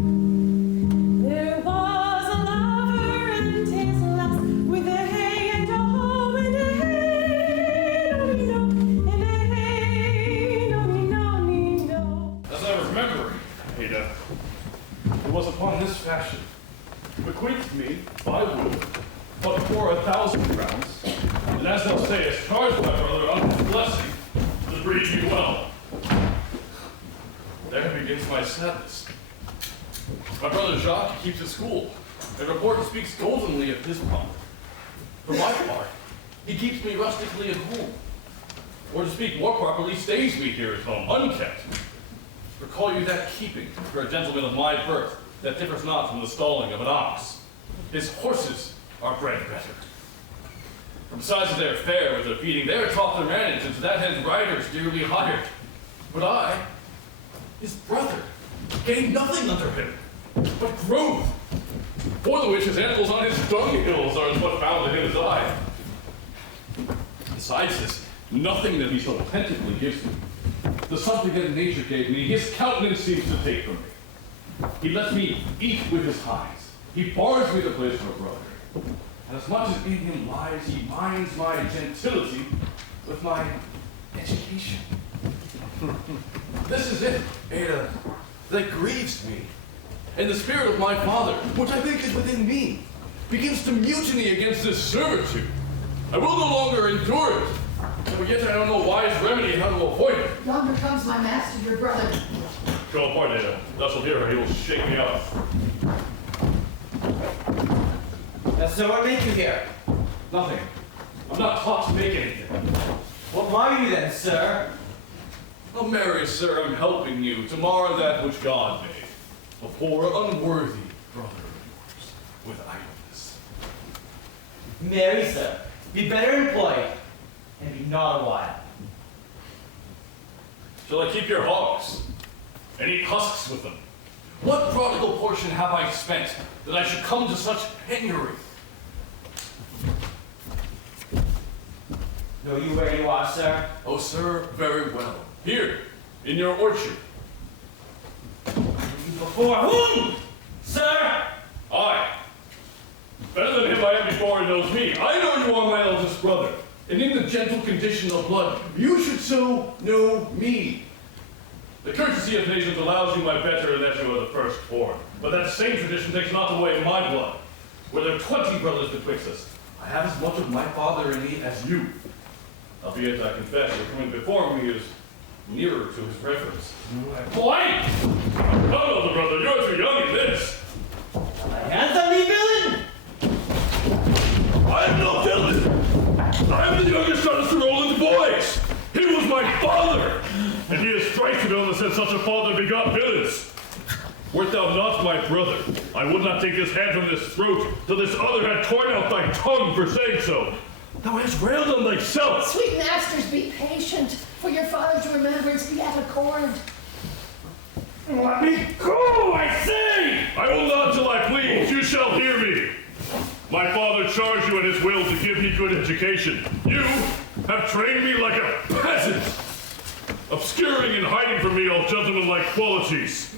There was a lover and his lass, with a hey and a ho and a hey, no, and a hey, no. As I remember, Ada, it was upon this fashion, bequeathed me by will, but for 1,000 crowns, and as thou sayest, charged my brother on his blessing to breed you well. There begins my sadness. My brother Jacques keeps a school, and report speaks goldenly of his father. For my part, he keeps me rustically at home, or to speak more properly, stays me here at home, unkept. Recall you that keeping for a gentleman of my birth that differs not from the stalling of an ox. His horses are bred better. From size of their fare with their feeding, they are taught to manage, and to that end riders dearly hired. But I, his brother, gain nothing under him, but growth. For the which his animals on his dunghills are as what found in his eye. Besides this, nothing that he so plentifully gives me, the something that nature gave me, his countenance seems to take from me. He lets me eat with his eyes. He bars me the place of a brother. And as much as in him lies, he minds my gentility with my education. This is it, Ada, that grieves me. And the spirit of my father, which I think is within me, begins to mutiny against this servitude. I will no longer endure it. But yet I don't know wise remedy how to avoid it. Yonder comes my master, your brother. Go apart, Ada. Thou shalt hear her. He will shake me out. So what made you here? Nothing. I'm not taught to make anything. What are you then, sir? Oh, marry, sir, I'm helping you to mar that which God made. A poor, unworthy brother of yours, with idleness. Marry, sir, be better employed, and be not a while. Shall I keep your hogs, and eat husks with them? What prodigal portion have I spent, that I should come to such penury? Know you where you are, sir? Oh, sir, very well. Here, in your orchard. Before whom, sir? I. Better than him I am before he knows me. I know you are my eldest brother, and in the gentle condition of blood, you should so know me. The courtesy of nations allows you my better in that you are the firstborn, but that same tradition takes not away my blood. Were there 20 brothers betwixt us, I have as much of my father in me as you. Albeit I confess your coming before me is nearer to his reverence. Polite! Come, elder brother, you're too young in this. My hands on me, villain! I am no villain. I am the youngest son of Sir Roland's boys. He was my father, and he is strike to know that said such a father begot villains. Wert thou not my brother, I would not take this hand from this throat till this other had torn out thy tongue for saying so. Thou hast railed on thyself. Sweet masters, be patient, for your father's remembrance be at accord. Let me go, I say! I will not till I please. You shall hear me. My father charged you in his will to give me good education. You have trained me like a peasant, obscuring and hiding from me all gentlemanlike qualities.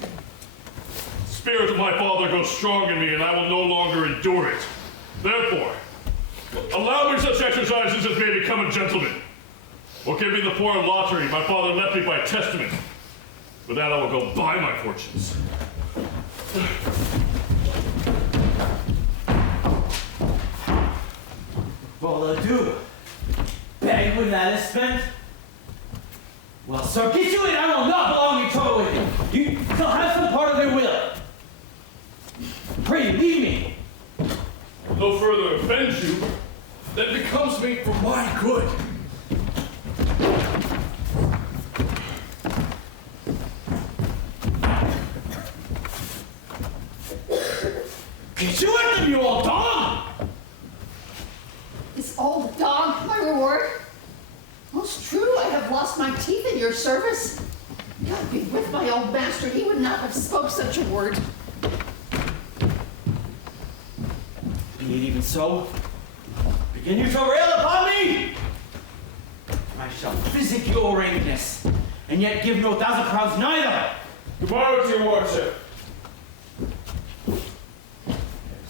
The spirit of my father goes strong in me, and I will no longer endure it. Therefore, allow me such exercises as may become a gentleman. Or give me the poor lottery my father left me by testament. With that I will go buy my fortunes. Well, adieu. Beg when that is spent. Well, sir, get you in. I will not belong in trouble with you. You shall have some part of their will. Pray, leave me. No further offends you, that becomes me for my good. Get you at them, you old dog! This old dog, my reward? Most true, I have lost my teeth in your service. God be with my old master, he would not have spoke such a word. Be it even so, begin you to rail upon me! I shall physic your rankeness, and yet give no 1,000 crowns neither. Tomorrow to your worship.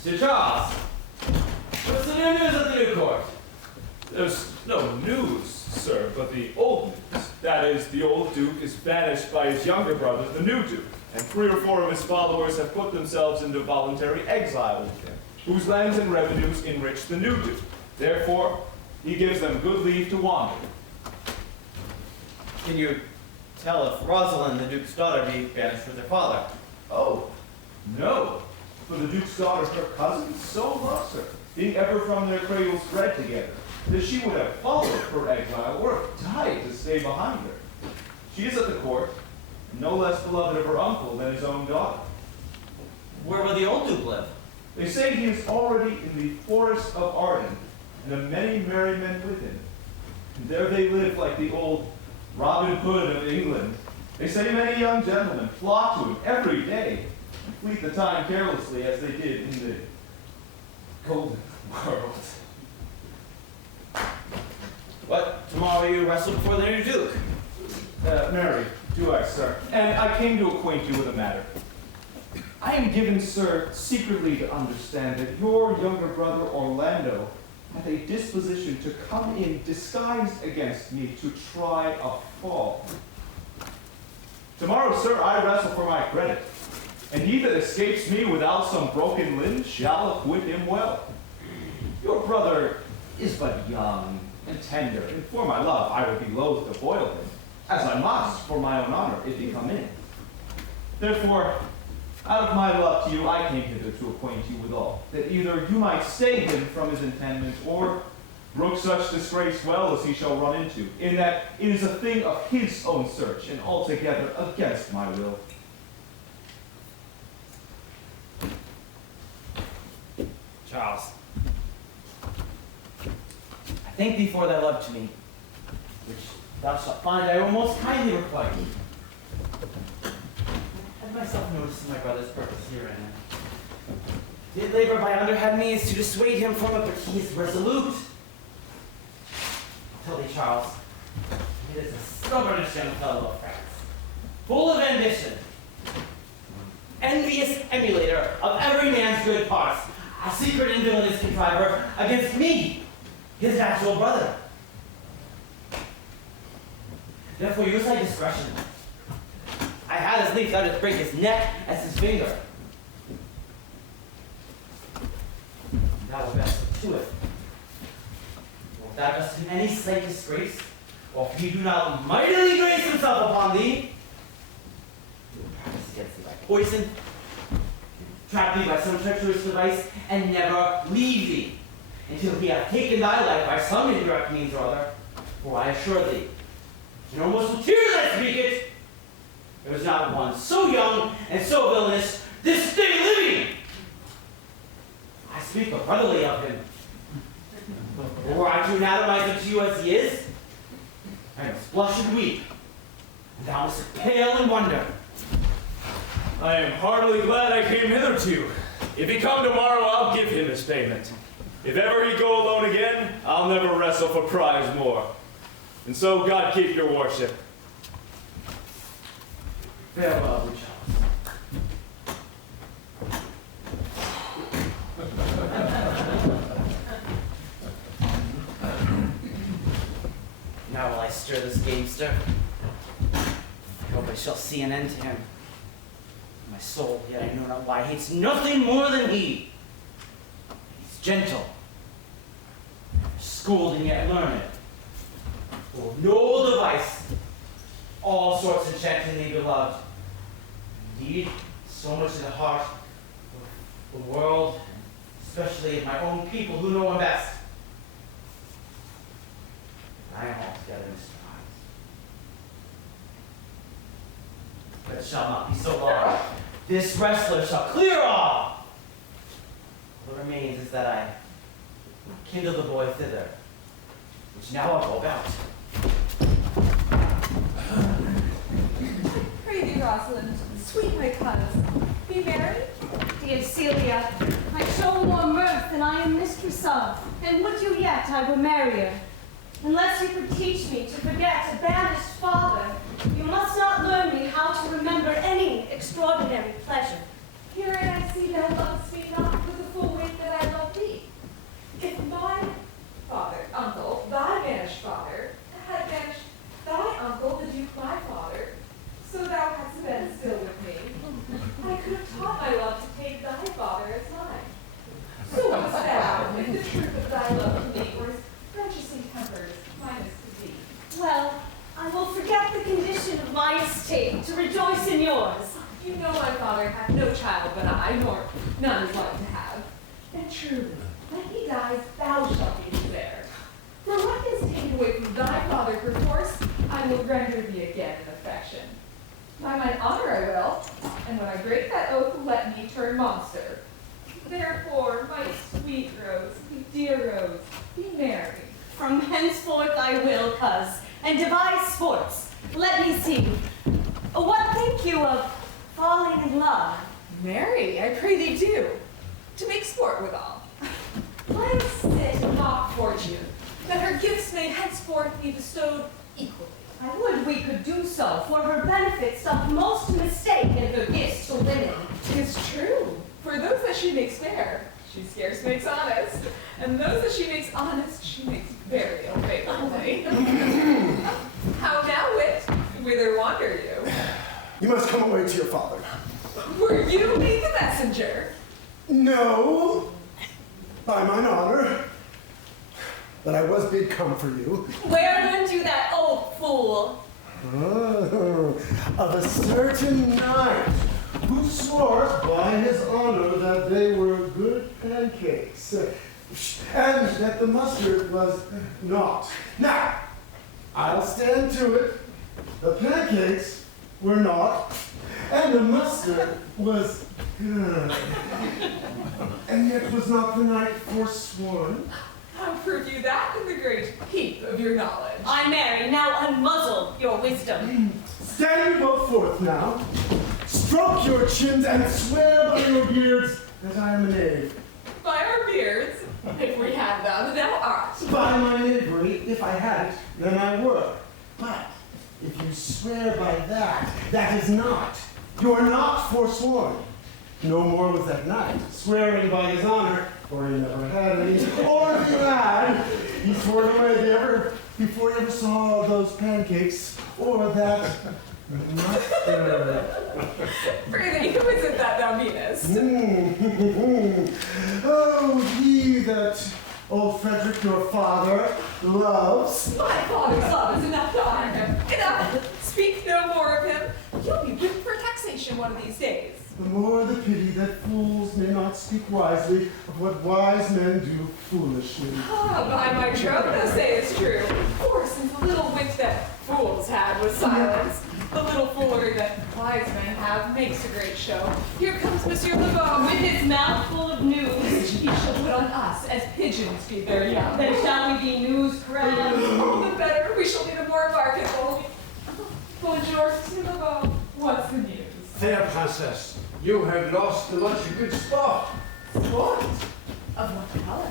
Mr. Charles, what's the new news at the new court? There's no news, sir, but the old news. That is, the old Duke is banished by his younger brother, the new Duke, and 3 or 4 of his followers have put themselves into voluntary exile with him, whose lands and revenues enrich the new Duke. Therefore, he gives them good leave to wander. Can you tell if ROSALIND, the Duke's daughter, be banished with her father? Oh, no. For the Duke's daughter, her cousin, so loves her, being ever from their cradles bred together, that she would have followed her exile or have died to stay behind her. She is at the court, and no less beloved of her uncle than his own daughter. Where will the old Duke live? They say he is already in the forest of Arden, and have many merry men with him. And there they live like the old Robin Hood of England. They say many young gentlemen flock to him every day, and fleet the time carelessly as they did in the golden world. What, tomorrow you wrestle before the new Duke? Marry, do I, sir? And I came to acquaint you with a matter. I am given, sir, secretly to understand that your younger brother Orlando hath a disposition to come in disguised against me to try a fall. Tomorrow, sir, I wrestle for my credit, and he that escapes me without some broken limb shall acquit him well. Your brother is but young and tender, and for my love I would be loath to foil him, as I must for my own honor if he come in. Therefore, out of my love to you, I came hither to acquaint you with all, that either you might stay him from his intendment, or brook such disgrace well as he shall run into, in that it is a thing of his own search, and altogether against my will. Charles, I thank thee for thy love to me, which thou shalt find I will most kindly requite. I had myself noticed my brother's purpose herein. Did labor by underhand means to dissuade him from it, but he is resolute. I'll tell thee, Charles, it is a stubbornish young fellow of France, full of ambition, envious emulator of every man's good parts, a secret and villainous contriver against me, his natural brother. Therefore use thy discretion. I had as lief thou didst break his neck as his finger. Thou wilt best to it. Or if thou dost him any slight disgrace, or if he do not mightily grace himself upon thee, he will practice against thee by poison, trap thee by some treacherous device, and never leave thee, until he hath taken thy life by some indirect means or other. For I assure thee, and almost with tears I speak it, there was not one so young and so villainous this day living. I speak but brotherly of him. But were I to anatomize him to you as he is, I must blush and weep, and thou must pale in wonder. I am heartily glad I came hither to you. If he come tomorrow, I'll give him his payment. If ever he go alone again, I'll never wrestle for prize more. And so God keep your worship. Farewell, good Charles. Now will I stir this gamester. I hope I shall see an end to him. My soul, yet I know not why, hates nothing more than he. He's gentle, schooled and yet learned, full of noble device, all sorts enchantingly beloved. Indeed, so much in the heart of the world, especially of my own people who know him best. I am altogether misurprised. But it shall not be so long. This wrestler shall clear all. What remains is that I kindle the boy thither, which now I'll go about. Pray thee, Rosalind, sweet my cuz, be merry. Dear Celia, I show more mirth than I am mistress of, and would you yet I were merrier. Unless you could teach me to forget a banished father, you must not learn me how to remember any extraordinary pleasure. Herein I see thou lovest me not with the full weight that I love thee. If my father, uncle, thy banished father, had banished thy uncle, the Duke my father, so thou hadst been still with me, I could have taught my love to take thy father as mine. So wouldst thou, if the truth of thy love to me were as righteously tempered as mine is to thee. Well, I will forget the condition of my estate to rejoice in yours. You know my father hath no child but I, nor none is like to have. And truly, when he dies, thou shalt be his heir. For what is taken away from thy father perforce, I will render thee again in affection. By mine honor I will, and when I break that oath, let me turn monster. Therefore, my sweet Rose, dear Rose, be merry. From henceforth I will, coz, and devise sports. Let me see. What think you of falling in love? Marry, I pray thee do, to make sport withal. Let us sit and mock fortune, that her gifts may henceforth be bestowed equally. I would we could do so, for her benefits doth most mistake in her gifts to women. 'Tis true, for those that she makes fair, she scarce makes honest, and those that she makes honest, she makes very unfavorably. How now, wit? Whither wander you? You must come away to your father. Were you made the messenger? No, by mine honor. But I was bid come for you. Where learned you that old fool? Of a certain knight who swore by his honor that they were good pancakes, and that the mustard was not. Now, I'll stand to it. The pancakes were not, and the mustard was good. And yet was not the knight forsworn? How prove you that in the great heap of your knowledge? I marry, now unmuzzle your wisdom. Stand you both forth now. Stroke your chins and swear by your beards that I am a knave. By our beards, if we have them, thou art. By my knavery, if I had it, then I were. But if you swear by that, that is not. You are not forsworn. No more was that knight, swearing by his honor, for he never had any, or if he had, he swore away before he ever saw those pancakes, or that mustard. Prithee, who is it that thou meanest? Oh, he that old Frederick, your father, loves. My father's love is enough to honor him. Enough! Speak no more of him. You'll be whipped for taxation one of these days. The more the pity that fools may not speak wisely of what wise men do foolishly. Ah, by my troth, thou sayest true. For since the little wit that fools had was silence, the little foolery that wise men have makes a great show. Here comes Monsieur Lebeau. With his mouth full of news, He shall put on us as pigeons feed their young. then shall we be news proud. All the better, we shall need a more marketable. Bonjour, Monsieur Lebeau. What's the news? Fair princess, you have lost a much good sport. What? Of what color?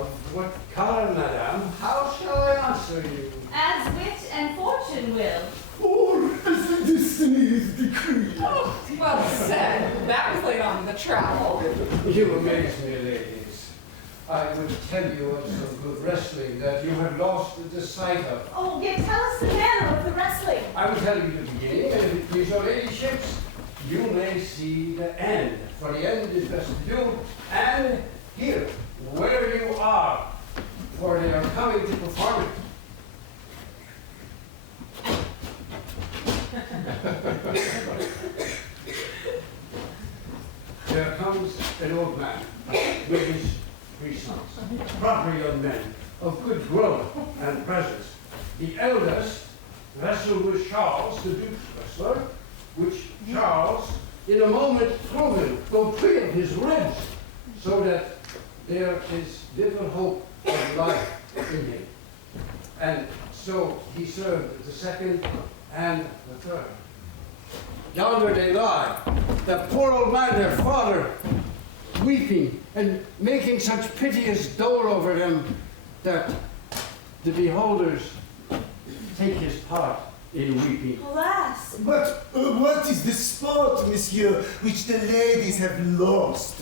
Of what color, madame? How shall I answer you? As wit and fortune will. Or as the destiny's decree. Oh, well said. That was laid on the trowel. You amaze me, ladies. I would tell you of some good wrestling that you have lost the sight of. Oh, yet tell us the manner of the wrestling. I will tell you the beginning, and if it please your ladyships, you may see the end, for the end is best to do, and here, where you are, for they are coming to perform it. There comes an old man with his 3 sons, proper young men, of good growth and presence. The eldest wrestled with Charles, the Duke's wrestler, which Charles, in a moment, threw him, go 3 of his ribs, so that there is little hope of life in him. And so he served the second and the third. Yonder they lie, that poor old man, their father, weeping and making such piteous dole over them that the beholders take his part in weeping. Alas, But what is the sport, monsieur, which the ladies have lost?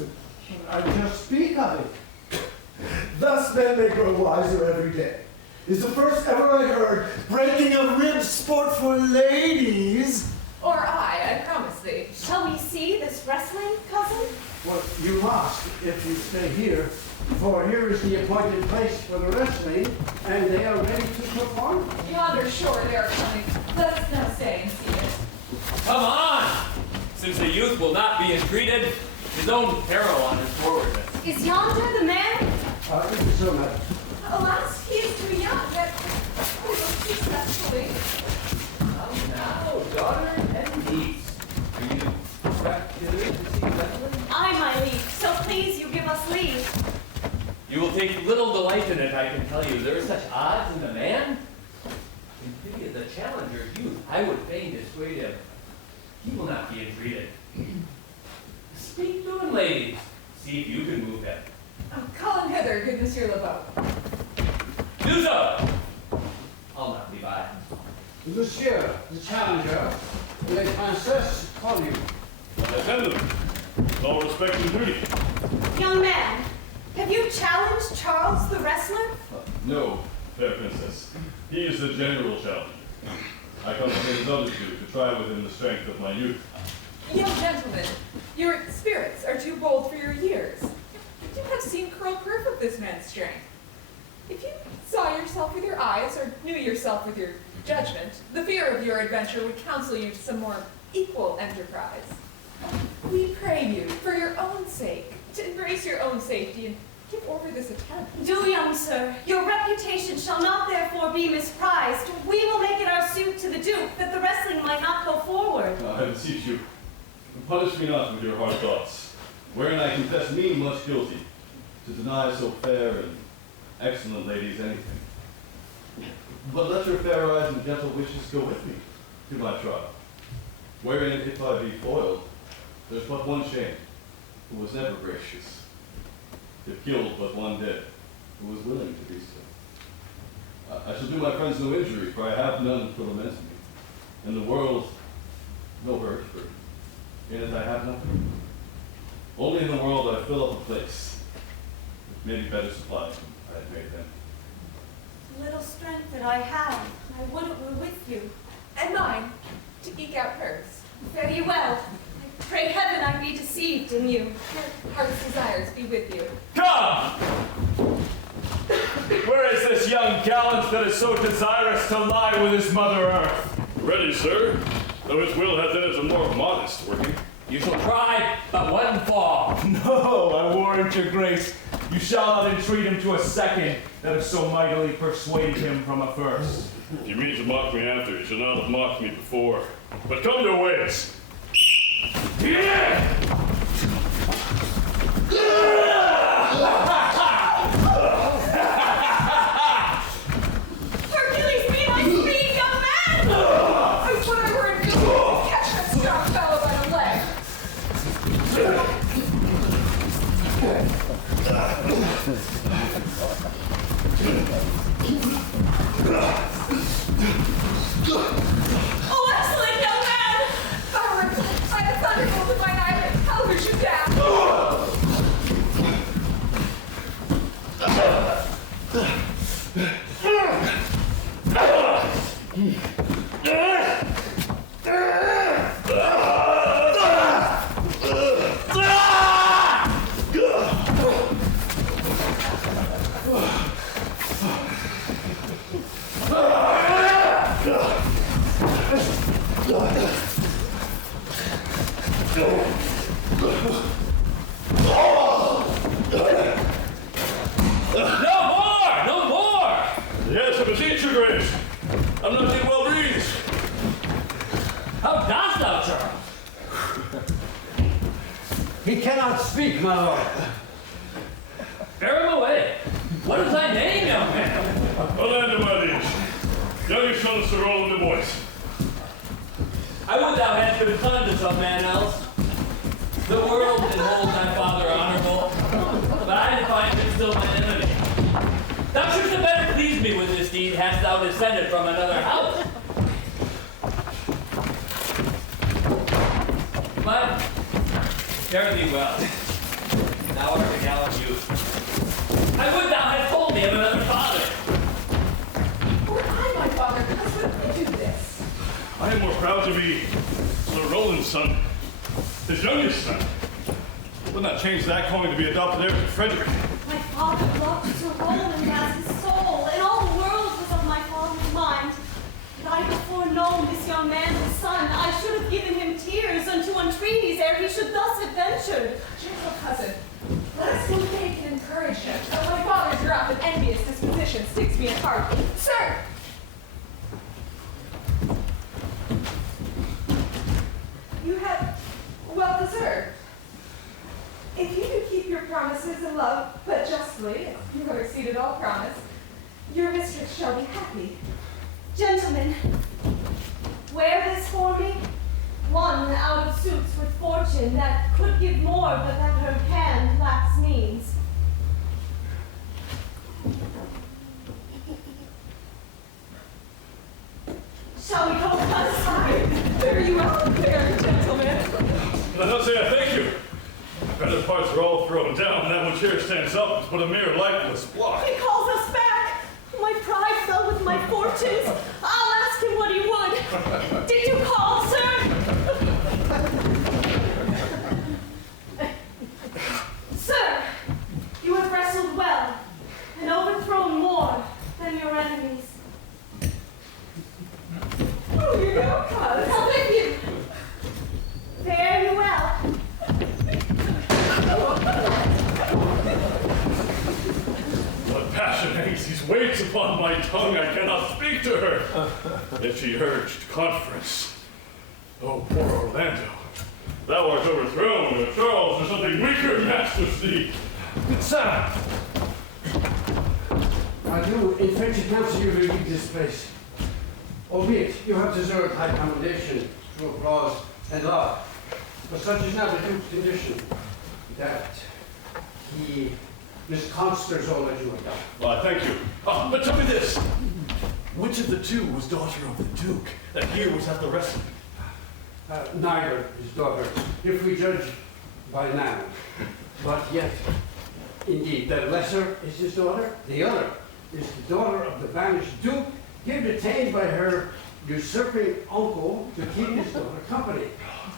I just speak of it. Thus men may grow wiser every day. Is the first ever I heard breaking a rib sport for ladies. Or I promise thee. shall we see this wrestling, cousin? Well, you must if you stay here, for here is the appointed place for the wrestling, and they are ready to perform. Yonder shore they are coming. Let us now stay and see it. Come on! Since the youth will not be entreated, his own peril on his forwardness. Is yonder the man? It is so, madam. Alas, he is too young, yet we will see successfully. Come now, daughter and niece. Do you expect hither to see gentlemen? Aye, my liege, so please you give us leave. You will take little delight in it, I can tell you. There are such odds in the man. In pity of the challenger's youth, I would fain dissuade him. He will not be entreated. Speak to him, ladies. See if you can move him. Oh, call him hither, good Monsieur Lebeau. Do so! I'll not be by. Monsieur, the challenger, les princesses call you. Attend them. With all respect and duty. Young man, have you challenged Charles the wrestler? No, fair princess. He is the general challenger. I come to his other two to try with him the strength of my youth. Young gentlemen, your spirits are too bold for your years. You have seen curl proof of this man's strength. If you saw yourself with your eyes or knew yourself with your judgment, the fear of your adventure would counsel you to some more equal enterprise. We pray you, for your own sake, to embrace your own safety and give over this attempt. Do, young sir. Your reputation shall not therefore be misprized. We will make it our suit to the Duke that the wrestling might not go forward. I beseech you, punish me not with your hard thoughts, wherein I confess me much guilty, to deny so fair and excellent ladies anything. But let your fair eyes and gentle wishes go with me to my trial, wherein if I be foiled, there's but one shame, who was never gracious. If killed, but one dead, who was willing to be so. I shall do my friends no injury, for I have none to lament me. In the world, no hurt, for in it I have nothing. Only in the world I fill up a place, which may be better supplied than I had made them. The little strength that I have, I would it were with you. And mine, to eke out hers. Fare you well. I pray heaven I be deceived in you. Your heart's desires be with you. Come! Where is this young gallant that is so desirous to lie with his mother earth? Ready, sir, though his will hath in it a more modest working. You shall try but one fall. No, I warrant your grace, you shall not entreat him to a second that have so mightily persuaded him from a first. If you mean to mock me after, you should not have mocked me before. But come to ways. Hercules, be my speed, young man! I swear I were in good to catch that strong fellow by the leg. Oh, excellent, young man! Power, by the thunderbolt of mine eye, I'll push you down. No more! Yes, I beseech your grace. I'm not yet well breathed. How dost thou, Charles? He cannot speak, my lord. Bear him away. What is thy name, young man? Orlando, my liege. Youngest son of Sir Roland de Bois. I would thou hadst been son to some man else. The world can hold thy father honorable, but I find him still my enemy. Thou shouldst have better pleased me with this deed hadst thou descended from another house. Fare thee well. Thou art a gallant youth. I would thou had told me of another father. Were I my father, cousin, would do this? I am more proud to be Sir Roland's son, his youngest son. Would not change that calling to be adopted heir to Frederick. My father loved Sir Roland as his soul, and all the world was of my father's mind. Had I before known this young man his son, I should have given him tears unto entreaties ere he should thus have ventured. Gentle cousin, let us go make and encourage him. My father's wrath and envious disposition sticks me at heart. Sir! You have well deserved. If you do keep your promises and love, but justly, you have exceeded all promise, your mistress shall be happy. Gentlemen, wear this for me. One out of suits with fortune that could give more, but that her hand lacks means. Shall we go outside? Fare you well, fair gentlemen. I don't say I thank you. Better parts are all thrown down, and that which here stands up is but a mere lifeless block. He calls us back. My pride fell with my fortunes. I'll ask him what he would. Did you call, sir? Sir, you have wrestled well and overthrown more than your enemies. Oh, you know, cousin. I'll with you. Fare you well. What passion hangs these weights upon my tongue, I cannot speak to her. If she urged conference. Oh, poor Orlando. Thou art overthrown, and Charles or something weaker masters thee. Good sir, I do entreat you counsel you to leave this place. Albeit you have deserved high commendation through applause and love. But such is now the Duke's condition, that he misconstrues all that you have done. Well, I thank you. But tell me this. Which of the two was daughter of the Duke that here was at the wrestling? Neither his daughter, if we judge by now. But yet, indeed, the lesser is his daughter, the other is the daughter of the banished Duke, here detained by her usurping uncle to keep his daughter company,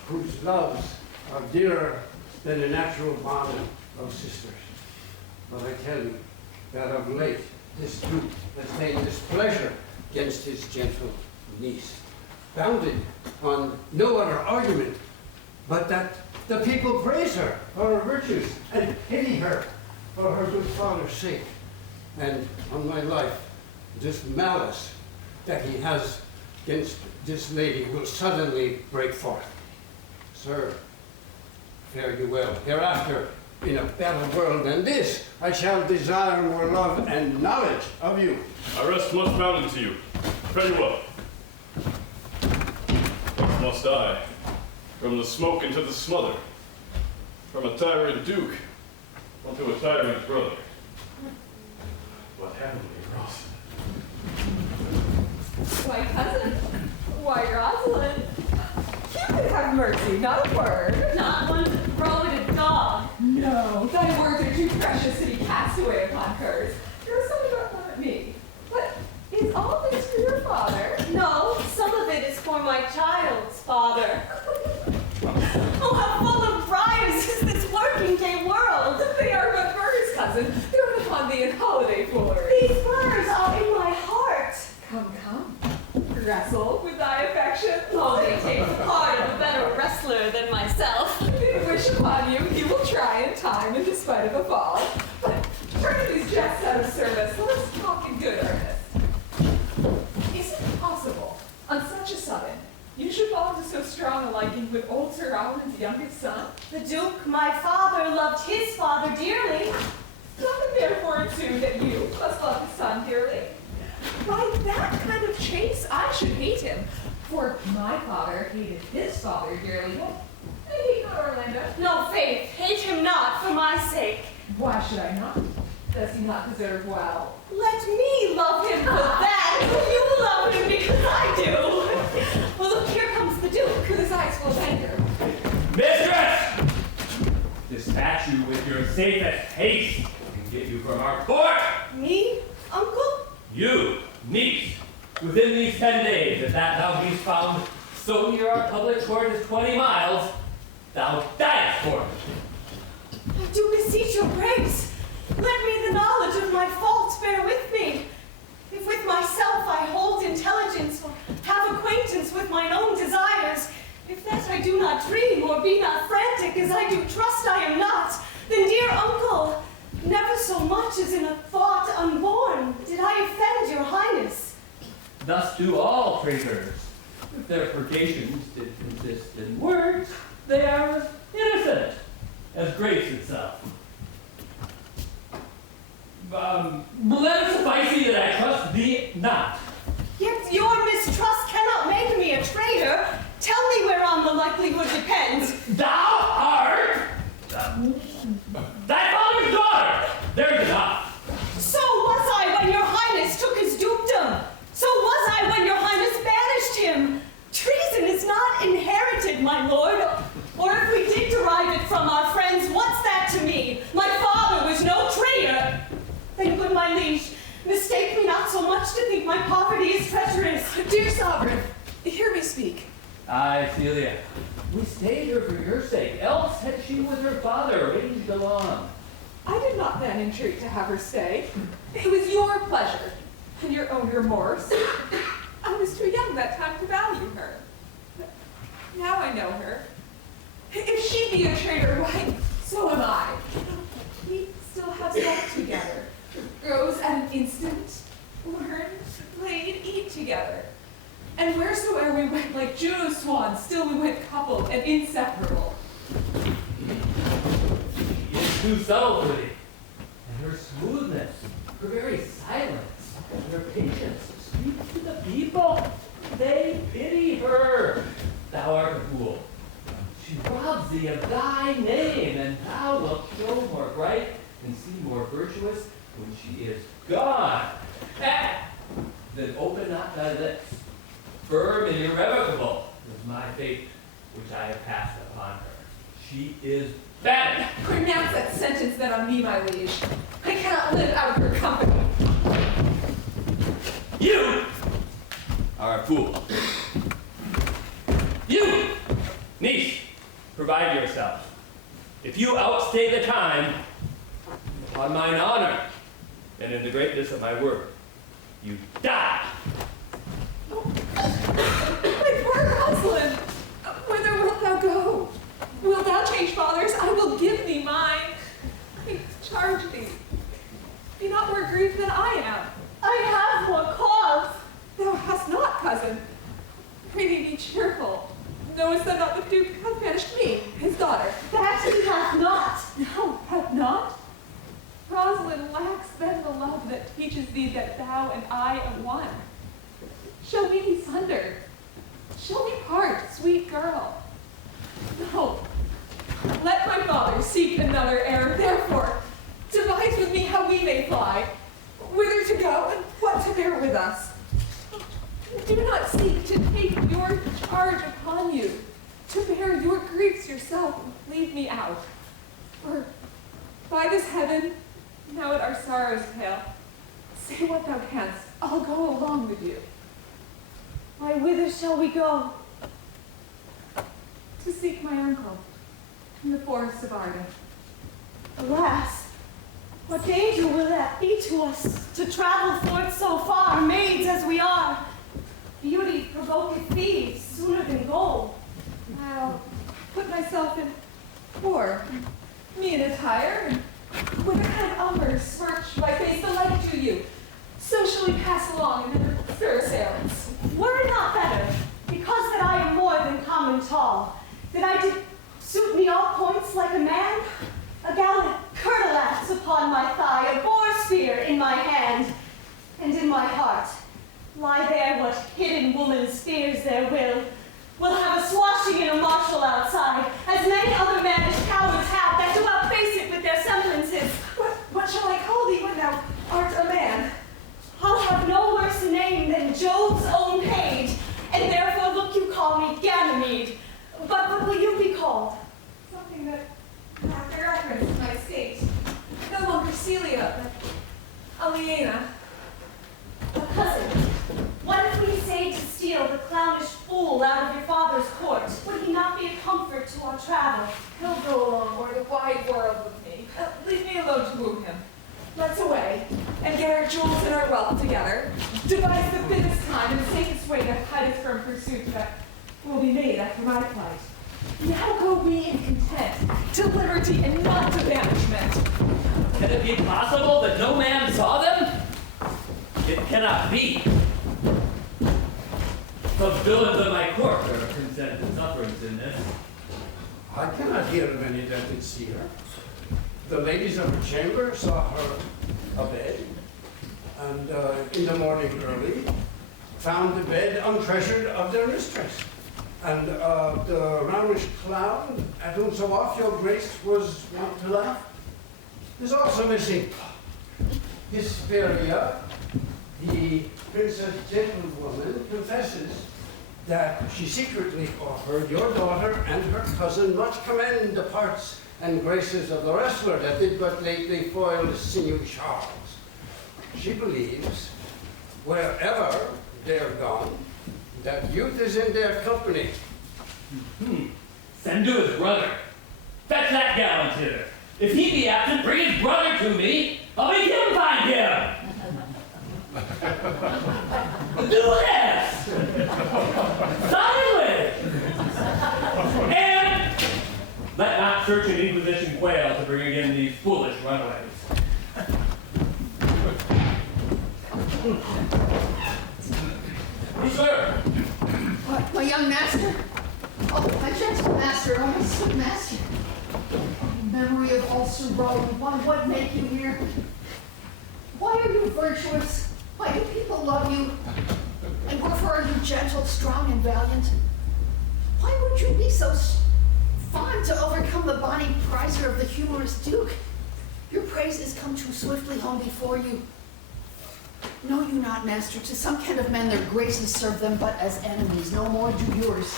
whose loves are dearer than the natural bond of sisters. But I tell you that of late this Duke has taken displeasure against his gentle niece, founded on no other argument but that the people praise her for her virtues and pity her for her good father's sake. And on my life, this malice that he has against this lady will suddenly break forth. Sir, fare you well. Hereafter, in a better world than this, I shall desire more love and knowledge of you. I rest much bound to you. Fare you well. Or must I, from the smoke into the smother, from a tyrant Duke unto a tyrant brother. What heavenly Rosalind. Why, cousin? Why, Rosalind? Cupid have mercy, not a word. Not one to throw at a dog. No, thy words are too precious to be cast away upon hers. There is something about them at me. But is all this for your father? No, some of it is for my child's father. Oh, how full of briars is this working day world! They are but birds, cousin. Thrown upon thee in holiday foolery. These birds are in my heart. Come, come. Wrestle with thy affection. Oh, they take the part of a better wrestler than myself. Wish upon you, you will try in time in despite of a fall. But turn these jests out of service. Let us talk in good earnest. Is it possible, on such a sudden, you should fall into so strong a liking with old Sir Roland's youngest son? The Duke, my father, loved his father dearly. Doth it therefore ensue that you must love his son dearly? By that kind of chase, I should hate him. For my father hated his father dearly. I hate not Orlando. No, faith, hate him not for my sake. Why should I not? Does he not deserve well? Let me love him for that. You love him because I do. Well, look, here comes the Duke. With his eyes full of anger. Mistress! dispatch you with your safest haste and get you from our court. Me, uncle? You, niece, within these 10 days, if that thou beest found so near our public court as 20 miles, thou diest for it. I do beseech your grace. Let me the knowledge of my faults bear with me. If with myself I hold intelligence, or have acquaintance with mine own desires, if that I do not dream, or be not frantic, as I do trust I am not, then, dear uncle, never so much as in a thought unborn did I offend your highness. Thus do all traitors. If their purgations did consist in words, they are as innocent as grace itself. Let it suffice thee that I trust thee not. Yet your mistrust cannot make me a traitor. Tell me whereon the likelihood depends. Thou art thy father's daughter. There's enough. So was I when your highness took his dukedom. So was I when your highness banished him. Treason is not inherited, my lord. Or if we did derive it from our friends, what's that to me? My father was no traitor. Then, good my liege, mistake me not so much to think my poverty is treacherous. Dear sovereign, hear me speak. Aye, Celia, we stayed her for your sake, else had she with her father ranged along. I did not then entreat to have her stay. It was your pleasure and your own remorse. I was too young that time to value her. Now I know her. If she be a traitor, why, so am I. We still have slept together. Rose at an instant, learned, played, eat together. And wheresoe'er we went like Juno's swan, still we went coupled and inseparable. She is too subtle for thee, and her smoothness, her very silence, and her patience speak to the people. They pity her. Thou art a fool. She robs thee of thy name, and thou wilt show more bright and seem more virtuous when she is gone. Then open not thy lips. Firm and irrevocable is my fate which I have passed upon her. She is banished. Pronounce that sentence then on me, my liege. I cannot live out of her company. You are a fool. You, niece, provide yourself. If you outstay the time, upon mine honor, and in the greatness of my word, you die. My poor Rosalind, whither wilt thou go? Wilt thou change fathers? I will give thee mine. I charge thee. Be not more grieved than I am. I have more cause. Thou hast not, cousin. Prithee be cheerful. Knowest thou not the Duke hath banished me, his daughter? That he hath not. No, hath not? Rosalind lacks then the love that teaches thee that thou and I are one. Shall we be sundered? Shall we part, sweet girl? No. Let my father seek another heir, therefore, devise with me how we may fly, whither to go, and what to bear with us. Do not seek to take your charge upon you, to bear your griefs yourself, and leave me out. For by this heaven, now at our sorrow's tale, say what thou canst, I'll go along with you. Why, whither shall we go? To seek my uncle in the forest of Arden. Alas, what danger will that be to us, to travel forth so far, maids as we are? Beauty provoketh thieves sooner than gold. I'll put myself in poor, mean attire, and with a kind of umber smirch my face the like to you. So shall we pass along and never stir assailants. Were it not better, because that I am more than common tall, that I did suit me all points like a man? A gallant curtalax upon my thigh, a boar spear in my hand, and in my heart lie there what hidden woman's fears there will have a swashing and a marshal outside, as many other mannish cowards have that do outface it with their semblances. What shall I call thee when thou art a man? I'll have no worse name than Jove's own page, and therefore look you call me Ganymede. But what will you be called? Something that after I Liena. Cousin, what if we essayed to steal the clownish fool out of your father's court? Would he not be a comfort to our travel? He'll go along o'er the wide world with me. Leave me alone to woo him. Let's away and get our jewels and our wealth together. Devise the fittest time and safest way to hide us from pursuit that will be made after my flight. Now go we in content to liberty and not to banishment. Can it be possible that no man saw them? It cannot be. The villains of my court are consent to sufferance in this. I cannot hear of any that did see her. The ladies of her chamber saw her abed, and in the morning early, found the bed untreasured of their mistress. And the roundish clown, at whom so oft your grace was wont to laugh, is also missing. Hesperia, the princess gentlewoman, confesses that she secretly offered your daughter and her cousin much commend the parts and graces of the wrestler that did but lately foil the sinew Charles. She believes, wherever they're gone, that youth is in their company. Send to his brother. Fetch that gallant hither. If he be absent, bring his brother to me. I'll make him find him. Do this! Silence! And let not church and inquisition quail to bring again these foolish runaways. Yes, sir. What, my young master? Oh, my gentle master, oh, my sweet master. In memory of all Sir Roland, what make you here? Why are you virtuous? Why do people love you? And wherefore are you gentle, strong, and valiant? Why would you be so fond to overcome the bonny prizer of the humorous Duke? Your praises come too swiftly home before you. Know you not, master, to some kind of men their graces serve them but as enemies, no more do yours.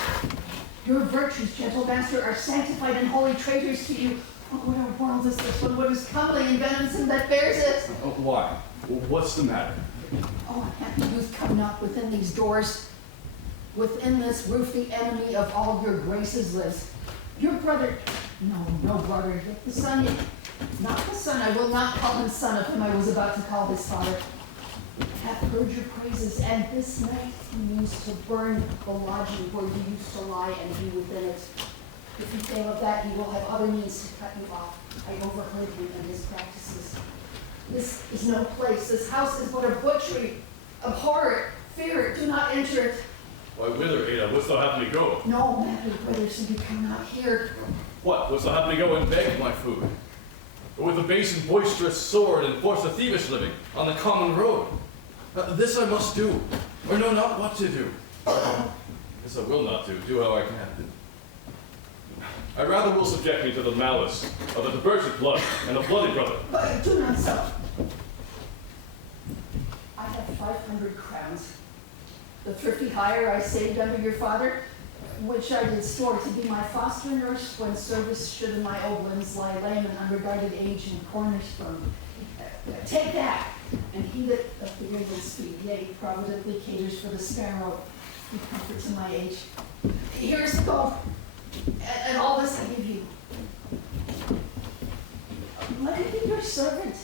Your virtues, gentle master, are sanctified and holy traitors to you. Oh, what a world is this one? What is comely and venison that bears it? Oh, why? What's the matter? Oh, happy youth, come not within these doors. Within this roof the enemy of all your graces lives. Your brother, no brother, yet the son, not the son, I will not call him son of whom I was about to call his father, hath heard your praises, and this night he means to burn the lodging where you used to lie and be within it. If you fail of that, he will have other means to cut you off. I overheard him and his practices. This is no place. This house is but a butchery. Abhor it, fear it, do not enter it. Why, whither, Ada? Wouldst thou have me go? No, madly, brothers, you cannot hear. What? Wouldst thou have me go and beg my food? Or with a base and boisterous sword enforce a thievish living on the common road? This I must do, or know not what to do. This I will not do how I can. I rather will subject me to the malice of the debauched blood and the bloody brother. But do not so. I have 500 crowns. The thrifty hire I saved under your father, which I did store to be my foster nurse when service should in my old limbs lie lame and unregarded age in cornerstone. Take that, and he that of the raven's feet, yea, providently caters for the sparrow, be comfort to my age. Here's the gold, and all this I give you. Let me be your servant.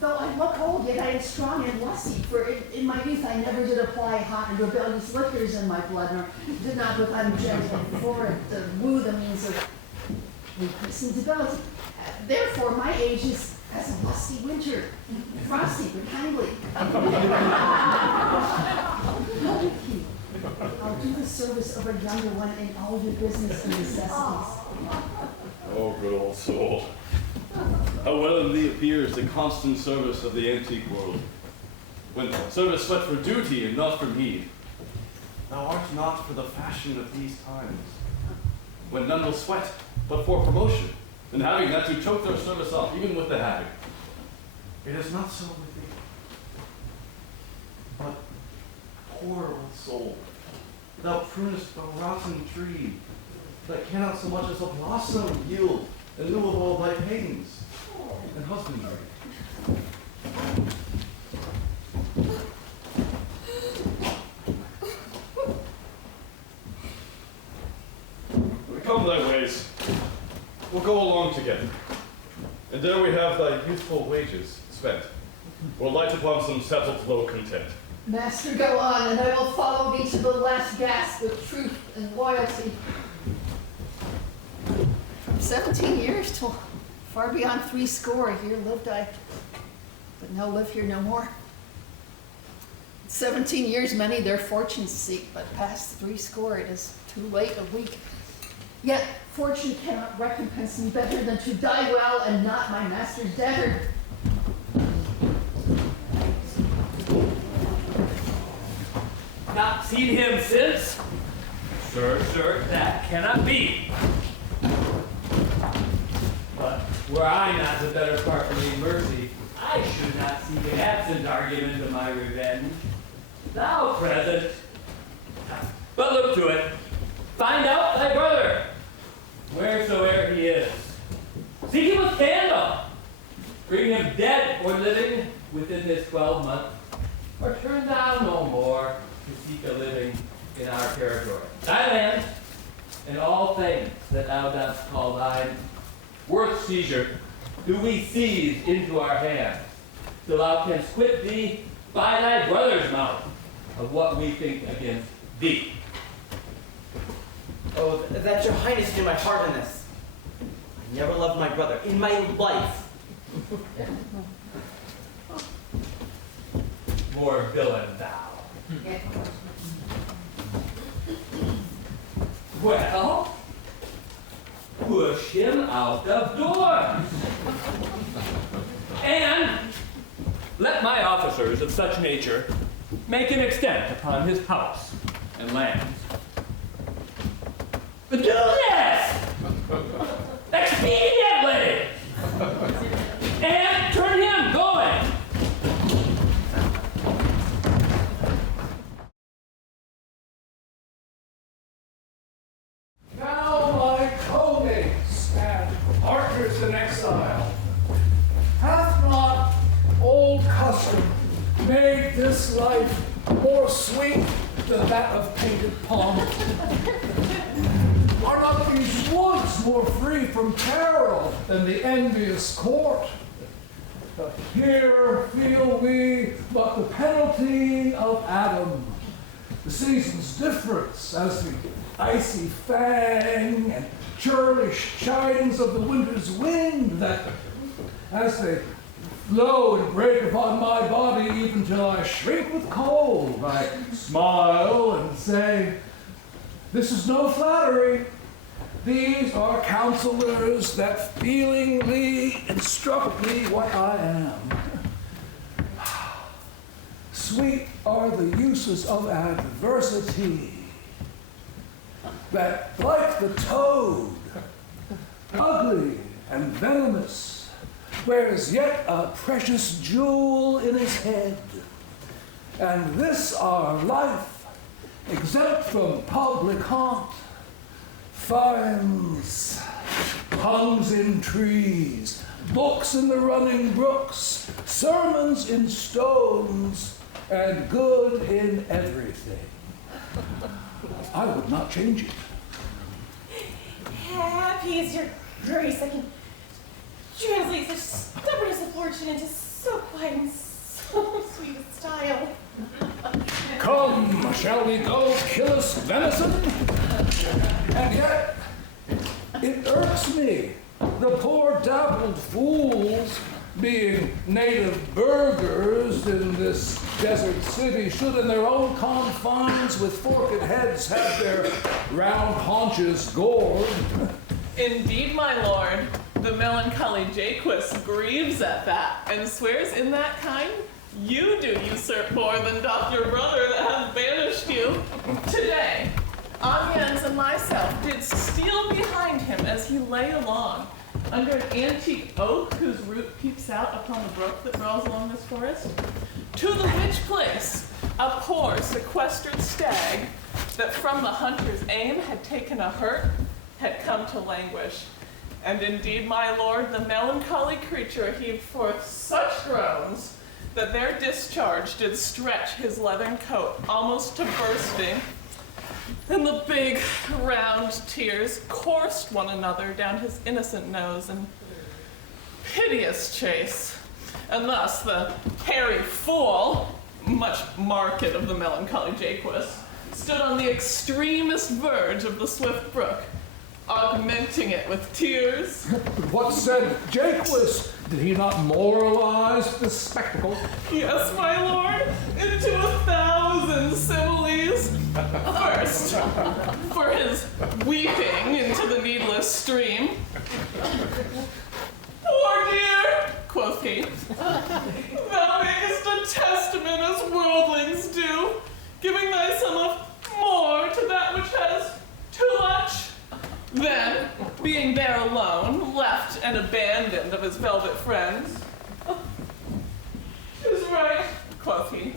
Though I look old, yet I am strong and lusty, for in my youth I never did apply hot and rebellious liquors in my blood, nor did not with ungentle for it to woo the means of weakness and debility. Therefore my age is as a lusty winter, frosty but kindly. I'll do the service of a younger one in all your business and necessities. Oh, good old soul. How well in thee appears the constant service of the antique world, when service sweat for duty and not for meed. Thou art not for the fashion of these times, when none will sweat but for promotion, and having that to choke their service off, even with the having. It is not so with thee. But, poor old soul, thou prunest a rotten tree that cannot so much as a blossom yield in lieu of all thy pains and husbandry. we'll go along together. And there we have thy youthful wages spent. We'll light upon some settled low content. Master, go on, and I will follow thee to the last gasp of truth and loyalty. From 17 years till far beyond 80 here lived I, but now live here no more. 17 years many their fortunes seek, but past 80 it is too late a week. Yet fortune cannot recompense me better than to die well and not my master's debtor. Not seen him since? Sir, that cannot be. But were I not the better part for me mercy, I should not seek an absent argument of my revenge. Thou present. But look to it. Find out thy brother, wheresoe'er he is. Seek him with candle. Bring him dead or living within this 12 months, or turn thou no more to seek a living in our territory. Thy land, and all things that thou dost call thine, worth seizure, do we seize into our hands, till thou canst quit thee by thy brother's mouth of what we think against thee. Oh, that your highness knew my heart in this. I never loved my brother in my life. More villain thou. Well, push him out of doors. And let my officers of such nature make an extent upon his house and lands. Do this! Expediently! And turn him going! Now, my co-mates and partners in exile, hath not old custom made this life more sweet than that of painted palm? Are not these woods more free from peril than the envious court? But here feel we but the penalty of Adam, the season's difference as the icy fang and churlish chidings of the winter's wind that, as they blow and break upon my body even till I shriek with cold, I smile and say, this is no flattery. These are counselors that feelingly instruct me what I am. Sweet are the uses of adversity, that like the toad, ugly and venomous, wears yet a precious jewel in his head. And this our life, exempt from public haunt, finds tongues in trees, books in the running brooks, sermons in stones, and good in everything. I would not change it. Happy is your grace. I can translate such stubbornness of fortune into so quiet and so sweet a style. Come, shall we go kill us venison? And yet, it irks me, the poor dappled fools, being native burghers in this desert city, should in their own confines with forked heads have their round haunches gored. Indeed, my lord, the melancholy JAQUES grieves at that, and swears in that kind you do usurp more than doth your brother that hath banished you. Today, AMIENS and myself did steal behind him as he lay along, under an antique oak whose root peeps out upon the brook that brawls along this forest, to the which place a poor sequestered stag, that from the hunter's aim had taken a hurt, had come to languish. And indeed, my lord, the melancholy creature heaved forth such groans that their discharge did stretch his leathern coat almost to bursting. and the big, round tears coursed one another down his innocent nose in piteous chase. And thus the hairy fool, much marked of the melancholy JAQUES, stood on the extremest verge of the swift brook, augmenting it with tears. What said JAQUES? Did he not moralize the spectacle? Yes, my lord, into 1,000 similes. First, for his weeping into the needless stream. Poor dear, quoth he, thou makest a testament as worldlings do, giving thy sum of more to that which has too much. Then, being there alone, left and abandoned of his velvet friends, "'Tis right," quoth he.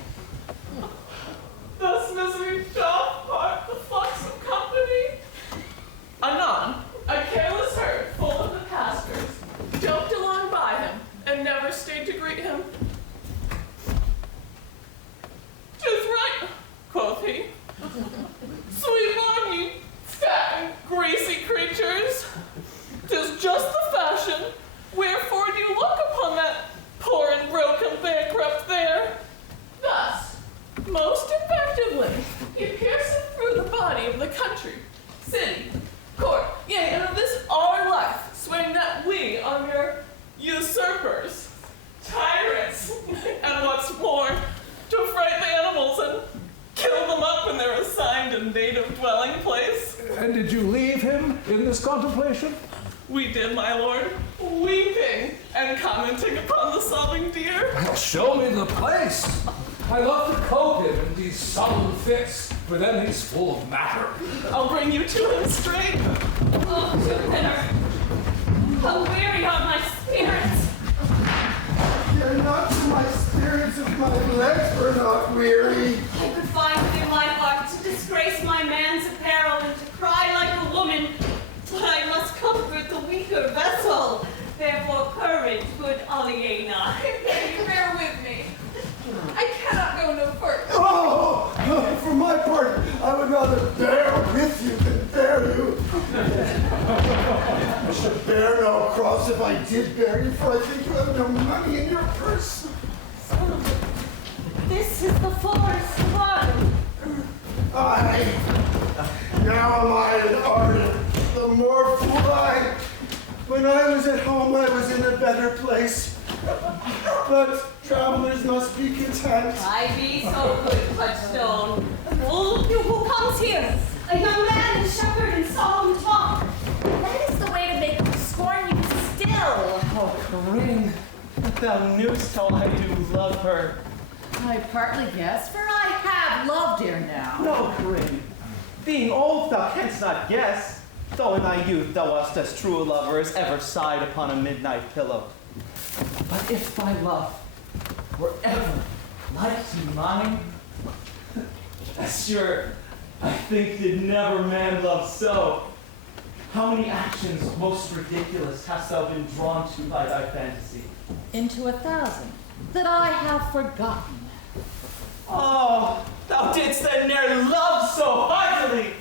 "Thus misery doth part the flux of company." Anon, a careless herd full of the pastors joked along by him and never stayed to greet him. "'Tis right," quoth he. "Sweep on, ye fat and greasy creatures. 'Tis just the fashion. Wherefore do you look upon that poor and broken bankrupt there? Thus, most effectively, you pierce it through the body of the country, city, court, yea, and of this our life, swearing that we are mere usurpers, tyrants, and what's more, to frighten the animals and kill them up in their assigned and native dwelling place." And did you leave him in this contemplation? "We did, my lord, weeping and commenting upon the sobbing deer." Well, show me the place. I love to cope him in these solemn fits, for then he's full of matter. "I'll bring you to him straight." Oh, Jupiter, how weary are my spirits. They're not to my spirits if my legs were not weary. I could find within my heart to disgrace my man's apparel and to cry like a woman, but I must comfort the weaker vessel. Therefore, courage, good Aliena. Bear with me. I cannot go no further. Oh, for my part, I would rather bear with you than bear you. I should bear no cross if I did bear you, for I think you have no money in your purse. So, this is the forest one. Aye. Now am I an ardent, the more fool I. When I was at home, I was in a better place. But travelers must be content. I be so good, Touchstone. Who comes here? A young man and shepherd in solemn talk. That is the way to make them scorn you still. Oh, Corinne, thou knewest how I do love her. I partly guess, for I have loved her now. No, Corinne, being old thou canst not guess, though in thy youth thou wast as true a lover as ever sighed upon a midnight pillow. But if thy love were ever like to mine, as sure I think did never man love so. How many actions most ridiculous hast thou been drawn to by thy fantasy? Into 1,000 that I have forgotten. Oh, thou didst then ne'er love so heartily!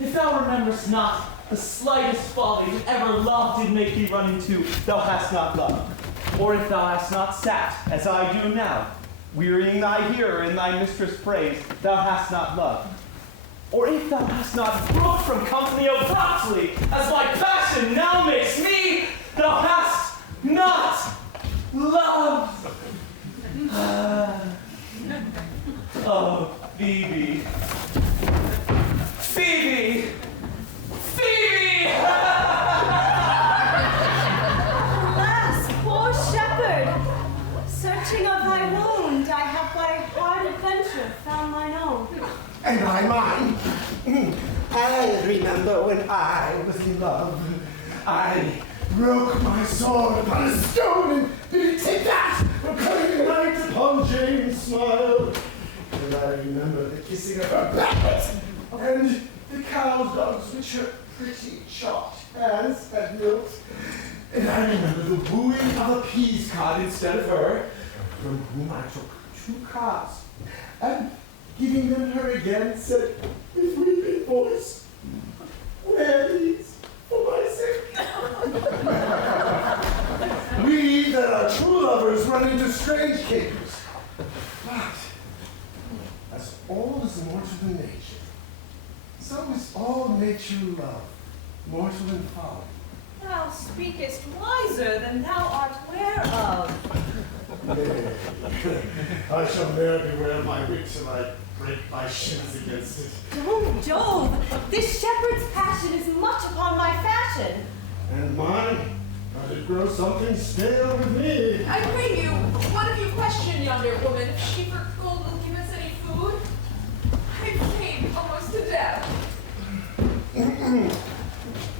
If thou rememberest not, the slightest folly that ever love did make thee run into, thou hast not loved. Or if thou hast not sat, as I do now, wearying thy hearer in thy mistress' praise, thou hast not loved. Or if thou hast not broke from company abruptly, as my passion now makes me, thou hast not loved. Oh, Phoebe. Phoebe! Phoebe! Alas, poor shepherd! Searching of thy wound, I have by hard adventure found mine own. And I mine. I remember when I was in love. I broke my sword upon a stone and did take that for cutting the night upon Jane's smile. And I remember the kissing of her back and the cow dogs which her pretty chopped hands had milked. And I remember the wooing of a peas cod instead of her, from whom I took 2 calves, and giving them her again, said, with weeping voice. Wear these for my sake. We that are true lovers run into strange kingdoms. But as all is mortal in nature, so is all nature love, mortal in folly. Thou speakest wiser than thou art aware of. I shall ne'er beware my wit till I break my shins against it. Oh, Jove, this shepherd's passion is much upon my fashion. And mine, but it grows something stale with me. I pray you, one of you question yonder woman if she for gold will give us any food. I'm faint almost to death.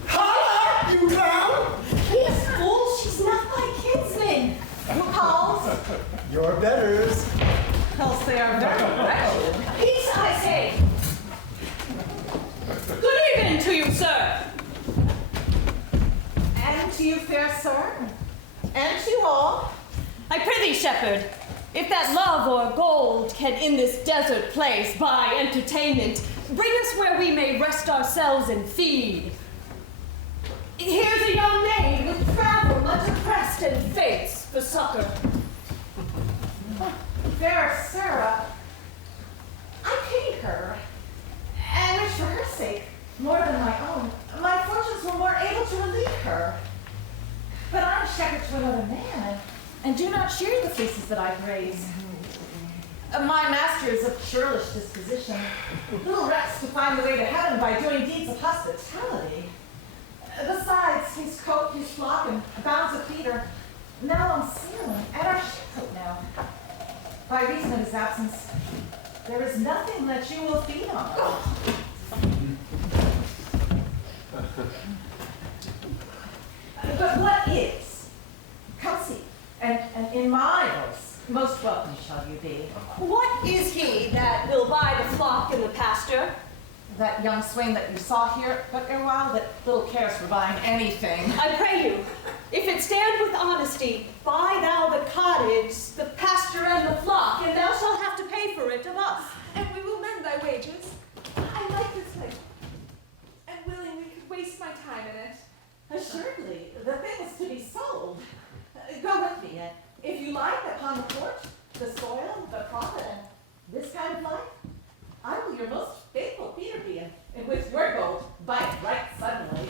Holla, you clown! Yes, fool, she's not my kinsman. Who calls? Your betters. Else they are very wretched. Peace, I say. Good evening to you, sir. And to you, fair sir, and to you all. I prithee, shepherd, if that love or gold can in this desert place buy entertainment, bring us where we may rest ourselves and feed. Here's a young maid with travel much oppressed and faints for succor. Fair Sarah, I pity her, and wish for her sake, more than my own, my fortunes were more able to relieve her. But I am shepherd to another man, and do not share the fleeces that I graze. My master is of churlish disposition, little recks to find the way to heaven by doing deeds of hospitality. Besides, his coat, his flock, and bounds of feet are now on sale, and are shackled now. By reason of his absence, there is nothing that you will feed on. But what is? Come see, and in my voice, most welcome shall you be. What is he that will buy the flock and the pasture? That young swain that you saw here but erewhile that little cares for buying anything. I pray you, if it stand with honesty, buy thou the cottage, the pasture, and the flock, and thou shalt have to pay for it of us. And we will mend thy wages. I like this place, and willingly could waste my time in it. Assuredly, the thing is to be sold. Go with me, and if you like, upon the porch, the soil, the profit, and this kind of life, I will your most faithful Peter be, and with your gold, bite right suddenly.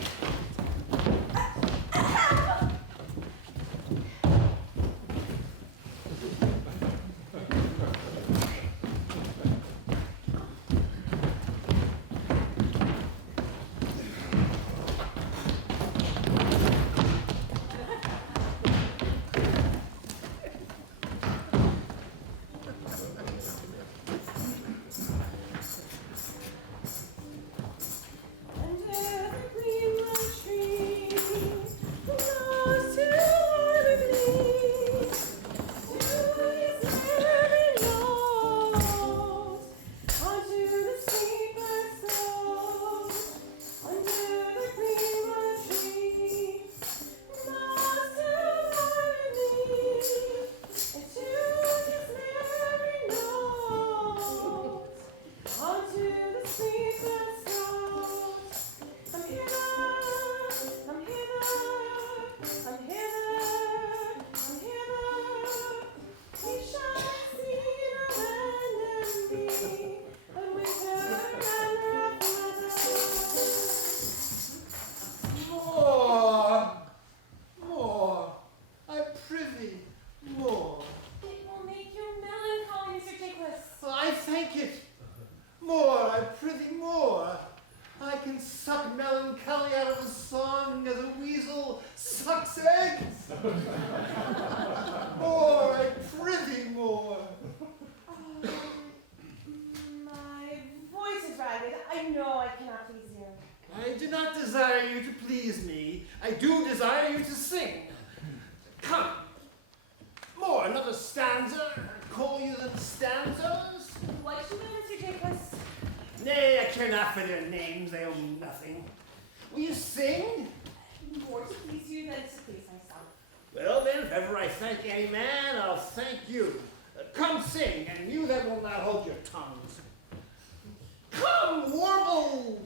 Come, warble!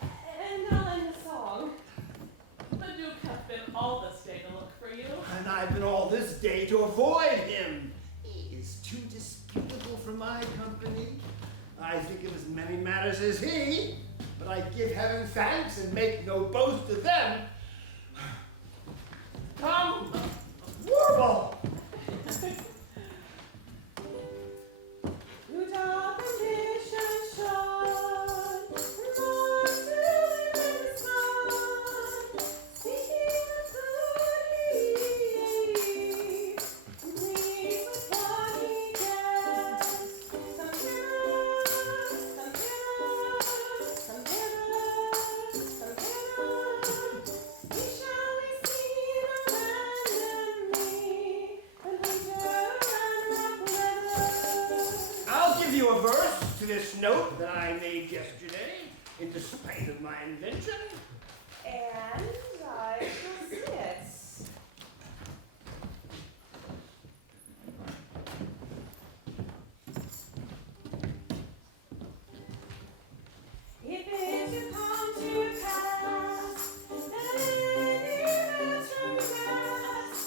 And I'll end the song. The Duke hath been all this day to look for you. And I've been all this day to avoid him. He is too disputable for my company. I think of as many matters as he, but I give heaven thanks and make no boast of them. Come, warble! Who doth ambition shun, more still than the sun, seeking the good he eats, and pleased with what he gets. Some hither, some hither, some hither, some hither. He shall receive abandon me, and winter and rough weather. I'll give you a verse to this note that I made yesterday, in despite of my invention. And I shall sit. If it should come to pass that any man transgress,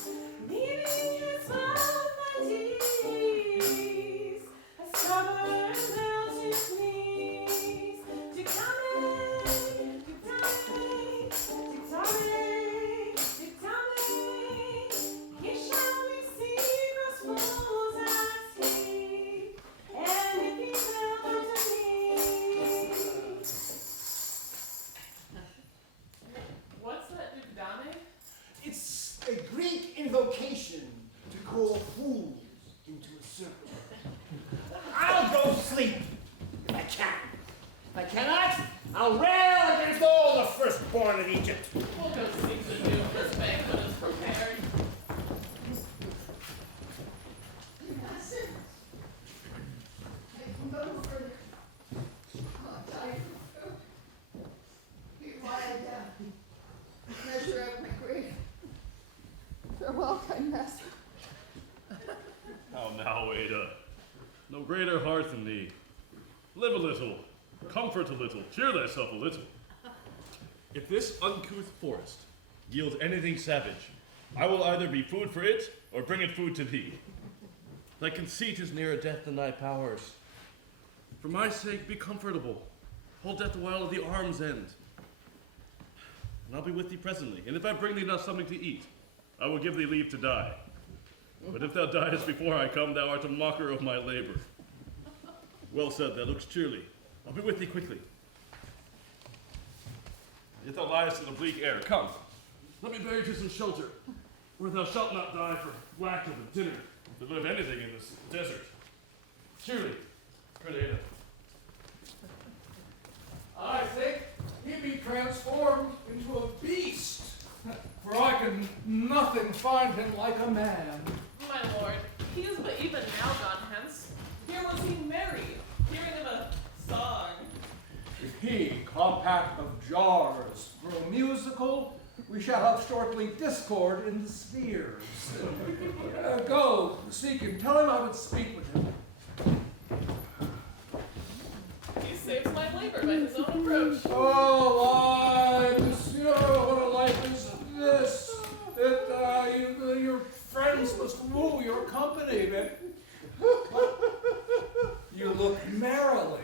leaving his wealth and ease, a stubborn will to please, to come to he shall receive gross fools as he, and if he will come to me. What's that Dukdame? It's a Greek invocation to call fools into a circle. I'll go sleep if I can. If I cannot, I'll rail against all the firstborn of Egypt. We'll go seek the Duke. This banquet is prepared. Master, I can go further. I'll die for food. Here lie down. Measure out my grave. Farewell, kind master. How now, Ada? No greater heart than thee. Live a little, comfort a little, cheer thyself a little. If this uncouth forest yields anything savage, I will either be food for it or bring it food to thee. Thy conceit is nearer death than thy powers. For my sake, be comfortable. Hold death a while at the arm's end. And I'll be with thee presently. And if I bring thee not something to eat, I will give thee leave to die. But if thou diest before I come, thou art a mocker of my labor. Well said, thou lookst cheerly. I'll be with thee quickly. If thou liest in the bleak air, come, let me bear you to some shelter, where thou shalt not die for lack of a dinner, to live anything in this desert. Cheerly, good Ada. I think he be transformed into a beast, for I can nothing find him like a man. My lord, he is but even now gone hence. Here was he merry, hearing of a song. If he, compact of jars, grow musical, we shall have shortly discord in the spheres. Go, seek him, tell him I would speak with him. He saves my labor by his own approach. Oh, why, monsieur, what a life is this? That your friends must woo your company, that you look merrily.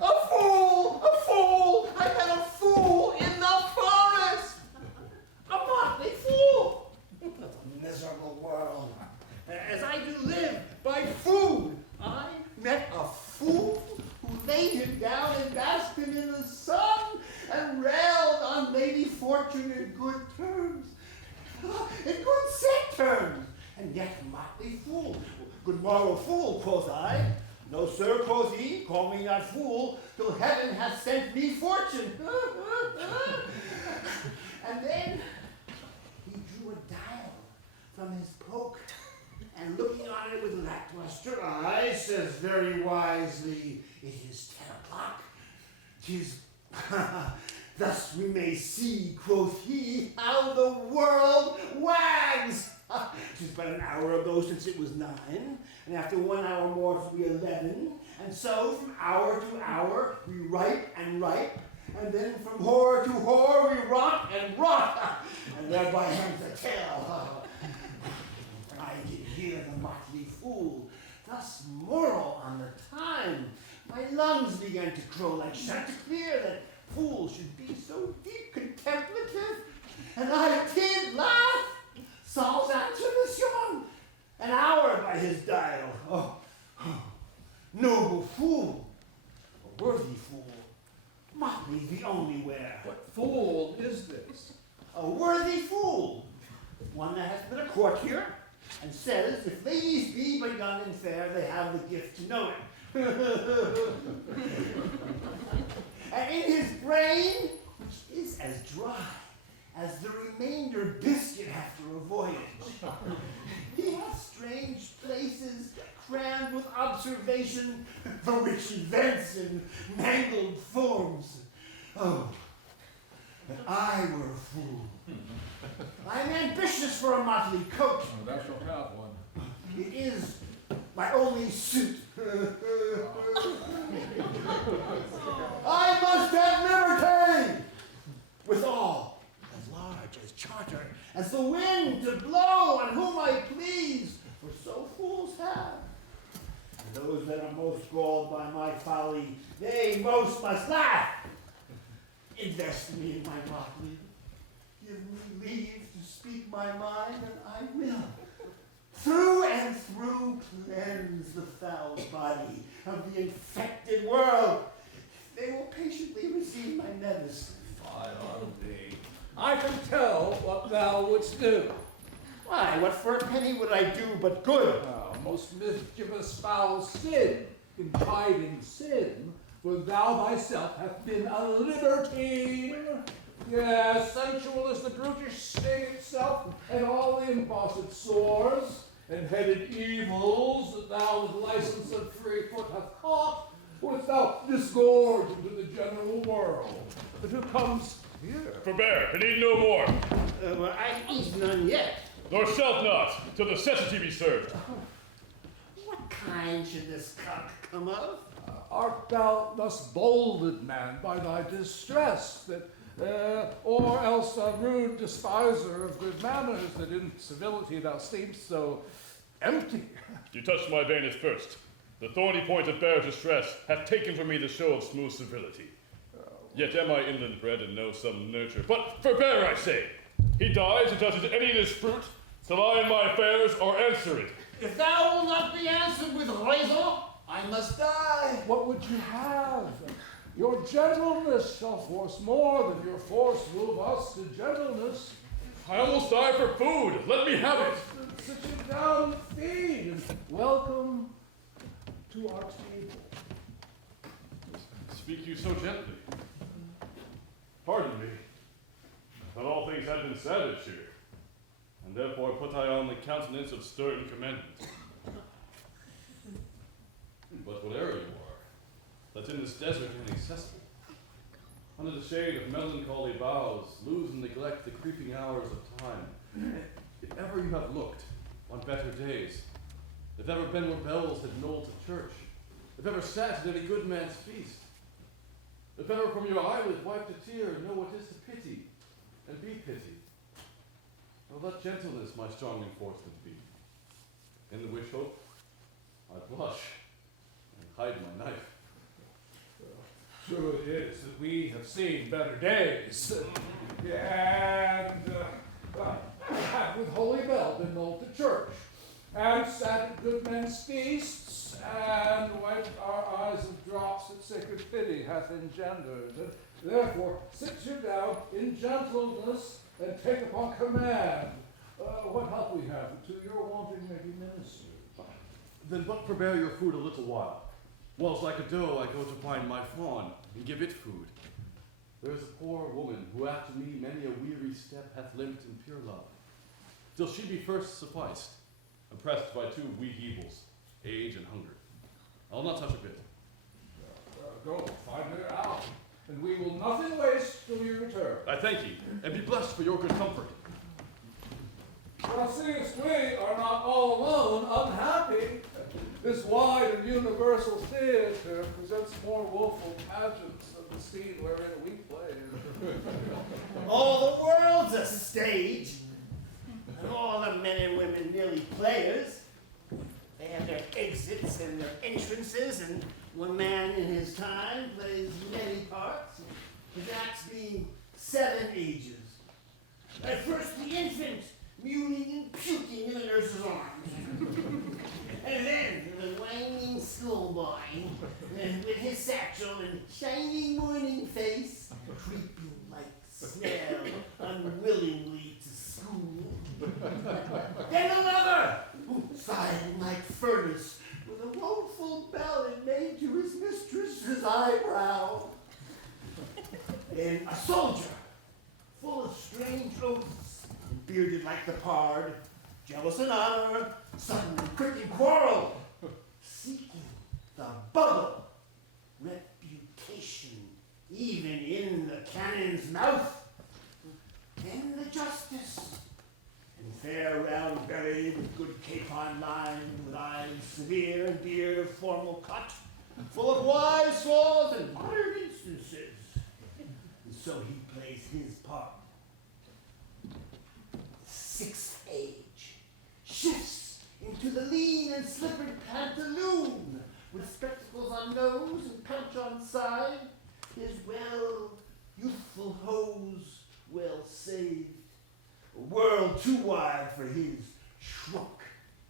A fool! A fool! I met a fool in the forest! A motley fool! What a miserable world. As I do live by food, I met a fool who laid him down and basked him in the sun and railed on Lady Fortune in good terms. In good set terms. And yet a motley fool. Good morrow, fool, quoth I. No, sir, quoth he, call me not fool, till heaven hath sent me fortune. And then he drew a dial from his poke, and looking on it with lackluster eyes, says very wisely, it is 10 o'clock. 'Tis, thus we may see, quoth he, how the world wags. 'Tis but but an hour ago since it was 9, and after 1 hour more it'll be 11, and so from hour to hour we write and write, and then from whore to whore we rot and rot, and thereby hangs a tale. I did hear the motley fool thus moral on the time. My lungs began to crow like Shakespeare, that fools should be so deep contemplative, and I did laugh. Sans intermission, an hour by his dial. Oh, noble fool, a worthy fool. Motley's the only wear. What fool is this? A worthy fool, one that has been a courtier, and says if ladies be but young and fair, they have the gift to know it. And in his brain, which is as dry as the remainder biscuit after a voyage, he hath strange places crammed with observation for rich events and mangled forms. Oh, that I were a fool. I am ambitious for a motley coat. Oh, thou shalt have one. It is my only suit. I must have liberty, with all as large as charter, as the wind to blow on whom I please, for so fools have. And those that are most galled by my folly, they most must laugh. Invest me in my motley. Give me leave to speak my mind, and I will. Through and through cleanse the foul body of the infected world. They will patiently receive my medicine. Fie on thee. I can tell what thou wouldst do. Why, what for a penny would I do but good? Most mischievous foul sin, confiding sin, for thou thyself hast been a libertine. Yes, sensual as the brutish sting itself, and all the embossed sores, and headed evils that thou with license and free foot hast caught, wouldst thou disgorge into the general world. But who comes here? Forbear, and eat no more. Well, I eat none yet. Nor shalt not, till necessity be served. What kind should this cock come of? Art thou thus bolded, man, by thy distress, that or else a rude despiser of good manners, that in civility thou seemst so empty? You touched my veineth first. The thorny point of bare distress hath taken from me the show of smooth civility. Yet am I inland bred and know some nurture. But forbear, I say. He dies who touches any of his fruit, till I in my affairs or answer it. If thou will not be answered with reason, I must die. What would you have? Your gentleness shall force more than your force move us to gentleness. I almost die for food. Let me have it. Sit you down and feed, and welcome to our table. Speak you so gently. Pardon me. But all things have been savage here, and therefore put I on the countenance of stern commandment. But whatever you are, that's in this desert inaccessible, under the shade of melancholy boughs, lose and neglect the creeping hours of time. If ever you have looked on better days, if ever been where bells had knolled to church, if ever sat at any good man's feast, if ever from your eyelid wiped a tear, know what is to pity and be pitied. Oh, let gentleness my strong enforcement be. In the which hope, I blush and hide my knife. True it is that we have seen better days. And have with holy bell been knolled to church, and sat at good men's feasts, and wiped our eyes with drops that sacred pity hath engendered. And therefore sit you down in gentleness, and take upon command what help we have to your wanting may be ministered. Then but forbear your food a little while, whilst like a doe I go to find my fawn, and give it food. There is a poor woman who after me many a weary step hath limped in pure love, till she be first sufficed, oppressed by two weak evils, age and hunger. I'll not touch a bit. Go, find her out, and we will nothing waste till you return. I thank ye, and be blessed for your good comfort. Now, since we are not all alone, unhappy, this wide and universal theater presents more woeful pageants than the scene wherein we play. All the world's a stage, and all the men and women merely players. They have their exits and their entrances, and one man in his time plays many parts, his acts being 7 ages. At first the infant, mewing and puking in the nurse's arms. And then the whining schoolboy, with his satchel and shining morning face, creeping like snail, unwillingly to school. Then another, sighing like furnace, with a woeful ballad made to his mistress's eyebrow. Then a soldier, full of strange oaths, and bearded like the pard, jealous in honor, sudden and quick in quarrel, seeking the bubble, reputation, even in the cannon's mouth. Then the justice, and fair round belly with good capon lined, with eyes severe and beard of formal cut, full of wise flaws and modern instances. And so he plays his part. 6th age shifts into the lean and slippered pantaloon, with spectacles on nose and pouch on side, his youthful hose well saved, a world too wide for his shrunk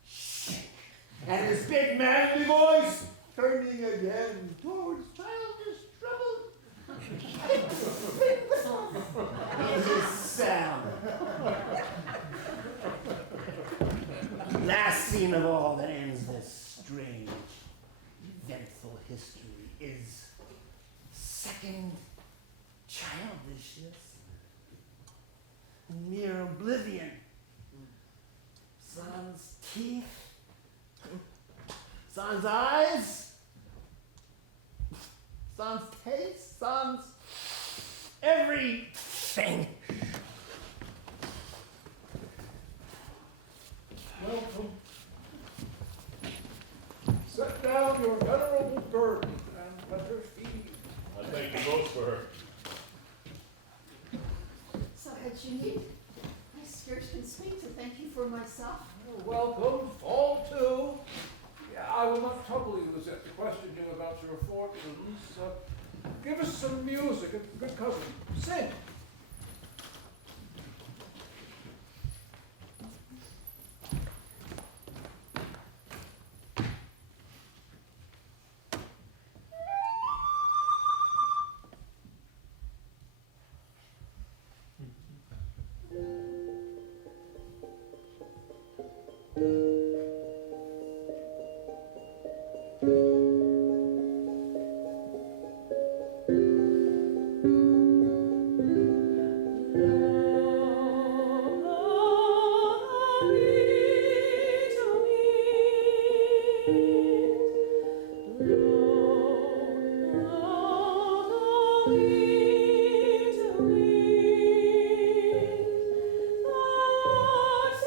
shake, and his big manly voice turning again towards childish trouble. In his sound. Last scene of all that ends this strange, eventful history is second childishness, mere oblivion. Sans teeth, sans eyes, sans taste, sans everything. Welcome. Set down your venerable burden and let her feed. I thank you both for her. So had you need? I scarce can speak to thank you for myself. You're welcome. Fall to. Yeah, I will not trouble you, Lizette, to question you about your fortunes. Give us some music, a good cousin. Sing.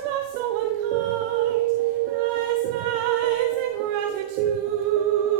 Not so unkind as man's ingratitude.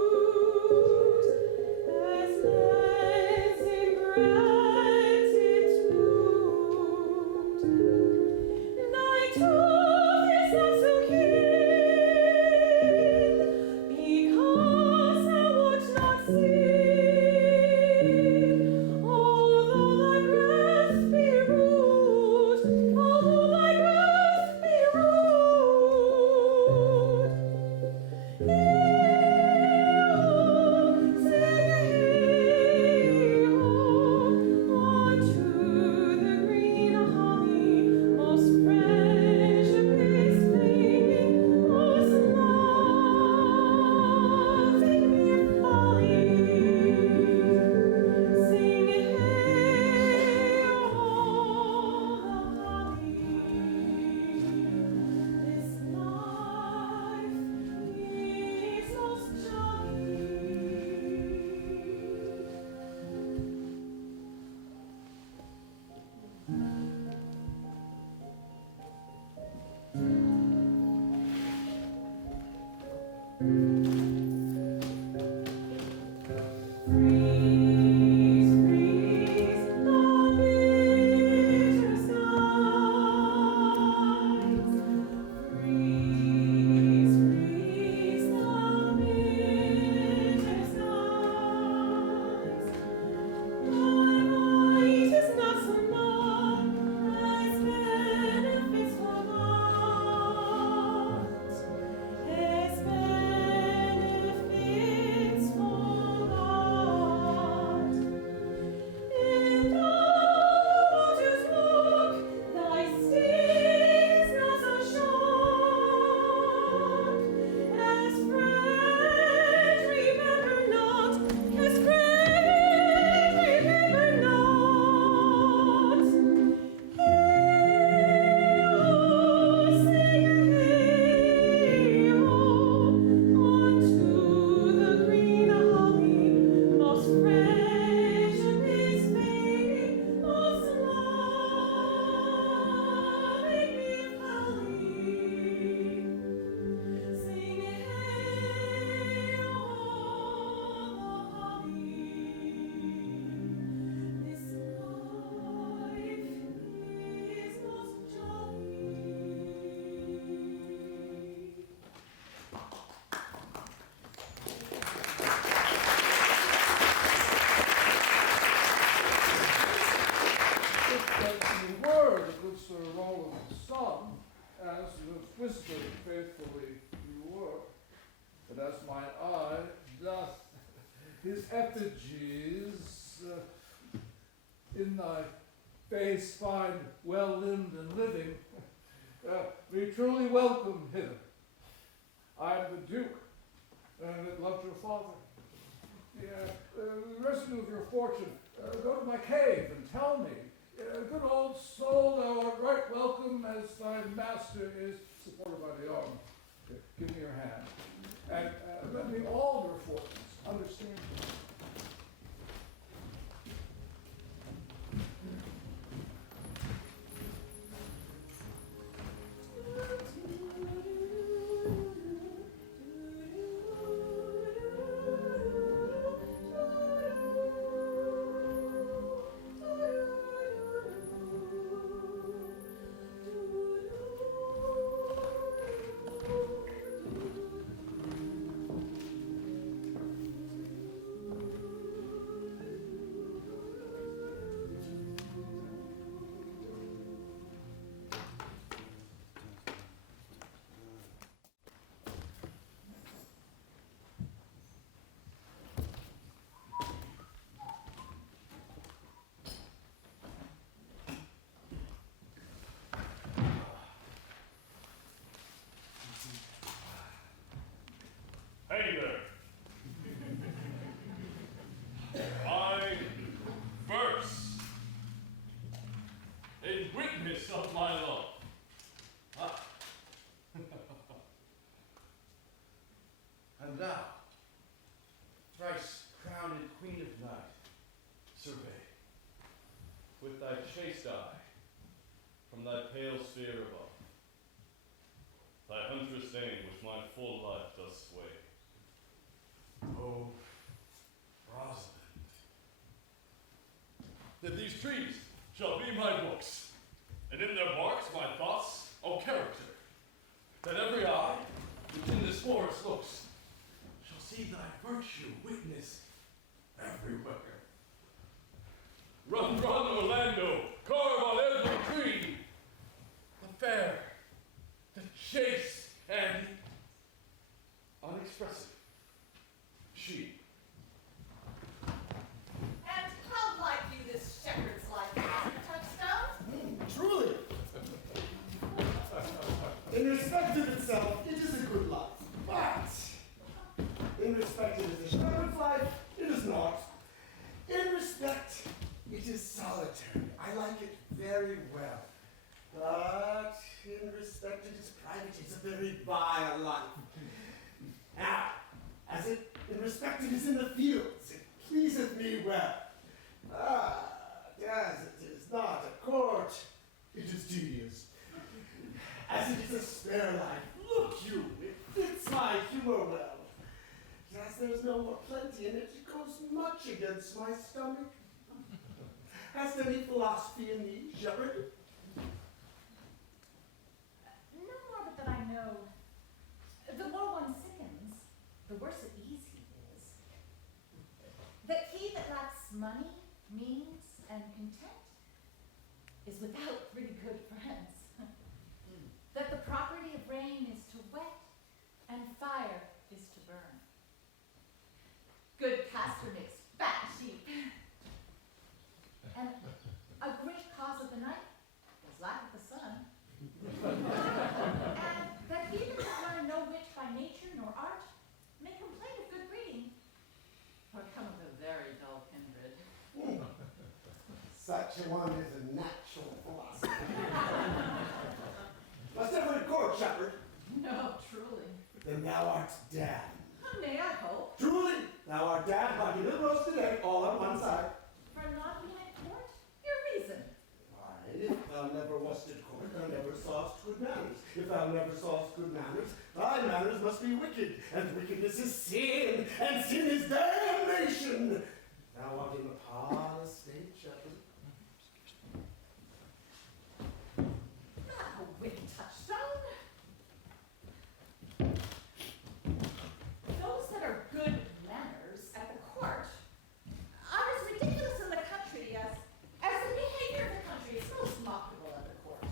Sir Roland's son, as was whispered faithfully you were. But as my eye doth his effigies in thy face find well limbed and living, be truly welcome hither. I am the Duke, and that loved your father. Yeah, the rescue of your fortune, go to my cave and tell me. Good old soul, thou art right welcome as thy master is, supported by the arm. Give me your hand. And let me all your fortunes understand you. Hey there. I first, a witness of my love. Ah. And thou, thrice crowned queen of night, survey, with thy chaste eye, from thy pale sphere above, thy huntress name which my full life does sway. Oh, ROSALIND, that these trees shall be my books, and in their barks my thoughts, O character, that every eye which in this forest looks shall see thy virtue witnessed everywhere. Run, run, Orlando, carve on every tree the fair, the chaste, and unexpressive. She. And how like you this shepherd's life, Mr. Touchstone? Truly. In respect of itself, it is a good life. But in respect it is a shepherd's life, it is not. In respect, it is solitary. I like it very well. But in respect it is private, it's a very vile life. Now, as it in respect it is in the fields, it pleaseth me well. As it is not a court, it is tedious. As it is a spare life, look you, it fits my humor well. As there's no more plenty in it, it goes much against my stomach. Hast any philosophy in thee, shepherd? No more but that I know. The more one sickens, the worse at ease he is. That he that lacks money, means, and content is without really good friends. That the property of rain is to wet, and fire is to burn. Good pasture makes fat sheep. And a great cause of the night is lack of the sun. And that even that learn no wit by nature nor art may complain of good breeding, or come of a very dull kindred. Such a one is a natural philosopher. Must ever in court, shepherd? No, truly. Then thou art damned. May I hope? Truly, thou art damned like a little roasted egg, all on one side. For not being at court? Your reason. Why, if thou never wast at court, thou never sawest good manners. If thou never sawest good manners, thy manners must be wicked, and wickedness is sin, and sin is damnation. Thou art in the parlor state, shepherd. Not a witty touchstone. Those that are good manners at the court are as ridiculous in the country as the behavior of the country is most mockable at the court.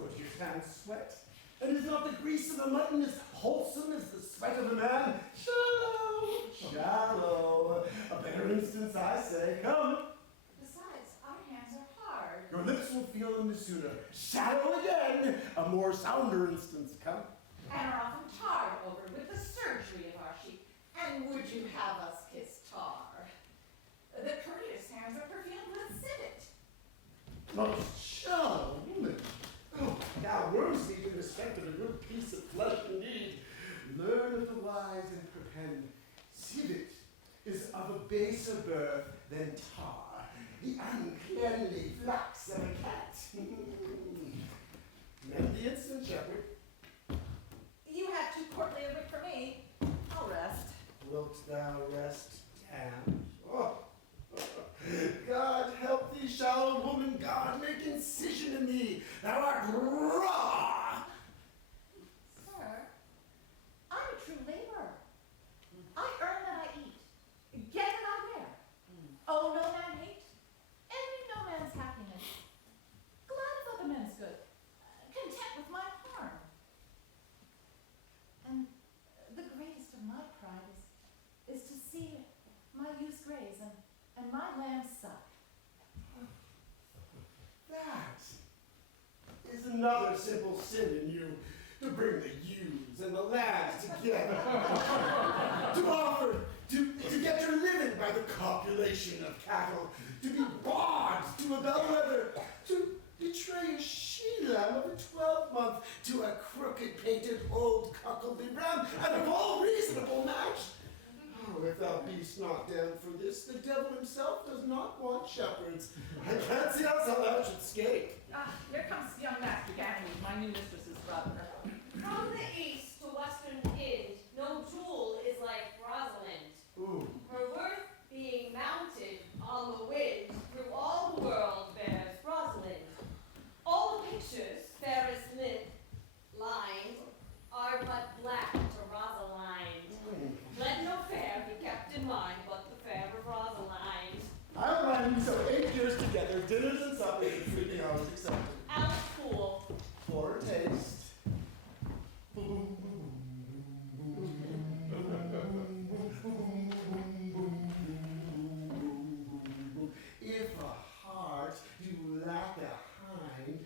courtier's hands sweat? And is not the grease of the mutton as wholesome as the sweat of a man? Shallow, shallow. A better instance, I say. Come. Besides, our hands are hard. Your lips will feel them the sooner. Shallow again. A more sounder instance. Come. And are often tarred over with the surgery of our sheep. And would you have us kiss tar? The courtier's hands are perfumed with civet. Most shallow woman. Oh, now worms need in respect of a good piece of flesh indeed. Learn of the wise and perpend. Civet is of a baser birth than tar, the uncleanly flux of a cat. Mend the instant, shepherd. You have too courtly a wit for me. I'll rest. Wilt thou rest, damned? Oh. God help thee, shallow woman. God make incision in thee. Thou art raw. Sir, I'm a true laborer. I earn that I eat. Get that I wear. Oh, no man hate. Envy no man's happiness. Glad of other men's good. Content with my harm. And the greatest of my pride is to see my ewes graze and my lambs suck. That is another simple sin in you, to bring the ewes and the lambs together. To offer, to get your living by the copulation of cattle, to be bought to a bellwether, to betray a she-lamb of a 12-month to a crooked-painted old cuckoldly ram, and of all reasonable match. Oh, if thou beest not damned for this, the devil himself does not want shepherds. I can't see else how thou should escape. Ah, here comes young Master Ganymede, my new mistress's brother. From the east to western Ind, no jewel is like Rosalind. Ooh. Her worth being mounted on the wind, through all the world bears Rosalind. All the pictures, fairest lit, lined, are but black to Rosalind. Let no fair be kept in mind but the fair of Rosalind. I'll remind you so 8 years together, dinners and suppers and sleeping hours accepted. Out cool. For a taste. If a heart do lack a hind,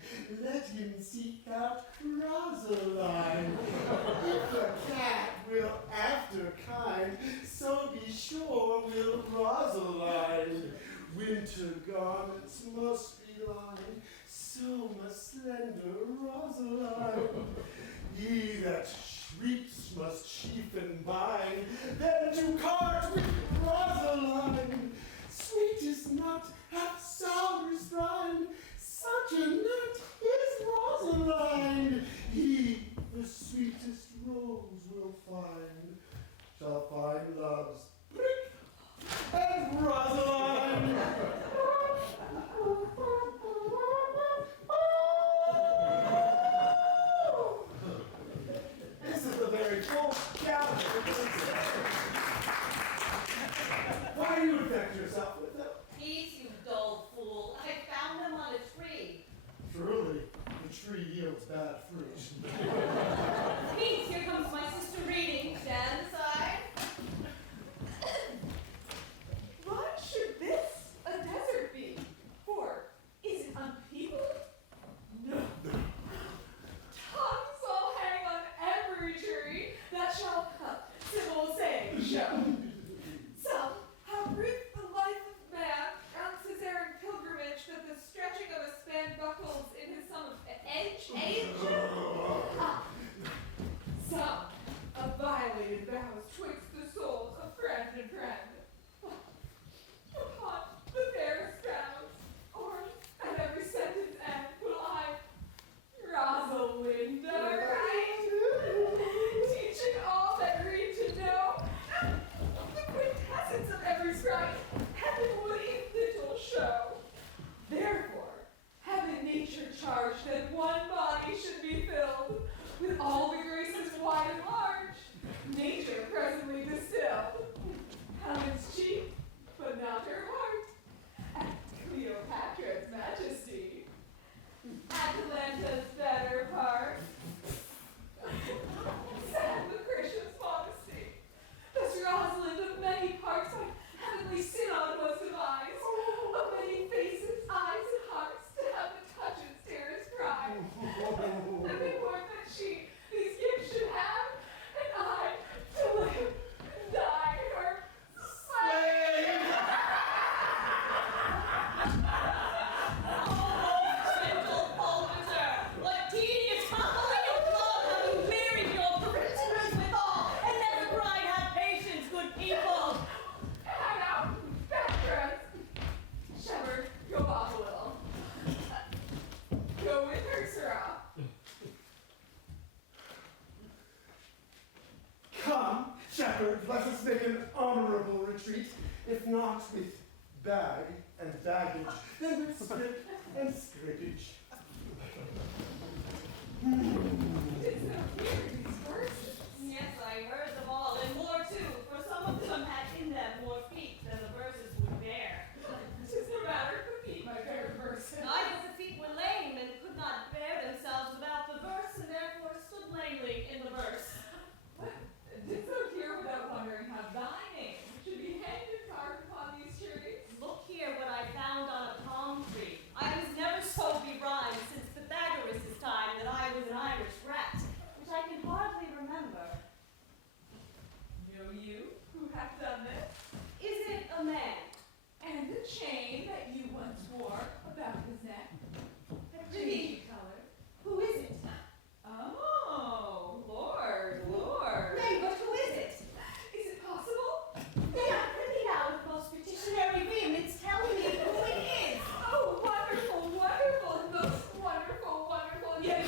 let him seek out Rosaline. If a cat will after kind, so be sure will Rosaline. Winter garments must be lined, so must slender Rosaline. He that shrieks must sheath and bind, then to cart with Rosaline. Sweetest nut hath sourest rind, such a nut is Rosaline. He the sweetest rose will find, shall find love's prick and Rosaline. This is the very full gallop. Why are you gentle Pollaidh, what tedious conflict of love have you wearied your parishioners withal, and never cried, have patience, good people. Hang out, backgrounds. Shepherd, go off a little. Go with her, sirrah. Come, shepherd, let us make an honorable retreat, if not with bag and baggage, then with scrip and scrippage. Didn't know hear these verses. Yes, I heard them all, and more too, for some of them had in them more feet than the verses would bear. Tis no matter for feet, my fair verses. Either the feet were lame and could not bear themselves without the verse, and therefore stood lamely in the verse. What? Didst thou hear without wondering how thy name should be hanged and carved upon these trees? Look here what I found on a palm tree. I was never so berhymed since Pythagoras' time that I was an Irish rat, which I can hardly remember. Know you who hath done this? Is it a man? And the chain that you once wore about his neck? Prithee, color. who is it? Oh, Lord. Nay, but who is it? Is it possible? Nay, I prithee now with most petitionary vehemence, tell me who it is. Oh, wonderful, most wonderful, yet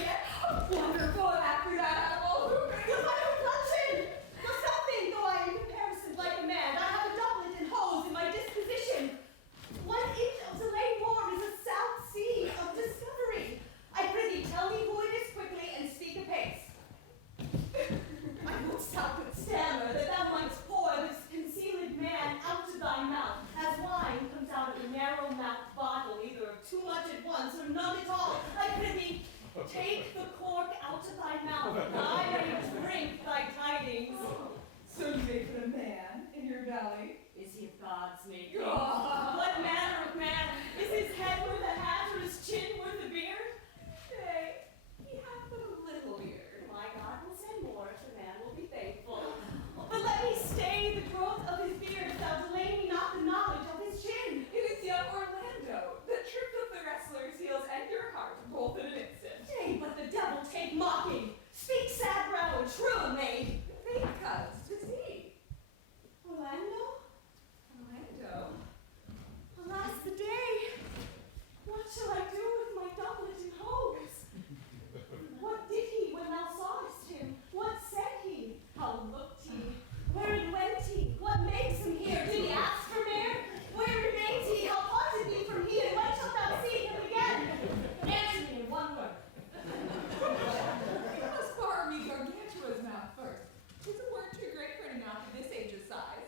wonderful after that animal. With my complexion! For something, though I am in comparison like a man, I have a doublet and hose in my disposition. 1 inch of delay more is a south sea of discovery. I prithee, tell me who it is quickly and speak apace. I would stop with stammer that thou mightst pour this concealed man out of thy mouth, as wine comes out of a narrow-mouthed bottle, either of too much at once or none at all. I prithee, take the cork out of thy mouth, that I may drink thy tidings. So you may put a man in your belly? Is he of God's making? God. What manner of man? Is his head worth a hat or his chin worth a beard? Nay, he hath but a little beard. My God will send more if the man will be faithful. But let me stay the growth of his beard, if thou delay me not the knowledge of his chin. It is young Orlando that tripped up the wrestler's heels and your heart both in an instant. Nay, but the devil take mocking. Speak sad brow and true, maid. Because 'tis he. Orlando? Orlando. Alas the day! What shall I do with my doublet and hose? What did he when thou sawest him? What said he? How looked he? Where went he? What makes him here? Did he ask for more? Where remains he? How parted he from he? And when shalt thou see him again? Answer me in one word. You must borrow me Gargantua's mouth first. 'Tis a word too great for any mouth of this age's size.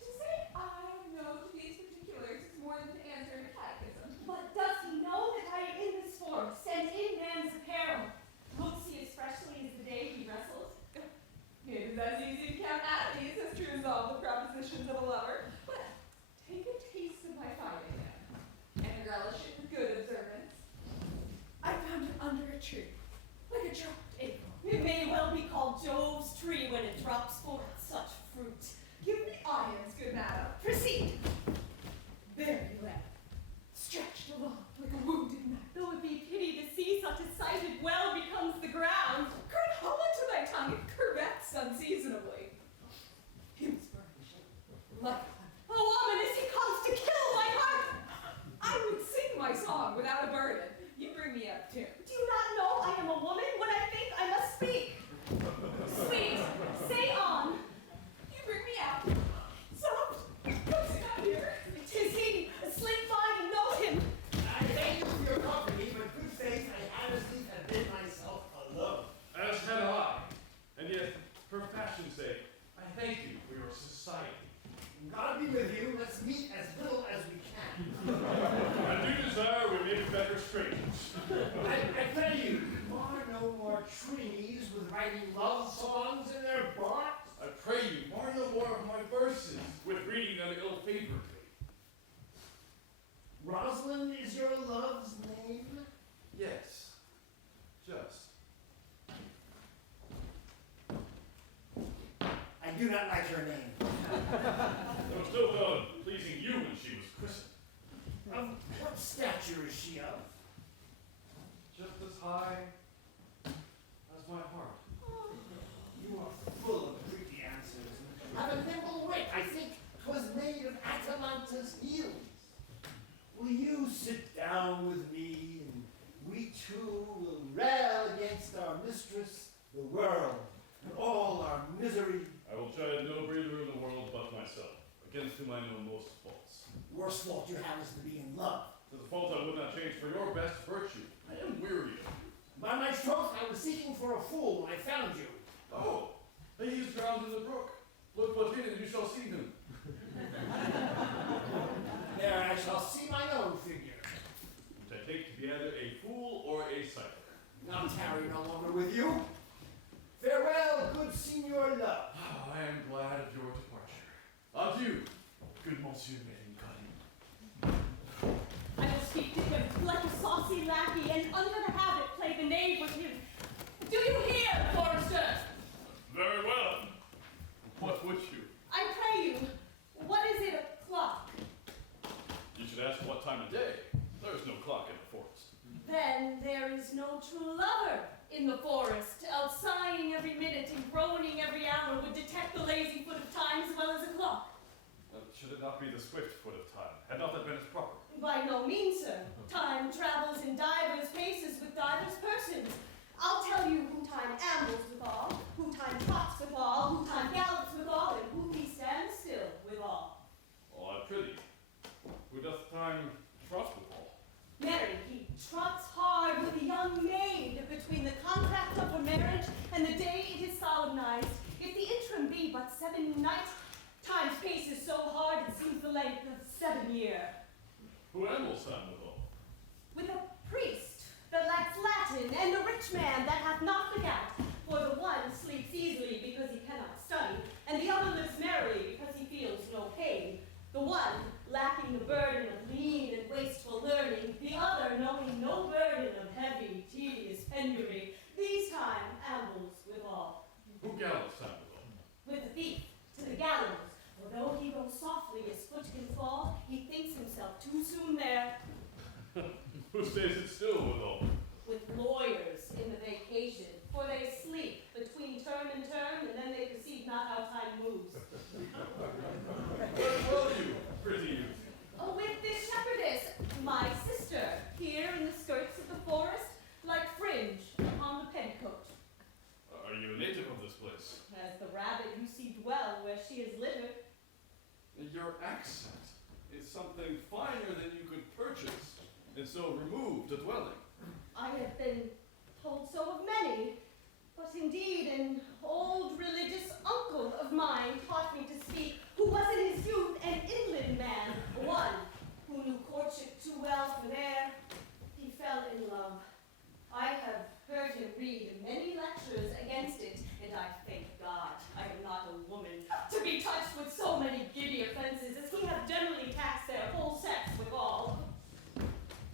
To say I know to these particulars is more than to answer in a catechism. But does he know that I am in this form, sent in man's apparel? Looks he as freshly as the day he wrestled? It is as easy to count at these as to resolve the propositions of a lover. But take a taste of my finding him, and relish it with good observance. I found him under a tree, like a dropped April. It may well be called Jove's tree when it drops forth such fruit. Give me audience, good madam. Proceed. There he lay, stretched along like a wounded man. Though it be pity to see such a sight, it well becomes the ground. Gird hollow to thy tongue, it curvets unseasonably. He was burnished, like A woman as he comes to kill my heart. I would sing my song without a burden. You bring me up tune. Do you not know I am a woman? When I think, I must speak. Sweet, say on. You bring me out. Soft. What's he got here? 'Tis he, slink by and know him. I thank you for your company, but good faith, I honestly have been myself alone. As had I. And yet, for fashion's sake, I thank you for your society. God be with you. Let's meet as little as we can. I do desire we may be better strangers. I pray you, mar no more trees with writing love songs in their barks. I pray you, mar no more of my verses with reading them ill-favoredly. Rosalind is your love's name? Yes, just. I do not like your name. I was still done pleasing you when she was christened. she of? Just as high as my heart. You are full of pretty answers. Have a nimble wit. I think 'twas made of Atalanta's heels. Will you sit down with me, and we two will rail against our mistress, the world, and all our misery? I will chide no breather in the world but myself, against whom I know most faults. Worst fault you have is to be in love. 'Tis a fault I would not change for your best virtue. I am weary of it. By my troth, I was seeking for a fool when I found you. Oh, he is drowned in the brook. Look but in and you shall see him. There I shall see mine own figure. Which I take to be either a fool or a cycler. I'll tarry no longer with you. Farewell, good Signor Love. Oh, I am glad of your departure. Adieu, good Monsieur Melancholy. I will speak to him like a saucy lackey, and under the habit play the knave with him. Do you hear, Forester? Very well. What would you? I pray you, what is it o'clock? You should ask what time of day. There is no clock in the forest. Then there is no true lover in the forest, else sighing every minute and groaning every hour would detect the lazy foot of time as well as a clock. Should it not be the swift foot of time? Had not that been its proper? By no means, sir. Time travels in divers paces with divers persons. I'll tell you who time ambles withal, who time trots withal, who time gallops withal, and who he stands still withal. Oh, I prithee, who doth time trot withal? Marry, he trots hard with a young maid between the contract of her marriage and the day it is solemnized. If the interim be but 7 nights, time's pace is so hard it seems the length of 7 years. Who ambles time withal? With a priest that lacks Latin, and a rich man that hath not the gout. For the one sleeps easily because he cannot study, and the other lives merrily because he feels no pain. The one lacking the burden of lean and wasteful learning, the other knowing no burden of heavy, tedious penury. These time ambles withal. Who gallops time withal? With the thief to the gallows. For though he goes softly, his foot can fall, he thinks himself too soon there. Who stays it still withal? With lawyers in the vacation, for they sleep between term and term, and then they perceive not how time moves. Where dwell you, pretty youth? Oh, with this shepherdess, my sister, here in the skirts of the forest, like fringe upon the petticoat. Are you a native of this place? As the rabbit you see dwell where she is littered. Your accent is something finer than you could purchase, and so remove the dwelling. I have been told so of many, but indeed an old religious uncle of mine taught me to speak, who was in his youth an inland man, one who knew courtship too well for there. He fell in love. I have heard him read many lectures against it, and I thank God I am not a woman to be touched with so many giddy offenses as he hath generally taxed their whole sex withal.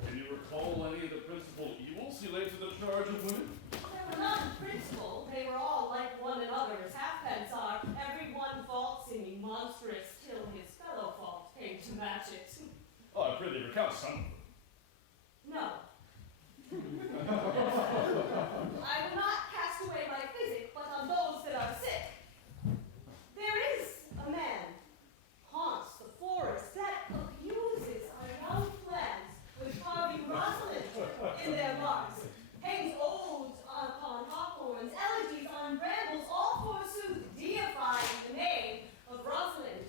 Can you recall any of the principal evils he laid to the charge of women? They were not in principle. They were all like one another, as halfpence are. Every one fault seeming monstrous, till his fellow fault came to match it. Oh, I prithee recount some of them. No. I will not cast away my physic, but on those that are sick. There is a man haunts the forest that abuses our young plants with carving ROSALIND in their marks, hangs odes upon hawthorns, elegies on brambles, all forsooth deifying the name of ROSALIND.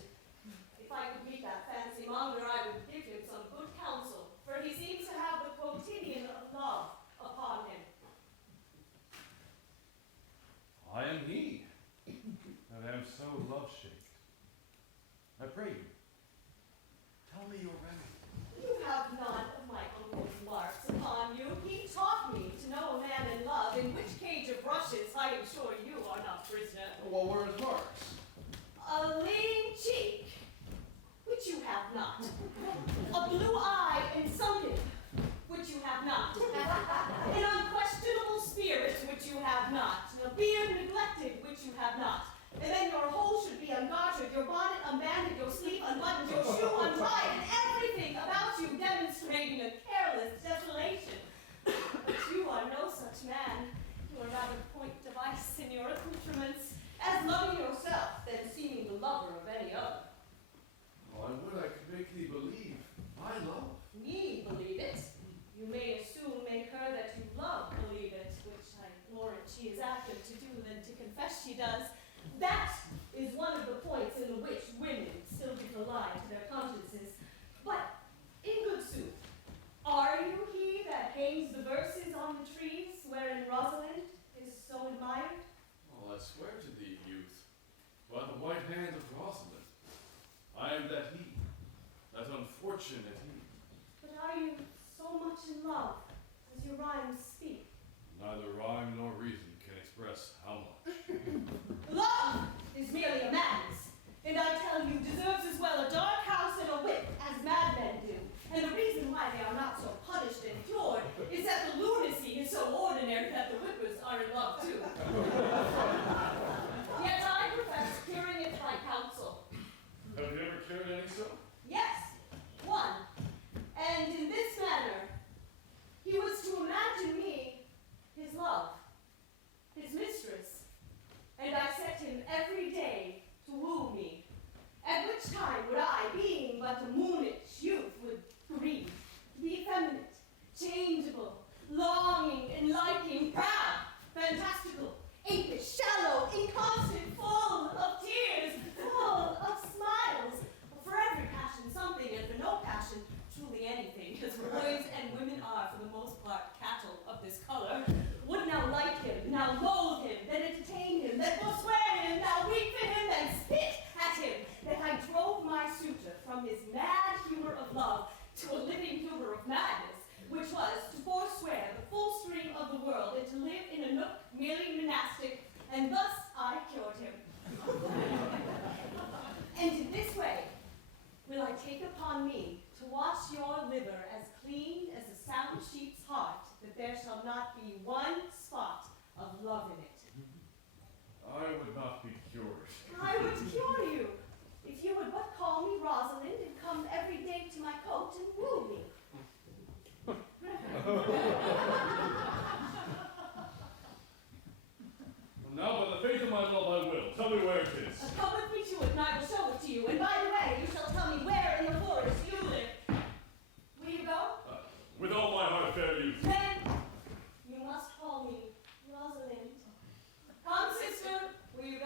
If I could meet that fancy monger, I would give him some good counsel, for he seems to have the quotidian of love upon him. I am he, and am so love-shaped. I pray you, tell me your remedy. You have none of my uncle's marks upon you. He taught me to know a man in love, in which cage of rushes I am sure you are not prisoner. Well, where is marks? A lean cheek, which you have not. A blue eye and sunken, which you have not. An unquestionable spirit, which you have not. A beard neglected, which you have not. And then your whole should be ungartered, your bonnet unbanded, your sleeve unbuttoned, your shoe untied, and everything about you demonstrating a careless, desolate much in love as your rhymes speak. Neither rhyme nor reason can express how much. Love is merely a man's, and I tell you, deserves as well a dark house and a whip as madmen do. And the reason why they are not so punished and cured is that the lunacy is so ordinary that the whippers are in love too. Yet I profess curing it by counsel. Have you ever cured any so? Yes, one. And in this manner, he was to imagine me his love, his mistress, and I set him every day to woo me, at which time would I, being but a moonish youth, would grieve, be effeminate, changeable, longing and liking, proud, fantastical, apish, shallow, inconstant, full of tears, full of smiles, for every passion something, and for no passion truly anything, as boys and women are for the most part cattle of this color, would now like him, now loathe him, then entertain him, then forswear him, now weep for him, then spit at him, that I drove my suitor from his mad humor of love to a living humor of madness, which was to forswear the full stream of the world and to live in a nook merely monastic, and thus I cured him. And in this way will I take upon me to wash your liver as clean as a sound sheep's heart, that there shall not be one spot of love in it. I would not be cured. I would cure you, if you would but call me Rosalind and come every day to my coat and woo me. Now, by the faith of my love, I will. Tell me where it is. Come with me to it, and I will show it to you. And by the way, you shall tell me where in the forest you live. Will you go? With all my heart, fair youth. Then you must call me Rosalind. Come, sister. Will you go?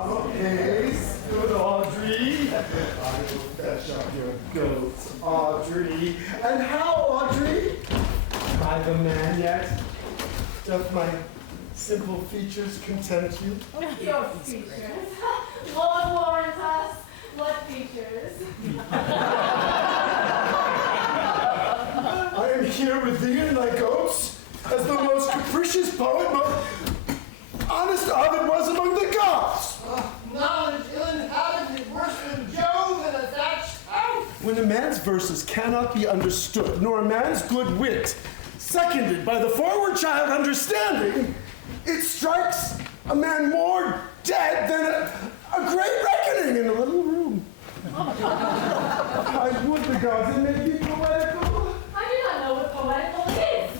Okay, good Audrey. I will fetch up your goats, Audrey. And how, Audrey? Am I the man yet? Doth my simple features content you? Your features. Lord warrant us. What features? I am here with thee and thy goats as the most capricious poet, most honest Ovid was among the gods. Knowledge ill-inhabited, worse than Jove in a thatched house. When a man's verses cannot be understood, nor a man's good wit seconded by the forward child understanding, it strikes a man more dead than a great reckoning in a little room. I would the gods it may be poetical. I do not know what poetical is.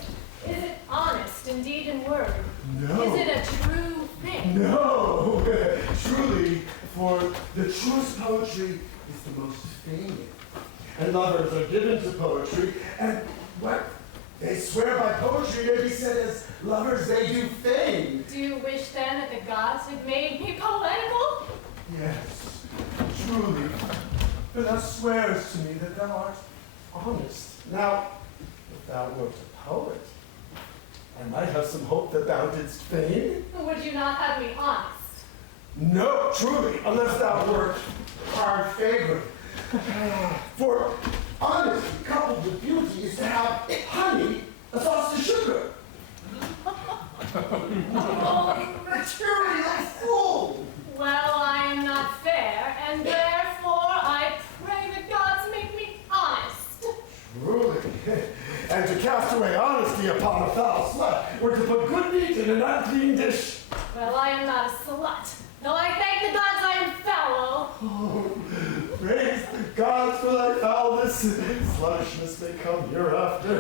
Is it honest indeed in word? No. Is it a true thing? No, truly, for the truest poetry is the most feigned. And lovers are given to poetry, and what they swear by poetry may be said as lovers they do feign. Do you wish then that the gods had made me poetical? Yes, truly, for thou swearest to me that thou art honest. Now, if thou wert a poet, I might have some hope that thou didst feign. Would you not have me honest? No, truly, unless thou wert hard favored. For honesty coupled with beauty is to have honey, a sauce to sugar. Oh, material fool! Well, I am not fair, and therefore I pray the gods make me honest. Truly. And to cast away honesty upon a foul slut were to put good meat in an unclean dish. Well, I am not a slut, though I thank the gods I am foul. Oh, praise the gods for thy foulness. Sluttishness may come hereafter.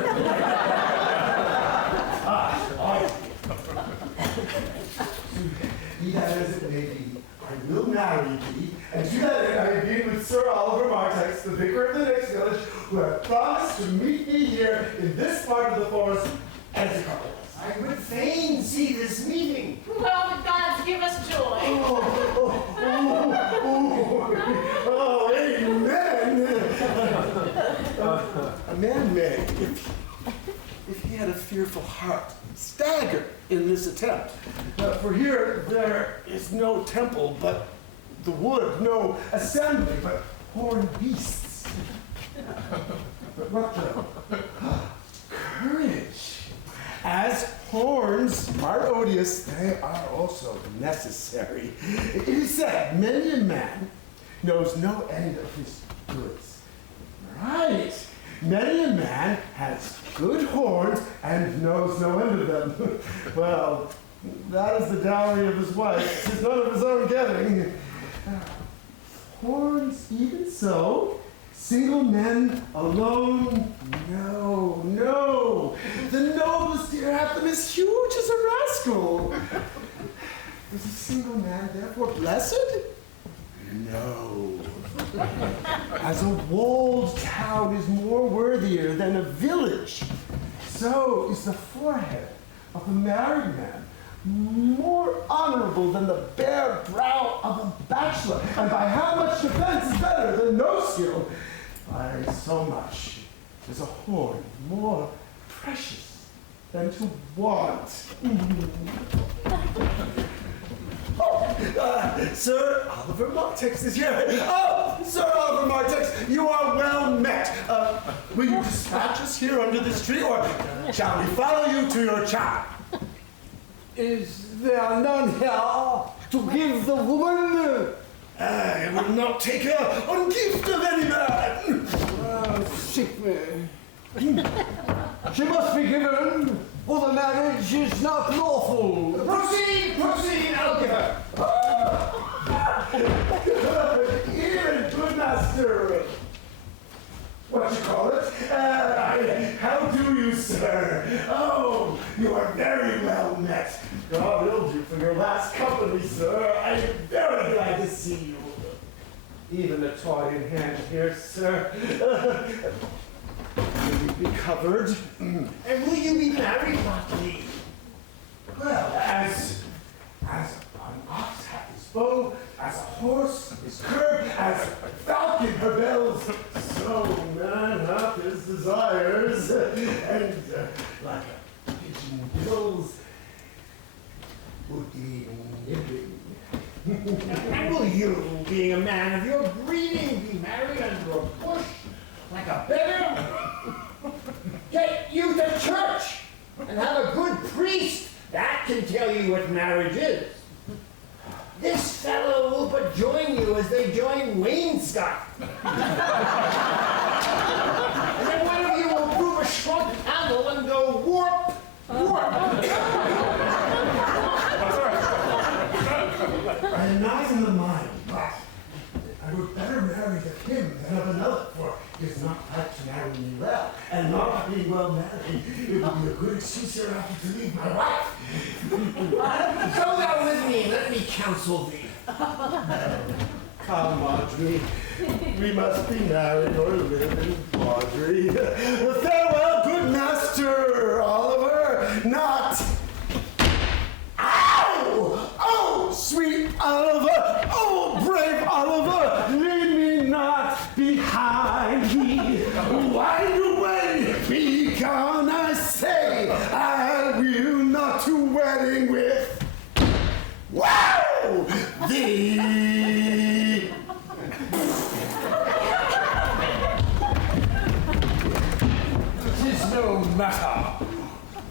Be that as it may be, I will marry thee, and to that end I have been with Sir Oliver Martex, the vicar of the next village, who have promised to meet me here in this part of the forest and to couple us. I would fain see this meeting. Well, the gods give us joy. Oh, amen. man may, if he had a fearful heart, stagger in this attempt. For here there is no temple but the wood, no assembly but horned beasts. But what though? Courage. As horns are odious, they are also necessary. It is said, many a man knows no end of his goods. Right. Many a man has good horns and knows no end of them. Well, that is the dowry of his wife. 'Tis none of his own getting. Horns even so. Single men alone? No, no. The noblest deer hath them as huge as a rascal. Is a single man therefore blessed? No. As a walled town is more worthier than a village, so is the forehead of a married man more honorable than the bare brow of a bachelor. And by how much defense is better than no skill? By so much is a horn more precious than to want. Sir Oliver Martex is here. Oh, Sir Oliver Martex, you are well met. Will you dispatch us here under this tree, or shall we follow you to your child? Is there none here to give the woman? I will not take her on gift of any man. Sick man. She must be given, or the marriage is not lawful. Proceed, I'll give her. Even good master. What you call it? How do you, sir? Oh, you are very well met. God willed you for your last company, sir. I am very glad to see you. Even a toy in hand here, sir. Will you be covered? And will you be married, Marquis? Well, as an ox hath his bow, as a horse his curb, as a falcon her bells, so man hath his desires, and like a pigeon bills would be nibbling. And will you, being a man of your breeding, be married under a bush like a beggar? Get you to church and have a good priest. That can tell you what marriage is. This fellow will but join you as they join wainscot. And then one of you will prove a shrunk handle and go warp, warp. I am not in the mind, but I would better marry to him than of another, for it is not right to marry me well, and not being well married, it would be a good excuse hereafter to leave my wife. Go thou with me, and let me counsel thee. Come, Audrey. We must be married or live in Audrey. Farewell, good master Oliver. Not. Ow! Oh, sweet Oliver! Oh, brave Oliver! Leave me not behind me. Wind away, be gone, I say. I will not to wedding with. Wow! Thee. Tis no matter.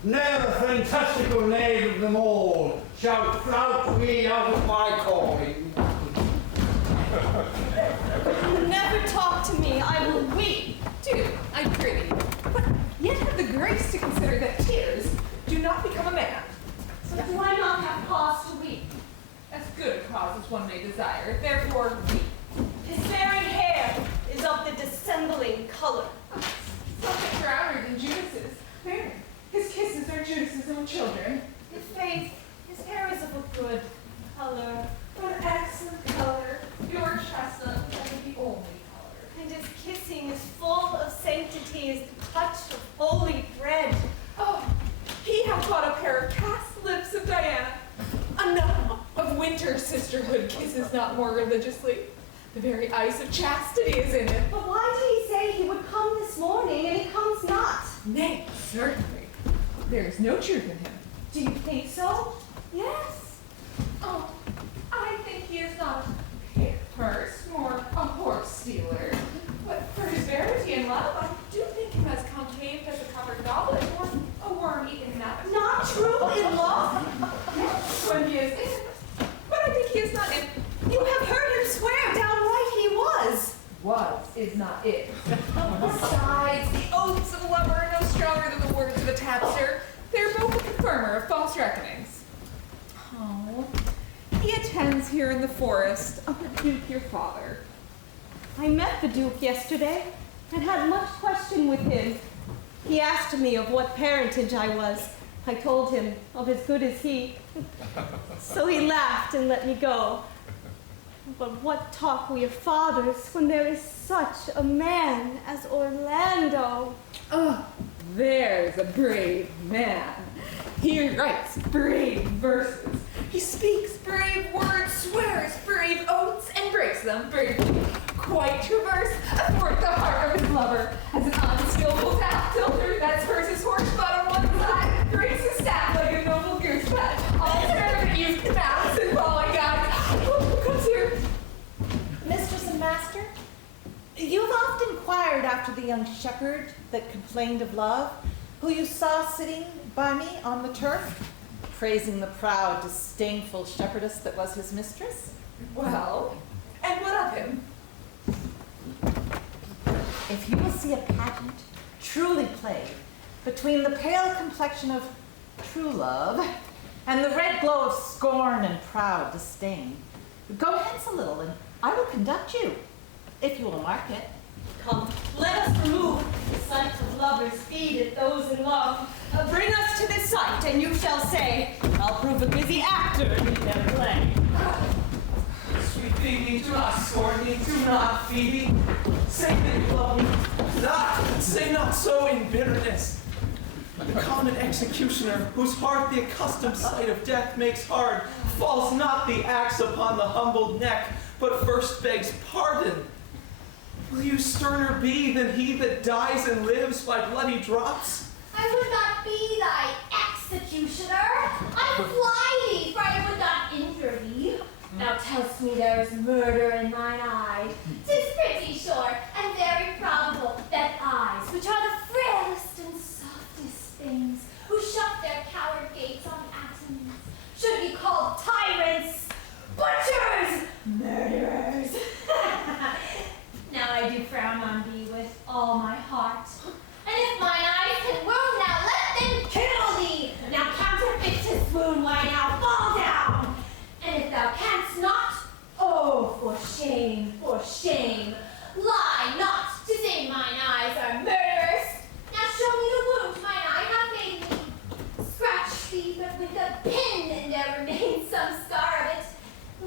Ne'er a fantastical knave of them all shall flout me out of my calling. Never talk to me, I will weep. Do, I pray, but yet have the grace to consider that tears do not become a man. So do I not have cause to weep? As good a cause as one may desire, therefore weep. His very hair is of the dissembling color. Something browner than Judas's. There, his kisses are Judas's own children. His face, his hair is of a good color. An excellent color, your chestnut will be the only color. And his kissing is full of sanctity as the touch of holy bread. Oh, he hath got a pair of cast lips of Diana. Enough of winter sisterhood kisses not more religiously. The very ice of chastity is in it. But why did he say he would come this morning and he comes not? Nay, certainly. There is no truth in him. Do you think so? Yes. Oh, I think he is not a pick purse, more a horse stealer. But for his verity and love, I do think him as concave as a covered goblet or a worm eaten nut. Not true in love? When he is in. But I think he is not in. You have heard him swear downright he was. Was is not it. Besides, the oaths of a lover are no stronger than the words of a tapster. They're both a confirmer of false reckonings. Oh, he attends here in the forest of the Duke your father. I met the Duke yesterday and had much question with him. He asked me of what parentage I was. I told him of as good as he. So he laughed and let me go. But what talk we of fathers when there is such a man as Orlando? Oh, there's a brave man. He writes brave verses. He speaks brave words, swears brave oaths, and breaks them bravely. Quite traverse athwart the heart of his lover, as an unskillful tap tilter that spurs his horse butt on one side, breaks his staff like a noble goose pet. All terror that used the mouths and falling guys. Who comes here? Mistress and master, you have often inquired after the young shepherd that complained of love, who you saw sitting by me on the turf, praising the proud, disdainful shepherdess that was his mistress. Well, and what of him? If you will see a pageant truly played between the pale complexion of true love and the red glow of scorn and proud disdain, go hence a little and I will conduct you, if you will mark it. Come, let us remove the sight of lovers feed at those in love. Bring us to this sight, and you shall say, I'll prove a busy actor in their play. Sweet Phoebe, do not scorn me, do not, Phoebe. Say that you love me, not, say not so in bitterness. The common executioner, whose heart the accustomed sight of death makes hard, falls not the axe upon the humbled neck, but first begs pardon. Will you sterner be than he that dies and lives by bloody drops? I would not be thy executioner. I fly thee, for I would not injure thee. Thou tell'st me there is murder in mine eye. 'Tis pretty sure, and very probable, that eyes, which are the frailest and softest things, who shut their coward gates on atoms, should be called tyrants, butchers, murderers. Now I do frown on thee with all my heart. And if mine eyes can wound, now let them kill thee. Now counterfeit to swoon, why now fall down. And if thou canst not, oh, for shame, lie not to say mine eyes are murderers. Now show me the wound mine eye hath made me. Scratch thee but with a pin, and there remains some scar of it.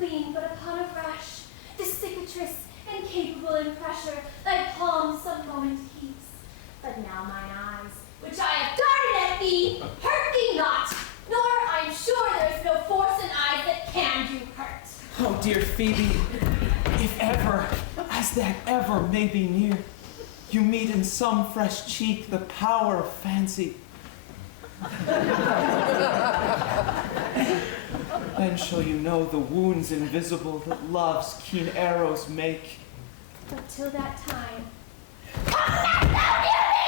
Lean but upon a brush, the cicatrice, incapable in pressure, thy palm some moment keeps. But now mine eyes, which I have darted at thee, hurt thee not, nor I'm sure there is no force in eyes that can do hurt. Oh, dear Phoebe, if ever, as that ever may be near, you meet in some fresh cheek the power of fancy, then shall you know the wounds invisible that love's keen arrows make. But till that time, come not thou near me!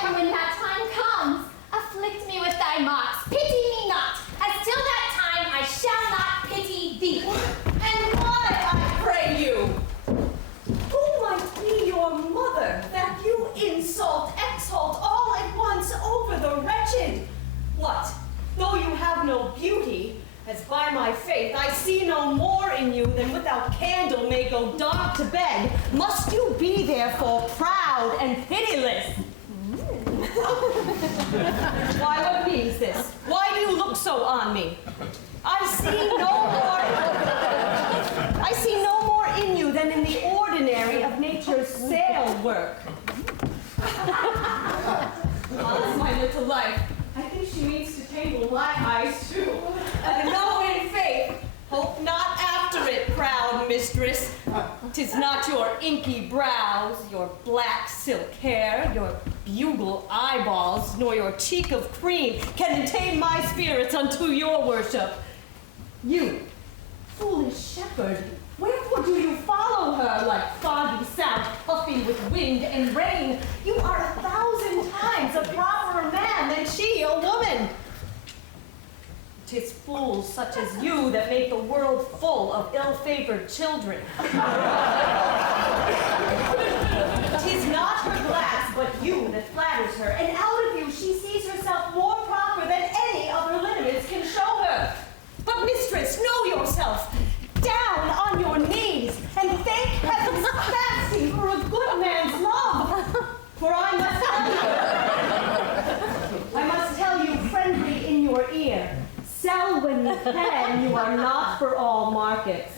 And when that time comes, afflict me with thy mocks, pity me not, as till that time I shall not pity thee. And why, I pray you? Who might be your mother, that you insult, exalt all at once over the wretched? What, though you have no beauty, as by my faith I see no more in you than without candle may go dark to bed, must you be therefore proud and pitiless? Why, what means this? Why do you look so on me? I see no more in you than in the ordinary of nature's sail work. Alas, my little life, I think she means to tangle my eyes too. And no, in faith, hope not after it, proud mistress. 'Tis not your inky brows, your black silk hair, your bugle eyeballs, nor your cheek of cream can attain my spirits unto your worship. You, foolish shepherd, wherefore do you follow her like foggy sound, puffy with wind and rain? You are 1,000 times a properer man than she, a woman. 'Tis fools such as you that make the world full of ill-favored children. 'Tis not her glass, but you that flatters her, and out of you she sees herself more proper than any other lineaments can show her. But mistress, know yourself. Down on your knees and thank heaven's fasting for a good man's love. For I must tell you friendly in your ear, sell when you can, you are not for all markets.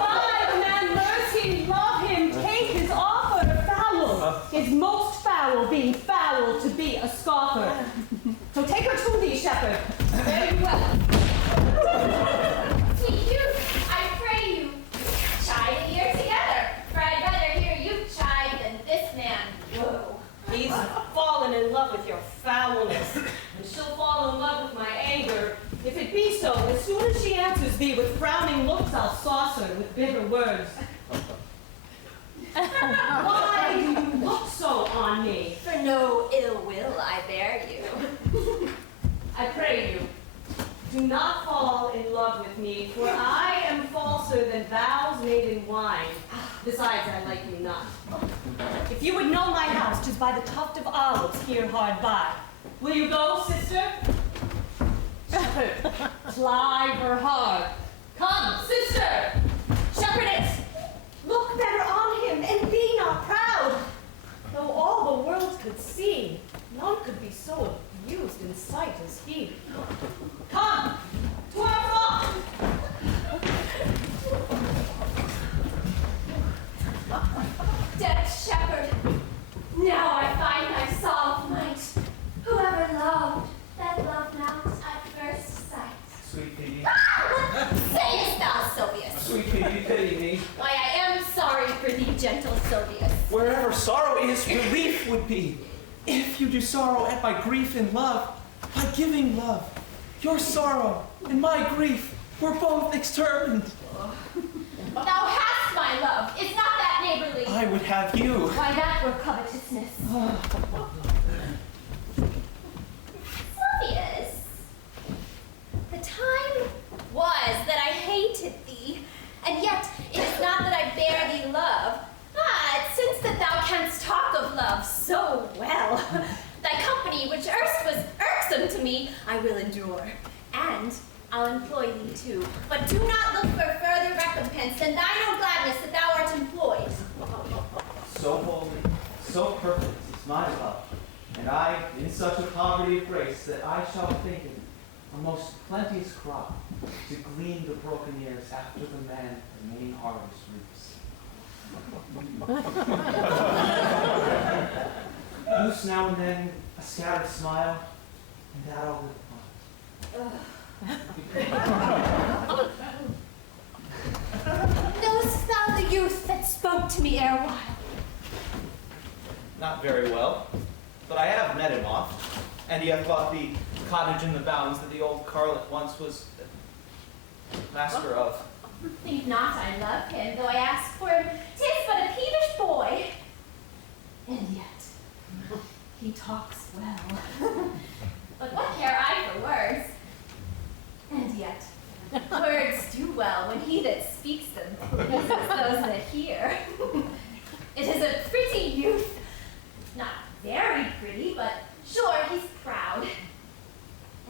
Why, man, mercy, love him, take his offer, foul, his most foul being foul to be a scoffer. So take her to thee, shepherd. Very well. Sweet youth, I pray you, chide a year together, for I'd rather hear you chide than this man whoa. He's fallen in love with your foulness, and she'll fall in love with my anger. If it be so, as soon as she answers thee with frowning looks, I'll sauce her with bitter words. Why do you look so on me? For no ill will I bear you. I pray you, do not fall in love with me, for I am falser than vows made in wine. Besides, I like you not. If you would know my house, 'tis by the tuft of olives here hard by. Will you go, sister? Shepherd, ply her hard. Come, sister! Shepherdess, look better on him, and be not proud. Though all the world could see, none could be so abused in sight as he. Come, to our flock! Dead shepherd, now I find thy solve might. Whoever loved, that loved not at first sight. Sweet pity. What sayest thou, Sylvius? Sweet pity, pity me. Why, I am sorry for thee, gentle Sylvius. Wherever sorrow is, relief would be. If you do sorrow at my grief and love, by giving love, your sorrow and my grief were both extermined. Thou hast my love. Is not that neighborly? I would have you. Why, that were covetousness. Sylvius, the time was that I hated thee, and yet it is not that I bear thee love, but since that thou canst talk of love so well, thy company, which erst was irksome to me, I will endure, and I'll employ thee too. But do not look for further recompense than thine own gladness that thou art employed. So holy, so perfect is my love, and I in such a poverty of grace that I shall think it a most plenteous crop to glean the broken ears after the man the main harvest reaps. Loose now and then a scattered smile, and that I'll live Knowest thou the youth that spoke to me erewhile? Not very well, but I have met him oft, and he hath bought the cottage in the bounds that the old Carl once was master of. Think not I love him, though I ask for him. 'Tis but a peevish boy. And yet, he talks well. But what care I for words? And yet, words do well when he that speaks them pleases those that hear. It is a pretty youth. Not very pretty, but sure he's proud.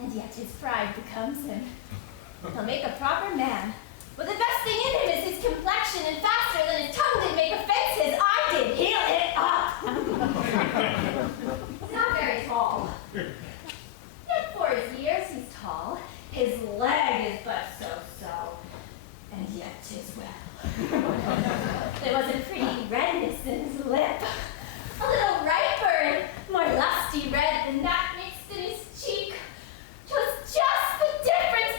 And yet his pride becomes him. He'll make a proper man. But the best thing in him is his complexion, and faster than his tongue did make offenses, I did heal it up. He's not very tall. Yet for his years he's tall. His leg is but so-so. And yet 'tis well. There was a pretty redness in his lip. A little riper and more lusty red than that mixed in his cheek. 'Twas just the difference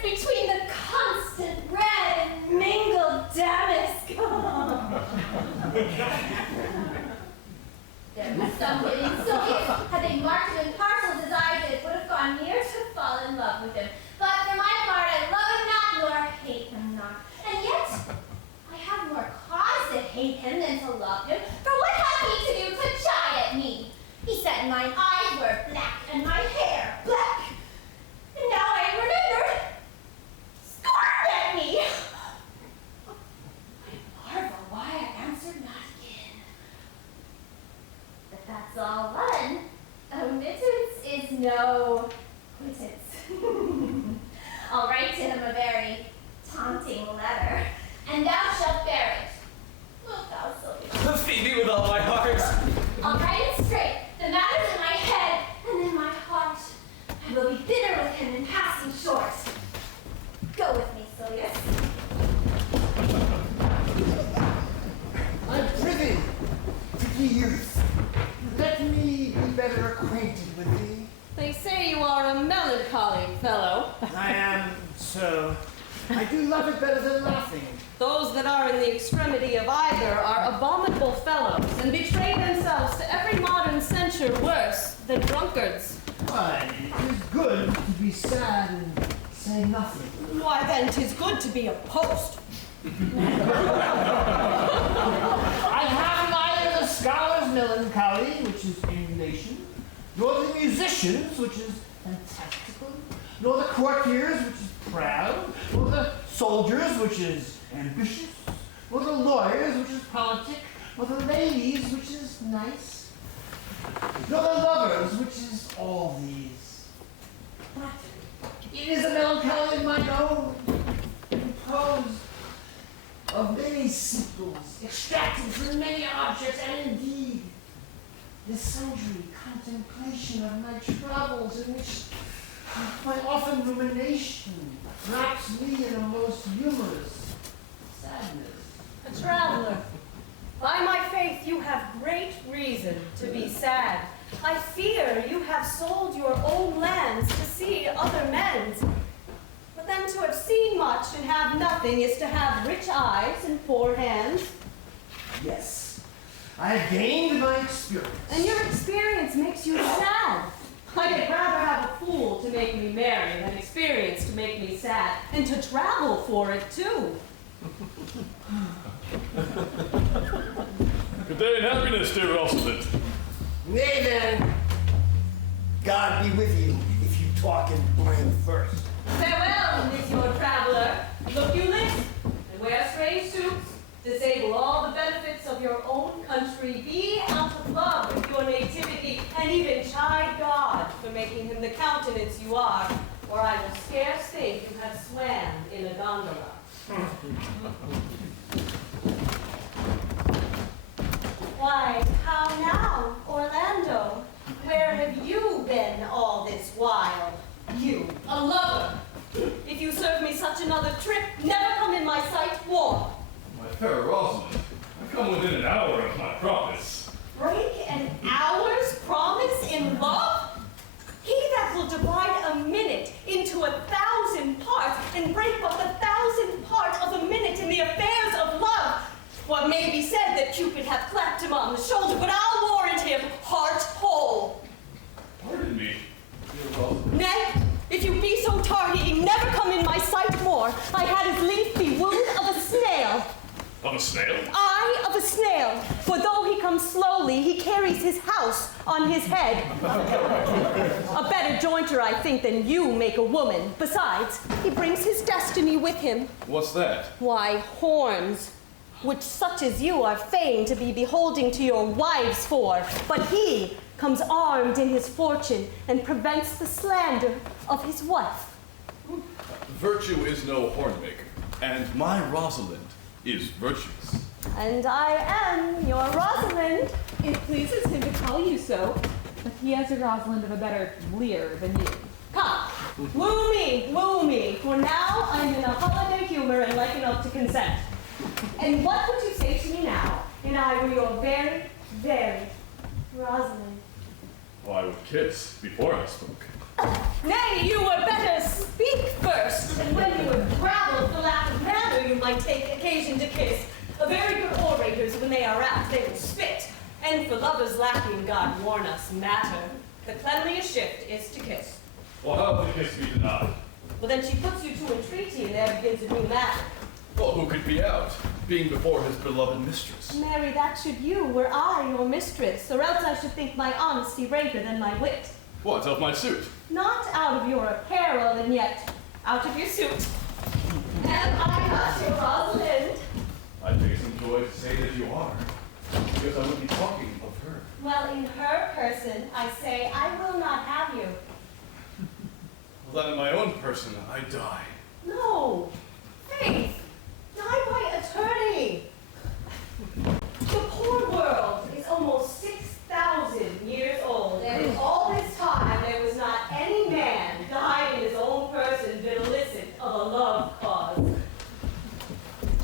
some women, Sylvius, had they marked him in parcels as I did, would have gone near to fall in love with him. But for my part, I love him not, nor hate him not. And yet, I have more cause to hate him than to love him. For what had he to do to chide at me? He said mine eyes were black and my hair black. And now I am remembered. Scorned at me. I marvel why I answered not again. But that's all one. Omittance is no quittance. I'll write to him a very taunting letter, and thou shalt bear it. Wilt thou, Sylvia? Phoebe, with all my heart. I'll write it straight. The matter's in my head and in my heart. I will be bitter with him in passing short. Go with me, Sylvius. I prithee, pretty youth, let me be better acquainted with thee. They say you are a melancholy fellow. I am, so. I do love it better than laughing. Those that are in the extremity of either are abominable fellows and betray themselves to every modern censure worse than drunkards. Why, it is good to be sad and say nothing. Why then 'tis good to be a post. I have neither the scholar's melancholy, which is emulation, nor the musician's, which is fantastical, nor the courtier's, which is proud, nor the soldier's, which is ambitious, nor the lawyer's, which is politic, nor the lady's, which is nice, nor the lover's, which is all these. But it is a melancholy of mine own, composed of many sequels, extracted from many objects, and indeed, the sundry contemplation of my travels, in which my often rumination wraps me in a most humorous sadness. A traveler. By my faith, you have great reason to be sad. I fear you have sold your own lands to see other men's. But then to have seen much and have nothing is to have rich eyes and poor hands. Yes, I have gained my experience. And your experience makes you sad. I'd rather have a fool to make me merry than experience to make me sad, and to travel for it too. Good day and happiness, dear Rosalind. Nay then, God be with you if you talk in bland verse. Farewell, Monsieur Traveler. Look you lisp, and wear strange suits, disable all the benefits of your own country, be out of love with your nativity, and even chide God for making him the countenance you are, or I will scarce think you have swam in a gondola. Why, how now, Orlando? Where have you been all this while? You, a lover. If you serve me such another trick, never come in my sight more. My fair Rosalind, I come within an hour of my promise. Break an hour's promise in love? He that will divide a minute into 1,000 parts and break but the 1,000th part of a minute in the affairs of love. What may be said that Cupid hath clapped him on the shoulder, but I'll warrant him heart whole. Pardon me, dear Rosalind. Nay, if you be so tardy, never come in my sight more. I had as lief be wound of a snail. Of a snail? Eye of a snail, for though he comes slowly, he carries his house on his head. A better jointer, I think, than you make a woman. Besides, he brings his destiny with him. What's that? Why, horns, which such as you are fain to be beholding to your wives for. But he comes armed in his fortune and prevents the slander of his wife. Virtue is no hornmaker, and my Rosalind is virtuous. And I am your Rosalind. It pleases him to call you so, but he has a Rosalind of a better leer than you. Come, woo me, for now I'm in a holiday humor and like enough to consent. And what would you say to me now, and I were your very, very Rosalind? Well, I would kiss before I spoke. Nay, you were better speak first, and when you have gravelled the lack of manner, you might take occasion to kiss. Very good orators, when they are apt, they will spit, and And for lovers lacking, God warn us, matter. The cleanliest shift is to kiss. Well, how could a kiss be denied? Well, then she puts you to entreaty, and there begins a new matter. Well, who could be out, being before his beloved mistress? Marry, that should you, were I your mistress, or else I should think my honesty ranker than my wit. What, of my suit? Not out of your apparel, and yet out of your suit. Am I not your Rosalind? I take some joy to say that you are, because I would be talking of her. Well, in her person, I say I will not have you. Well, then in my own person, I die. No, Faith, die by attorney. The poor world is almost 6,000 years old, and in all this time there was not any man died in his own person been illicit of a love cause.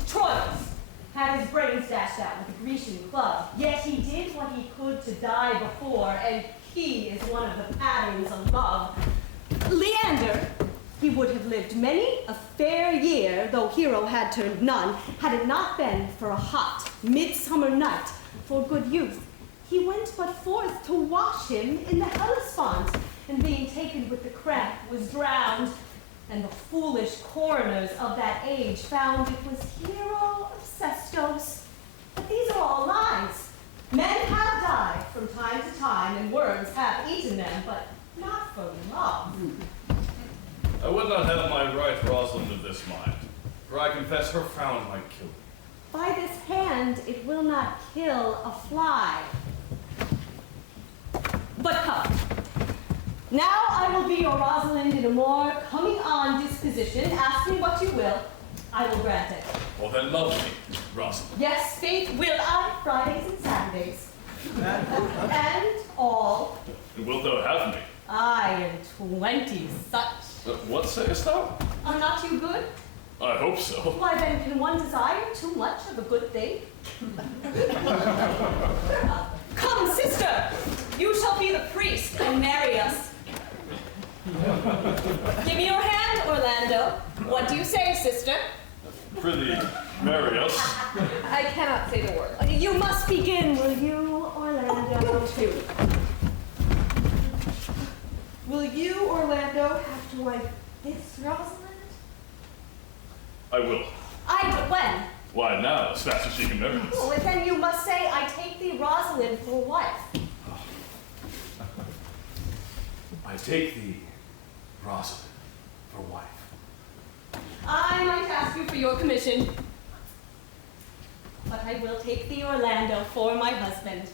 Troilus had his brains dashed out with a Grecian club, yet he did what he could to die before, and he is one of the patterns of love. Leander, he would have lived many a fair year, though hero had turned none, had it not been for a hot midsummer night for good youth. He went but forth to wash him in the Hellespont, and being taken with the cramp was drowned. And the foolish coroners of that age found it was Hero of Sestos. But these are all lies. Men have died from time to time, and worms have eaten them, but not for love. I would not have my right Rosalind of this mind, for I confess her frown might kill me. By this hand it will not kill a fly. But come. Now I will be your Rosalind in a more coming-on disposition. Ask me what you will, I will grant it. Well, then love me, Rosalind. Yes, Faith, will I, Fridays and Saturdays. And all. And wilt thou have me? I am 20 such. What sayest thou? Are not you good? I hope so. Why then, can one desire too much of a good thing? Come, sister, you shall be the priest and marry us. Give me your hand, Orlando. What do you say, sister? Prithee, marry us. I cannot say the word. You must begin, will you, Orlando? Two. Will you, Orlando, have to wife this Rosalind? I will. But when? Why now, as fast as she can marry us. Well, then you must say, I take thee, Rosalind, for wife. I take thee, Rosalind, for wife. I might ask you for your commission, but I will take thee, Orlando, for my husband.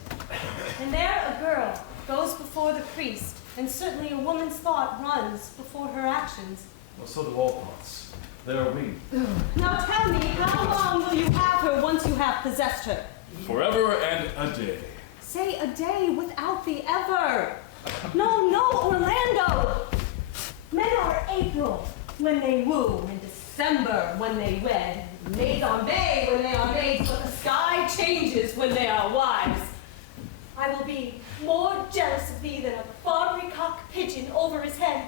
And there a girl goes before the priest, and certainly a woman's thought runs before her actions. Well, so do all thoughts. They are winged. Now tell me, how long will you have her once you have possessed her? Forever and a day. Say a day without the ever. No, Orlando. Men are April when they woo, and December when they wed. Maids are May when they are maids, but the sky changes when they are wives. I will be more jealous of thee than a Barbary cock pigeon over his head,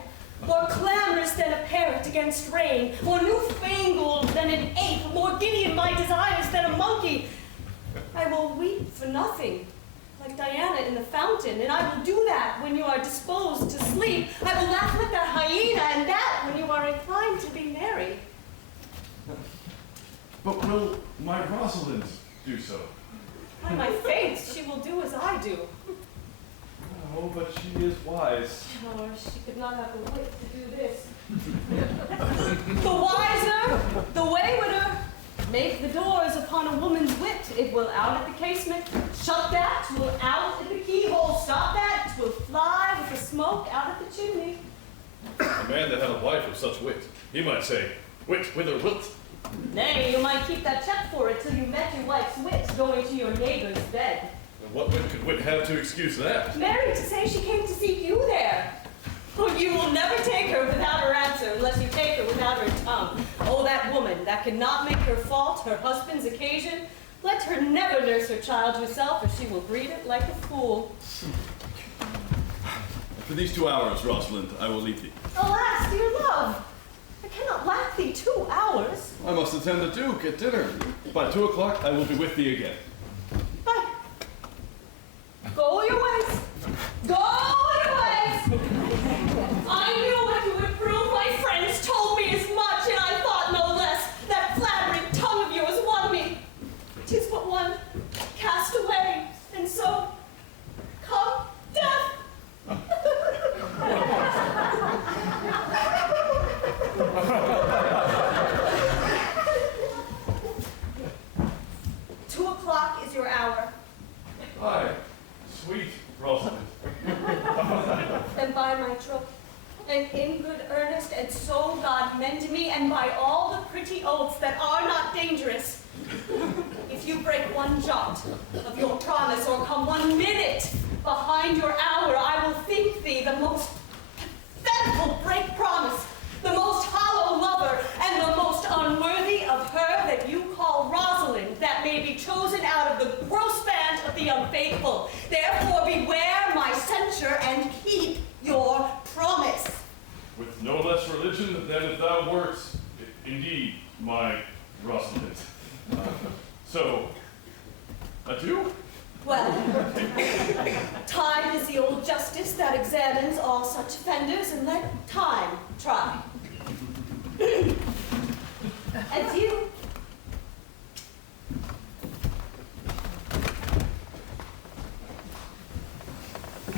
more clamorous than a parrot against rain, more newfangled than an ape, more giddy in my desires than a monkey. I will weep for nothing, like Diana in the fountain, and I will do that when you are disposed to sleep. I will laugh like that hyena, and that when you are inclined to be merry. But will my Rosalind do so? By my faith, she will do as I do. Oh, but she is wise. Oh, she could not have the wit to do this. The wiser, the waywarder, make the doors upon a woman's wit. It will out at the casement. Shut that, 'twill out at the keyhole. Stop that, 'twill fly with the smoke out at the chimney. A man that had a wife of such wit, he might say, wit, whither wilt? Nay, you might keep that check for it till you met your wife's wit going to your neighbor's bed. And what wit could wit have to excuse that? Married to say she came to seek you there. Oh, you will never take her without her answer unless you take her without her tongue. Oh, that woman that cannot make her fault her husband's occasion, let her never nurse her child herself, or she will breed it like a fool. For these 2 hours, Rosalind, I will leave thee. Alas, dear love, I cannot lack thee 2 hours. I must attend the Duke at dinner. By 2 o'clock, I will be with thee again. Bye. that are not dangerous. If you break one jot of your promise or come 1 minute behind your hour, I will think thee the most pathetic break promise, the most hollow lover, and the most unworthy of her that you call Rosalind, that may be chosen out of the gross band of the unfaithful. Therefore beware my censure and keep your promise. With no less religion than if thou wert indeed my Rosalind. So, adieu? Well, time is the old justice that examines all such offenders, and let time try. Adieu.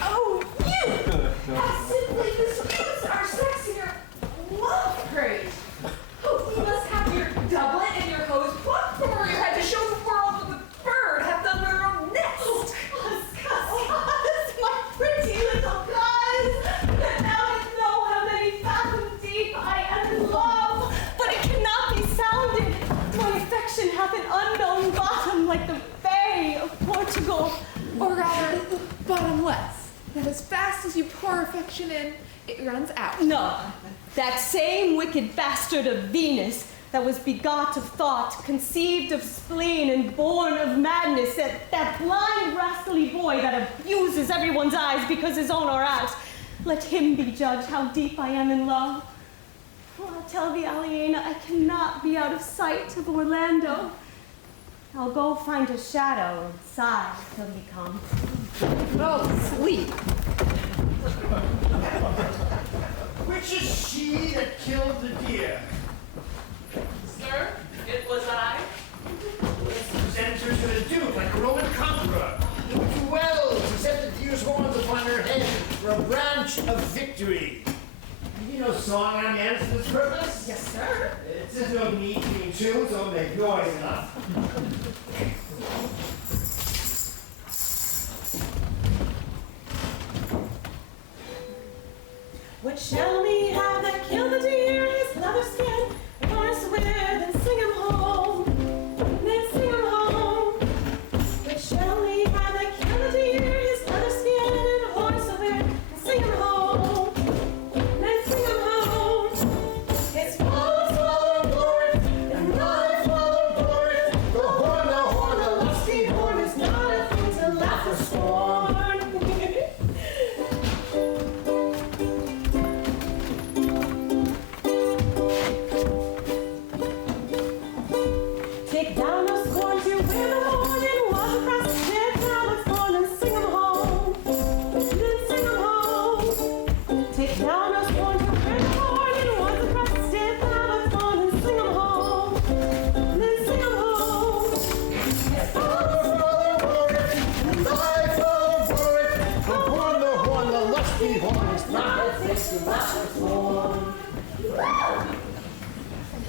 Oh, you have simply misused our sexier love praise. Oh, you must have your doublet and your hose plucked from over your head to show the world what the bird hath done their own nest. Oh, cuss, my pretty little cuss, that thou didst know how many fathoms deep I am in love, but it cannot be sounded. My affection hath an unknown bottom like the Bay of Portugal. Or rather, bottomless. That as fast as you pour affection in, it runs out. No, that same wicked bastard of Venus that was begot of thought, conceived of spleen, and born of madness, that blind, rascally boy that abuses everyone's eyes because his own are out. Let him be judge how deep I am in love. Oh, I'll tell thee, Aliena, I cannot be out of sight of Orlando. I'll go find a shadow and sigh till he comes. Oh, sleep. Which is she that killed the deer? Sir, it was I. Present her to the Duke like a Roman conqueror. It would do well to set the deer's horns upon her head for a branch of victory. Have you no song, AMIENS, for this purpose? Yes, sir. It says no need being tuned, so it'll make noise enough. What shall we have that kill the deer, his leather skin, and horse with, and sing him home, then sing him home. What shall we have that kill the deer, his leather skin, and horse with, and sing him home, then sing him home. His swallow, swallow, board, and ride, swallow, board. The horn, the lusty horn is not a thing to laugh or scorn. Take down a scorn to where the horn and walk across the dead flowers born and sing 'em home. Then sing 'em home. Take down a scorn to where the horn and walk across the dead flowers born and sing 'em home. Then sing 'em home. Yes, And I follow for it. The horn, the lusty horn is not a thing to laugh or scorn.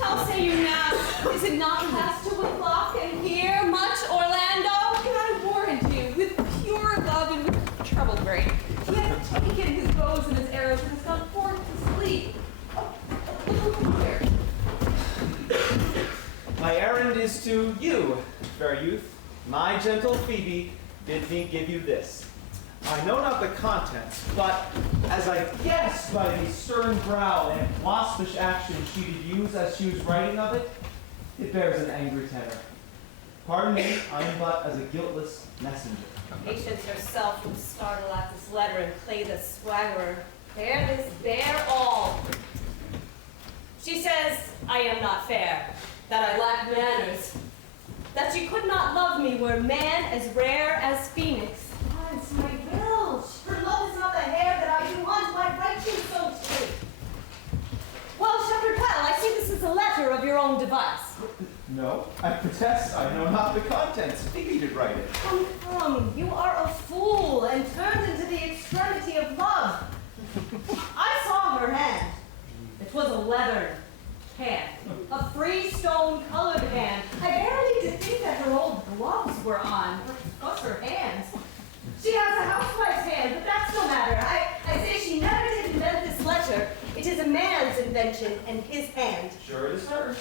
How say you now? Is it not past 2 o'clock, and here much Orlando? And I warrant you, with pure love and with troubled brain, he hath taken his bows and his arrows and has gone forth to sleep. Oh, look here. My errand is to you, fair youth. My gentle Phoebe bid me give you this. I know not the contents, but as I guess by the stern brow and waspish action she did use as she was writing of it, it bears an angry tenor. Pardon me, I am but as a guiltless messenger. Patience herself will startle at this letter and play the swaggerer. Bear all. She says I am not fair, that I lack manners, that she could not love me were man as rare as Phoenix. Ah, it's my will. Her love is not the hair that I do want, my right shoe so too. Well, Shepherd Well, I see this is a letter of your own device. No, I protest I know not the contents. Phoebe did write it. Come, you are a fool and turned into the extremity of love. I saw her hand. It was a leathern hand, a freestone colored hand. I barely need to think that her old gloves were on, plus her hands. She has a housewife's hand, but that's no matter. I say she never did invent this letter. It is a man's invention and his hand. Sure it is hers.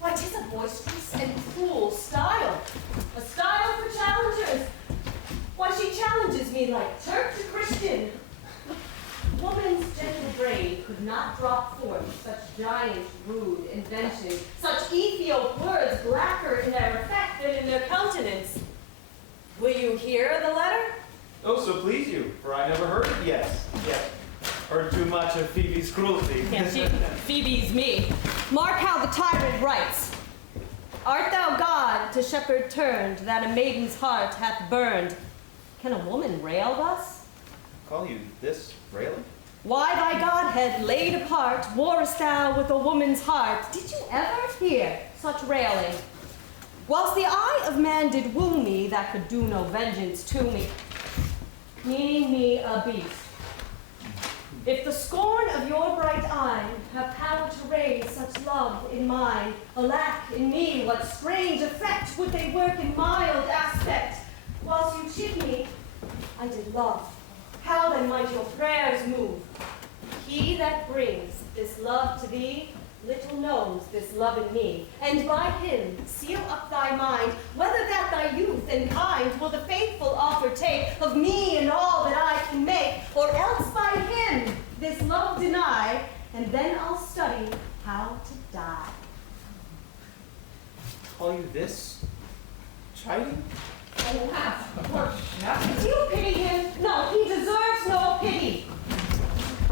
Why, 'tis a boisterous and cruel style. A style for challengers. Why, she challenges me like Turk to Christian. Woman's gentle brain could not drop forth such giant, rude invention, such Ethiop words blacker in their effect than in their countenance. Will you hear the letter? Oh, so please you, for I never heard it yet. Heard too much of Phoebe's cruelty. Yeah, Phoebe's me. Mark how the tyrant writes. Art thou God to shepherd turned, that a maiden's heart hath burned? Can a woman rail thus? Call you this railing? Why thy Godhead laid apart, warrest thou with a woman's heart? Did you ever hear such railing? Whilst the eye of man did woo me, that could do no vengeance to me, meaning me a beast. If the scorn of your bright eye have power to raise such love in mine, alack in me, what strange effect would they work in mild aspect? Whilst you chid me, I did love. How then might your prayers move? He that brings this love to thee, little knows this love in me, and by him seal up thy mind, whether that thy youth and kind will the faithful offer take of me and all that I can make, or else by him this love deny, and then I'll study how to die. Call you this chiding? Do you pity him? No, he deserves no pity.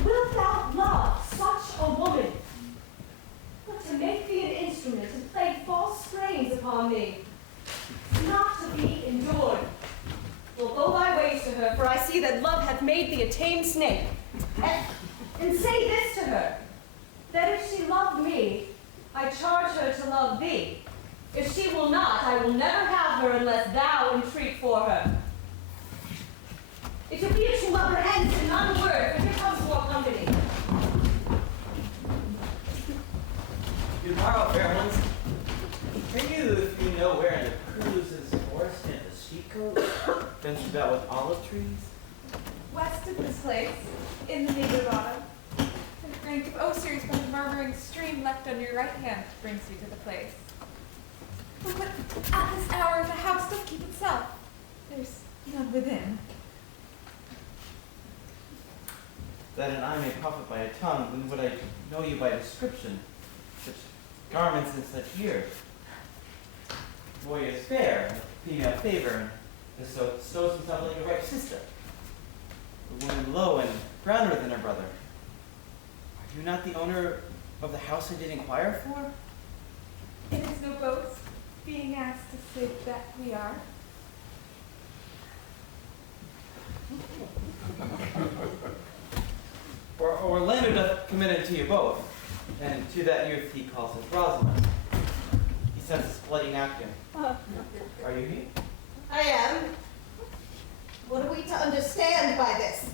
Wilt thou love such a woman? But to make thee an instrument and play false strains upon me, not to be endured. Well, go thy ways to her, for I see that love hath made thee a tame snake. And say this to her, that if she loved me, I charge her to love thee. If she will not, I will never have her unless thou entreat for her. If you be a true lover, hence, and not a word, for here comes more company. Good morrow, fair ones. Can you, if you know where in the cruises forest and the sheep coat, ventured about with olive trees? West of this place, in the Major bottom, the rank of osiers by the murmuring stream left on your right hand brings you to the place. But at this hour the house doth keep itself. There's none within. That and I may profit by a tongue, then would I know you by description, such garments and such years. Boy is fair, female favor, and so stows himself like a ripe sister. The woman low and browner than her brother. Are you not the owner of the house I did inquire for? It is no boast, being asked to say that we are. Orlando doth commend it to you both, and to that youth he calls his Rosalind. He sends his bloody napkin. Are you he? I am. What are we to understand by this?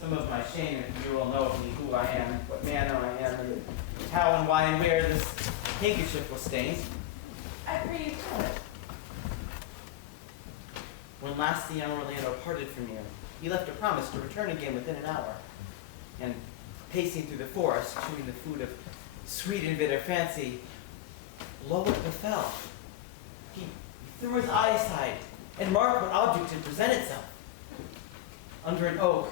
Some of my shame, if you will know of me, who I am, what manner I am, and how and why and where this handkerchief was stained. I pray you tell it. When last the young Orlando parted from you, he left a promise to return again within an hour. And pacing through the forest, chewing the food of sweet and bitter fancy, lo, it befell. He threw his eye aside and marked what object had presented itself. Under an oak,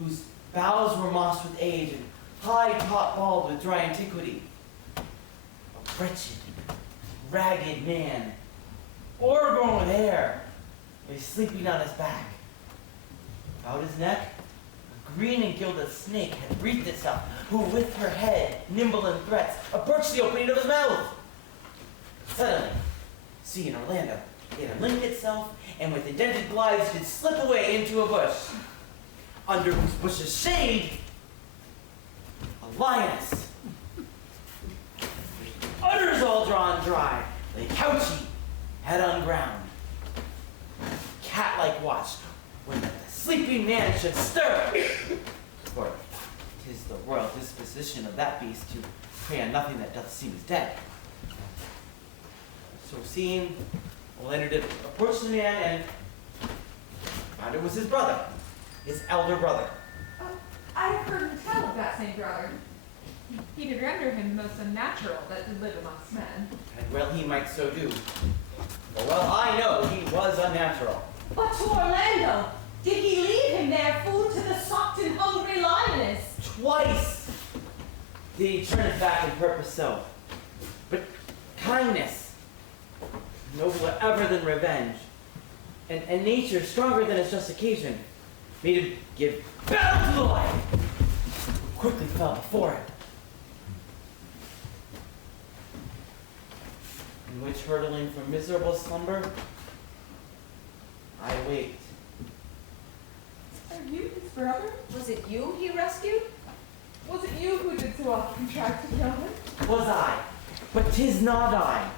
whose boughs were mossed with age and high top bald with dry antiquity, a wretched, ragged man, o'ergrown with hair, lay sleeping on his back. About his neck, a green and gilded snake had wreathed itself, who with her head, nimble in threats, approached the opening of his mouth. Suddenly, seeing Orlando, it unlinked itself, and with indented glides did slip away into a bush, under whose bush's shade, a lioness, udders all drawn dry, lay couching, head on ground. Cat-like watch, when the sleeping man should stir. For 'tis the royal disposition of that beast to prey on nothing that doth seem as dead. So seeing, Orlando did approach the man and found it was his brother, his elder brother. I have heard him tell of that same brother. He did render him the most unnatural that did live amongst men. And well he might so do. For well I know he was unnatural. But to Orlando, did he leave him there food to the socked and hungry lioness? Twice did he turn his back in purpose so. But kindness, nobler ever than revenge, and nature stronger than its just occasion, made him give battle to the lion, who quickly fell before him. In which, hurtling from miserable slumber, I waked. Are you his brother? Was it you he rescued? Was it you who did so often try to kill him? Was I, but 'tis not I.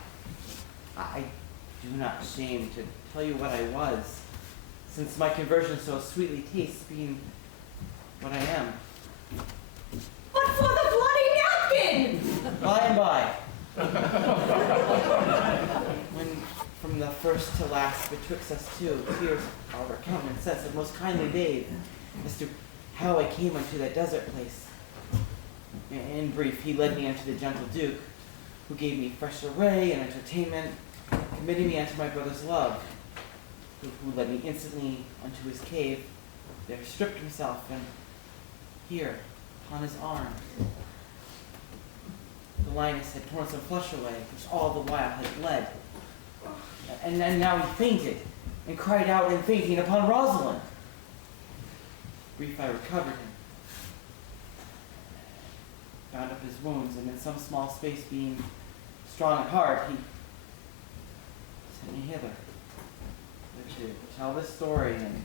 I do not shame to tell you what I was, since my conversion so sweetly tastes, being what I am. But for the bloody napkin! By and by. When from the first to last betwixt us two, tears our countenance sense of most kindly babe, as to how I came unto that desert place. In brief, he led me unto the gentle Duke, who gave me fresh array and entertainment, committing me unto my brother's love, who led me instantly unto his cave, there stripped himself, and here, upon his arm, the lioness had torn some flesh away, which all the while had bled. And now he fainted, and cried out in fainting upon Rosalind. Brief I recovered him, bound up his wounds, and in some small space being strong at heart, he sent me hither to tell this story, and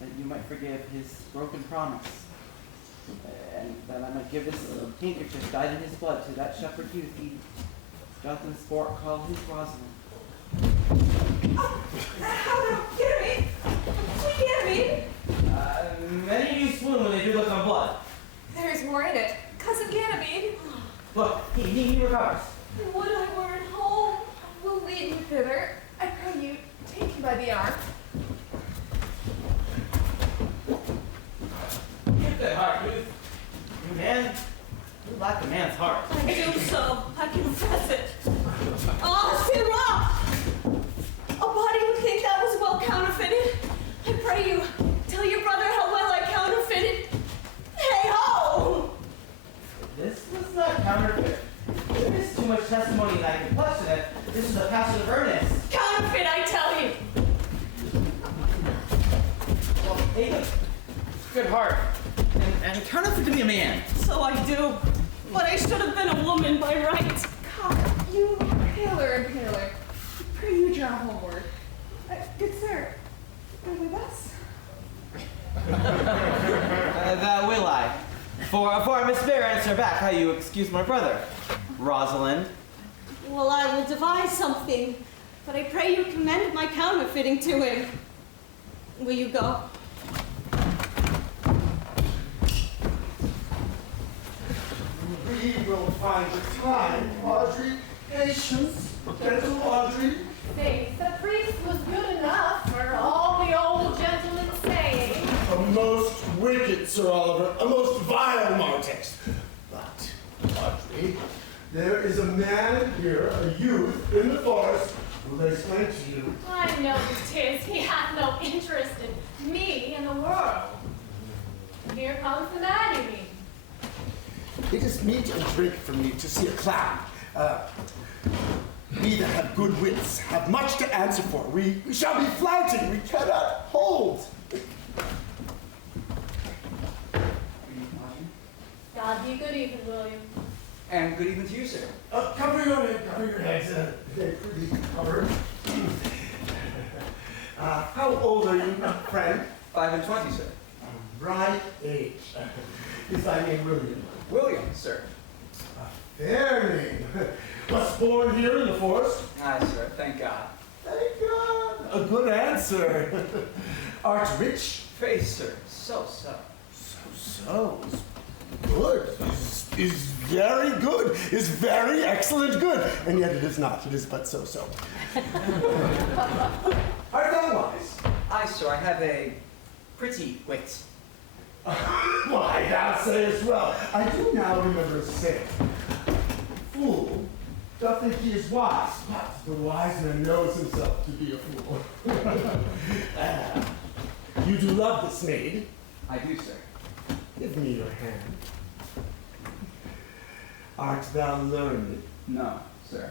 that you might forgive his broken promise, and that I might give this handkerchief dyed in his blood to that shepherd youth he doth in sport call his Rosalind. How Ganymede! Sweet Ganymede! Many do swoon when they do look on blood. There is more in it. Cousin Ganymede! Look, he recovers. Would I were at home! I will lead you thither. I pray you, take him by the arm. Give that heart, Ruth. You man, you lack a man's heart. I do so. I confess it. Ah, Sirrah! A body would think that was well counterfeited. I pray you, tell your brother how well I counterfeited. Hey ho! This was not counterfeit. There is too much testimony that I can question it. This is a passion of earnest. Counterfeit, I tell you. Well, take a good heart and counterfeit to be a man. So I do. But I should have been a woman by right. Come, you paler and paler. I pray you draw homeward. Good sir, go with us. That will I. For I must bear answer back how you excuse my brother, Rosalind. Well, I will devise something, but I pray you commend my counterfeiting to him. Will you go? We will find the time, Audrey. Patience, gentle Audrey. Faith, the priest was good enough for all the old gentlemen saying. A most wicked Sir Oliver, a most vile Martex. But, Audrey, there is a man here, a youth, in the forest, who will explain to you. I know it is. He hath no interest in me in the world. Here comes the man, you mean? It is meat and drink for me to see a clown. We that have good wits have much to answer for. We shall be flouting. We cannot hold. God be good evening, William. And good evening to you, sir. Cover your heads. They're pretty covered. How old are you, friend? 5 and 20, sir. Right age. Is thy name William? William, sir. A fair name. Was born here in the forest? Aye, sir. Thank God. Thank God. A good answer. Art rich? Faith, sir. So. So. Good. Is very good. Is very excellent good. And yet it is not. It is but so. Art thou wise? Aye, sir. I have a pretty wit. Why, thou sayest well. I do now remember saying, fool doth think he is wise, but the wise man knows himself to be a fool. You do love this maid? I do, sir. Give me your hand. Art thou learned? No, sir.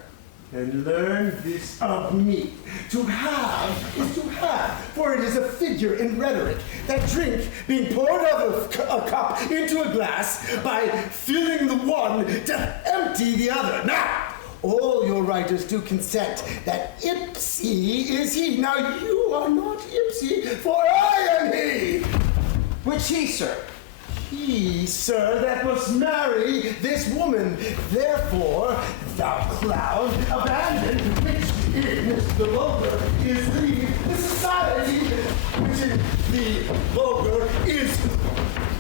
And learn this of me. To have is to have, for it is a figure in rhetoric that drink being poured out of a cup into a glass by filling the one to empty the other. Now, all your writers do consent that Ipsy is he. Now you are not Ipsy, for I am he. Which he, sir? He, sir, that must marry this woman. Therefore, thou clown, abandon which in the vulgar is the society, which in the vulgar is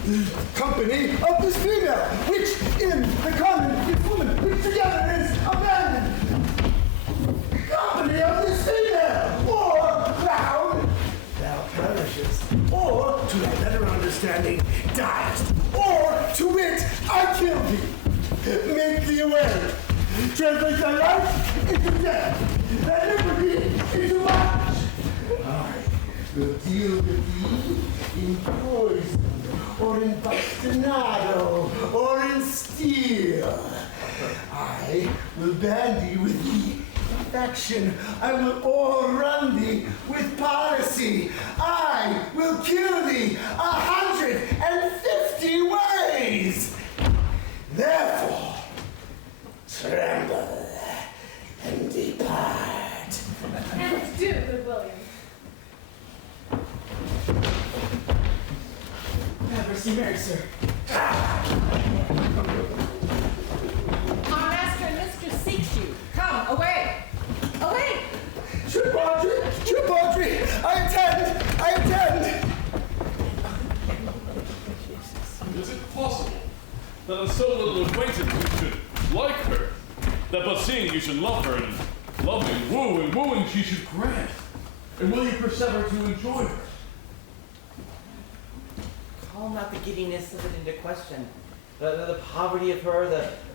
the company of this female, which in the common is woman, which together is abandoned. Company of this female, or clown, thou perishest, or to thy better understanding, diest, or to wit, I kill thee, make thee away, translate thy life into death, thy liberty into march. I will deal with thee in poison, or in bastinado, or in steel. I will band thee with thee affection. I will o'errun thee with piracy. I will kill thee 150 ways. Therefore, tremble and depart. And do, good William. Have mercy, Mary, sir. Our master and mistress seeks you. Come, away. Away. True Audrey, I attend. Is it possible that on so little acquaintance you should like her, that but seeing you should love her, and loving, wooing she should grant? And will you persever to enjoy her? Call not the giddiness of it into question. The poverty of her,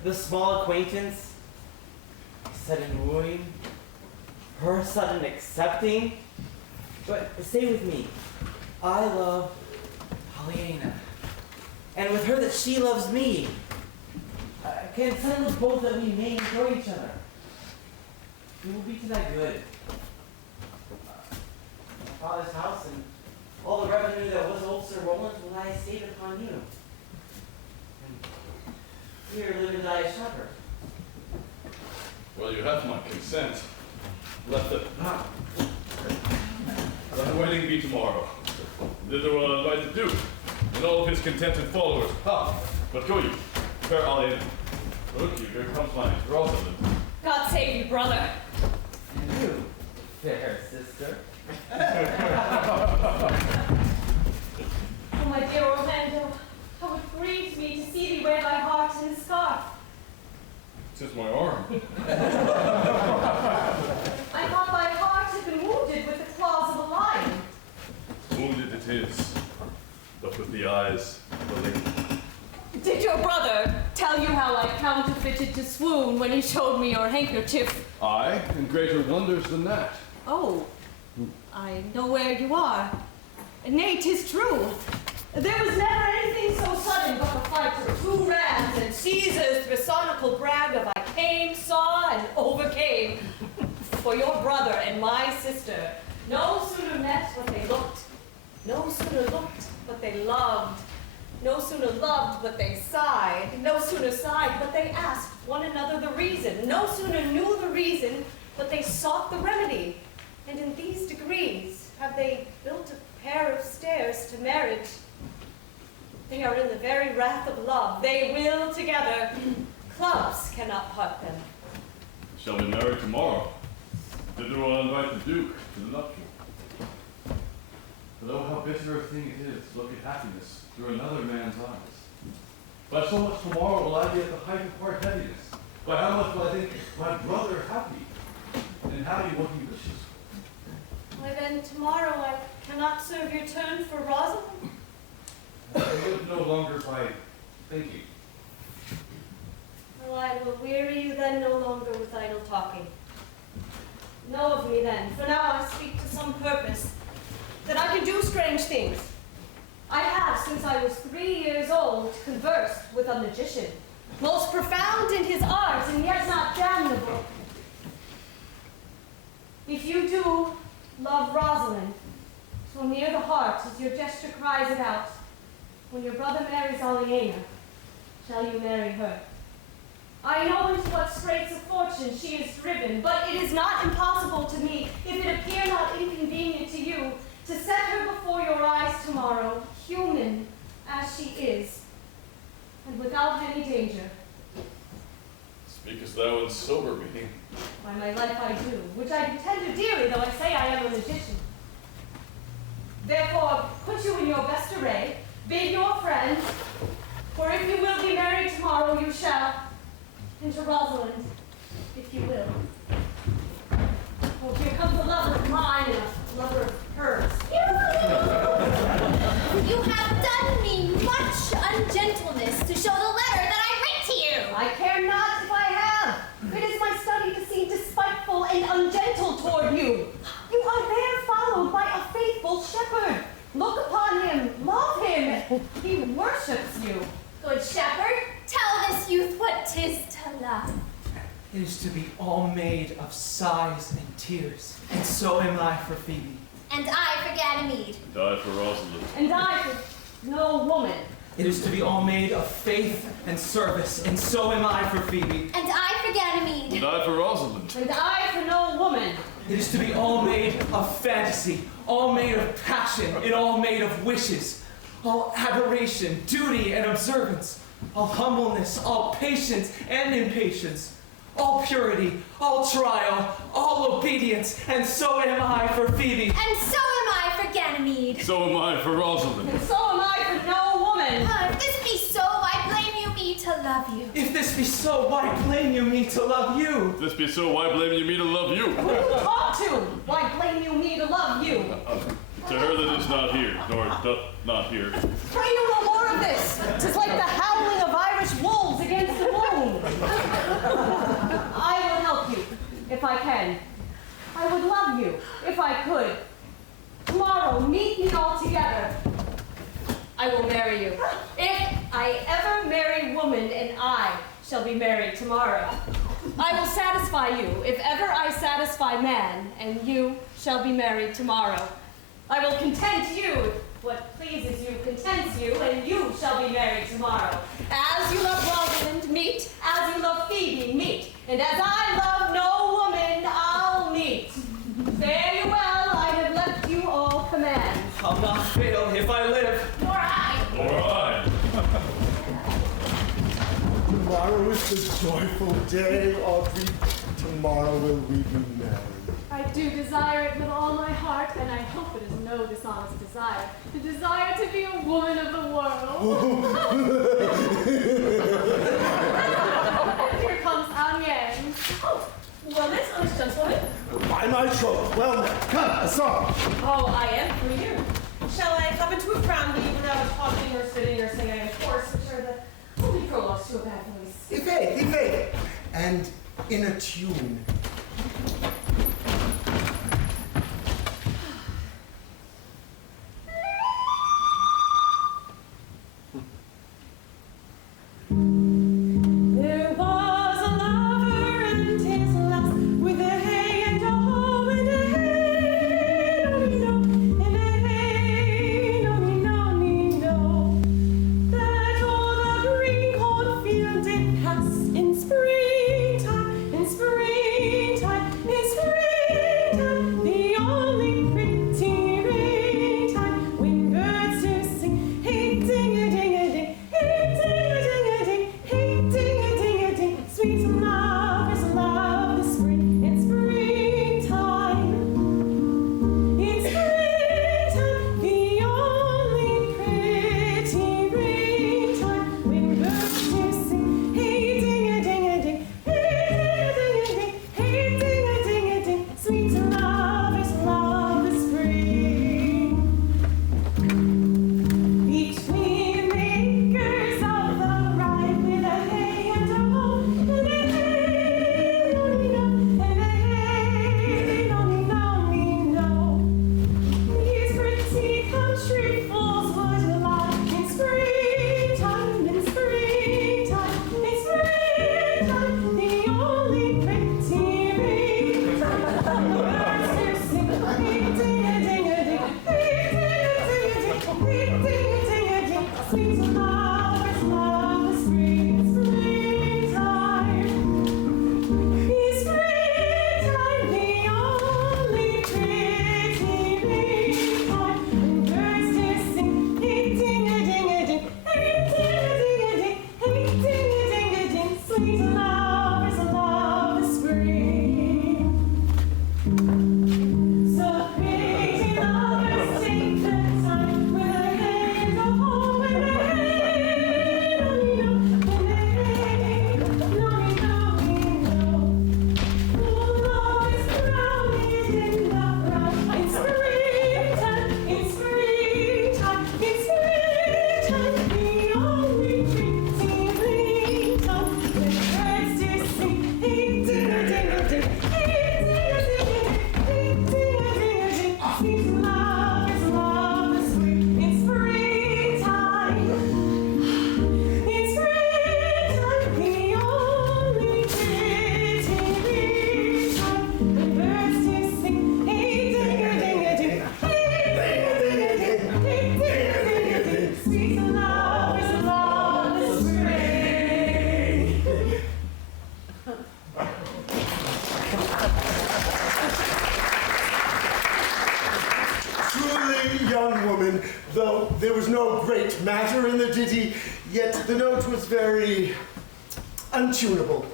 the small acquaintance, sudden wooing, her sudden accepting. But stay with me. I love Pollyanna, and with her that she loves me. Can settle both that we may enjoy each other. It will be to thy good. My father's house and all the revenue that was old Sir Roland's will I save upon you. And here live and die a shepherd. Well, you have my consent. Let the wedding be tomorrow. Thither will I invite the Duke and all of his contented followers. But go you, fair Alien. Look you, here comes my Rosalind. God save you, brother. And you, fair sister. Oh, my dear Orlando, how it grieves me to see thee wear thy heart in a scarf. Tis my arm. I thought thy heart had been wounded with the claws of a lion. Wounded it is, but with the eyes of a lady. Did your brother tell you how I counterfeited to swoon when he showed me your handkerchief? Aye, and greater wonders than that. Oh, I know where you are. Nay, 'tis true. There was never anything so sudden but the fight of two rams and Caesar's personical brag of I came, saw, and overcame. For your brother and my sister no sooner met but they looked, no sooner looked but they loved, no sooner loved but they sighed, no sooner sighed but they asked one another the reason, no sooner knew the reason but they sought the remedy. And in these degrees have they built a pair of stairs to marriage. They are in the very wrath of love. They will together. Clubs cannot part them. Shall be married tomorrow. Thither will I invite the Duke to the nuptial. But oh, how bitter a thing it is to look at happiness through another man's eyes. By so much tomorrow will I be at the height of heart heaviness. By how much will I think my brother happy, and happy what he wishes. Why then tomorrow I cannot serve your turn for Rosalind? I live no longer by thinking. Well, I will weary you then no longer with idle talking. Know of me then, for now I speak to some purpose, that I can do strange things. I have, since I was 3 years old, conversed with a magician, most profound in his art, and yet not damnable. If you do love Rosalind, so near the heart as your gesture cries it out, when your brother marries Aliena, shall you marry her. I know into what straits of fortune she is driven, but it is not impossible to me, if it appear not inconvenient to you, to set her before your eyes tomorrow, human as she is, and without any danger. Speakest thou in sober meaning? By my life I do, which I do tender dearly, though I say I am a magician. Therefore, put you in your best array, bid your friends, for if you will be married tomorrow, you shall, and to Rosalind, if you will. Oh, here comes a lover of mine and a lover of hers. You have done me much ungentleness to show the letter that I writ to you. I care not if I have. It is my study to seem despiteful and ungentle toward you. You are there followed by a faithful shepherd. Look upon him, love him. He worships you. Good shepherd, tell this youth what 'tis to love. It is to be all made of sighs and tears, and so am I for Phoebe. And I for Ganymede. And I for Rosalind. And I for no woman. It is to be all made of faith and service, and so am I for Phoebe. And I for Ganymede. And I for Rosalind. And I for no woman. It is to be all made of fantasy, all made of passion, and all made of wishes, all adoration, duty, and observance, all humbleness, all patience and impatience, all purity, all trial, all obedience, and so am I for Phoebe. And so am I for Ganymede. So am I for Rosalind. And so am I for no woman. If this be so, why blame you me to love you? If this be so, why blame you me to love you? If this be so, why blame you me to love you? Who you talk to? Why blame you me to love you? To her that is not here, nor doth not hear. Pray you no more of this. 'Tis like the howling of Irish wolves against the moon. I will help you, if I can. I would love you, if I could. Tomorrow, meet me all together. I will marry you. If I ever marry woman, and I shall be married tomorrow. I will satisfy you, if ever I satisfy man, and you shall be married tomorrow. I will content you, what pleases you contents you, and you shall be married tomorrow. As you love Rosalind, meet. As you love Phoebe, meet. And as I love no woman, I'll meet. Fare you well, I have left you all command. I'll not fail if I live. Nor I. Nor I. Tomorrow is the joyful day, Audrey. Tomorrow will we be married. I do desire it with all my heart, and I hope it is no dishonest desire, to desire to be a woman of the world. Here comes AMIENS. Oh, well, this honest gentleman. By my troth, well met. Come, a song. Oh, I am for you. Shall I hop into a crown lead without talking or sitting or singing, of course, which are the only prologues to a bad voice? Evade. And in a tune. There was a lover and his lass, with a hey and a ho and a hey, no, and a hey, no, that o'er the green cornfield did pass in springtime, there was no great matter in the ditty, yet the note was very untunable.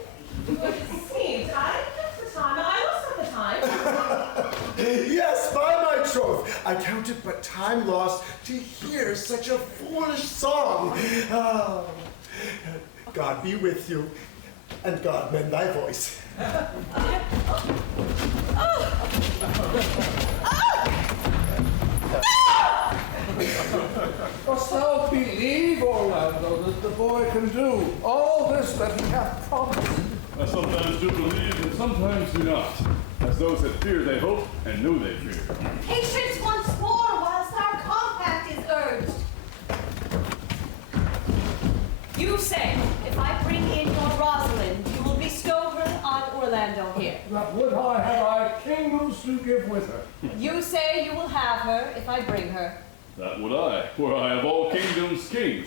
What seemed, I kept the time. I lost at the time. Yes, by my troth, I count it but time lost to hear such a foolish song. Ah, God be with you, and God mend thy voice. Dost thou believe, Orlando, that the boy can do all this that he hath promised? I sometimes do believe and sometimes do not. As those that fear they hope and know they fear. Patience once more whilst our compact is urged. You say, if I bring in your Rosalind, you will bestow her on Orlando here. That would I have I kingdoms to give with her. You say you will have her if I bring her. That would I, for I have all kingdoms king.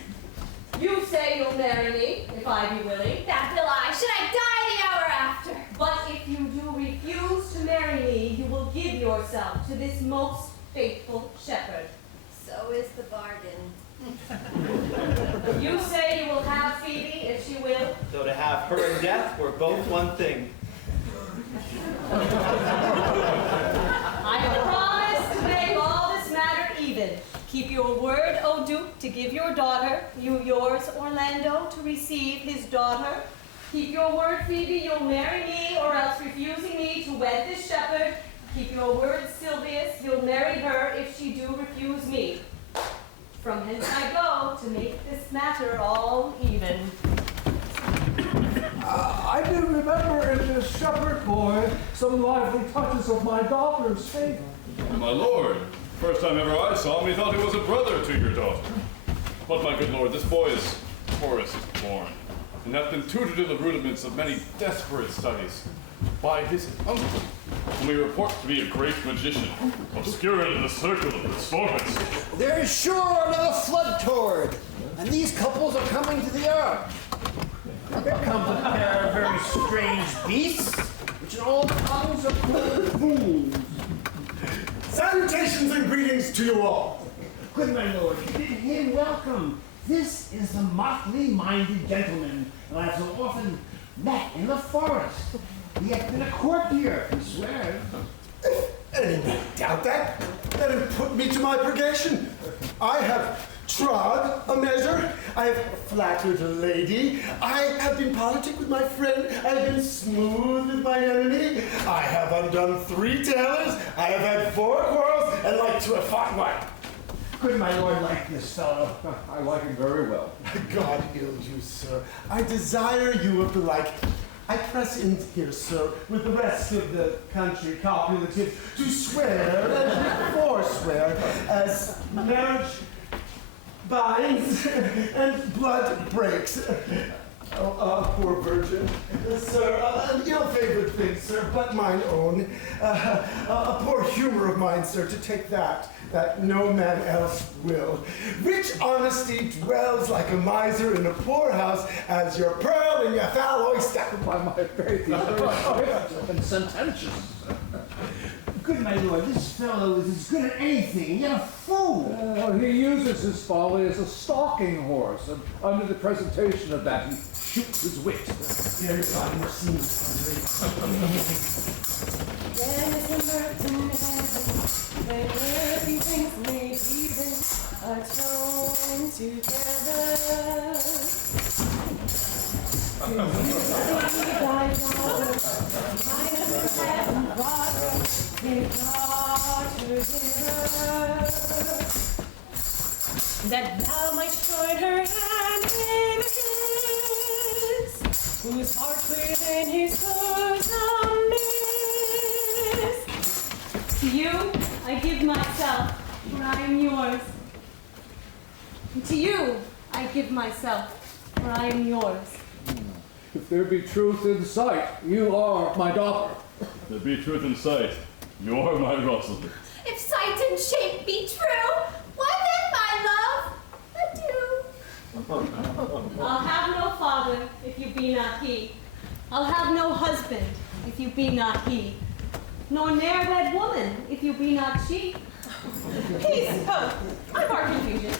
You say you'll marry me if I be willing. That will I, should I die the hour after. But if you do refuse to marry me, you will give yourself to this most faithful shepherd. So is the bargain. You say you will have Phoebe if she will. Though to have her and death were both one thing. I promise to make all this matter even. Keep your word, O Duke, to give your daughter, you yours, Orlando, to receive his daughter. Keep your word, Phoebe, you'll marry me, or else refusing me to wed this shepherd. Keep your word, Silvius, you'll marry her if she do refuse me. From hence I go to make this matter all even. I do remember in this shepherd boy some lively touches of my daughter's favor. My lord, first time ever I saw him, he thought he was a brother to your daughter. But my good lord, this boy is Horace is born, and hath been tutored in the rudiments of many desperate studies by his uncle, whom he reports to be a great magician, obscured in the circle of performance. There is sure another flood toward, and these couples are coming to the ark. Here comes a pair of very strange beasts, which in all tongues are called fools. Salutations and greetings to you all. Good my lord, bid him welcome. This is the motley-minded gentleman that I have so often met in the forest. He hath been a courtier, he swears. Any man doubt that? Let him put me to my purgation. I have trod a measure. I have flattered a lady. I have been politic with my friend. I have been smooth with my enemy. I have undone 3 tailors. I have had 4 quarrels, and like to have fought one. Good my lord like this fellow. I like him very well. God heal you, sir. I desire you of the like. I press in here, sir, with the rest of the country copulative, to swear and forswear as marriage binds and blood breaks. Oh, poor virgin. Sir, an ill-favored thing, sir, but mine own. A poor humor of mine, sir, to take that no man else will. Rich honesty dwells like a miser in a poor house, as your pearl and your foul oyster. By my faith, he's very swift and sententious. Good my lord, this fellow is as good at anything, yet a fool. He uses his folly as a stalking horse, and under the presentation of that, he shoots his wit. There is God mercy. There is a mirth in heaven, where earthly things may even atone together. To you see thy daughter, kindness in heaven brought her, they brought her thither. That thou might join her hand in his, whose heart within his bosom is. To you, I give myself, for I am yours. And to you, I give myself, for I am yours. If there be truth in sight, you are my daughter. If there be truth in sight, you are my Rosalind. If sight and shape be true, what then, my love? Adieu. I'll have no father if you be not he. I'll have no husband if you be not he. Nor ne'er wed woman if you be not she. Peace, oh, I'm our confusion.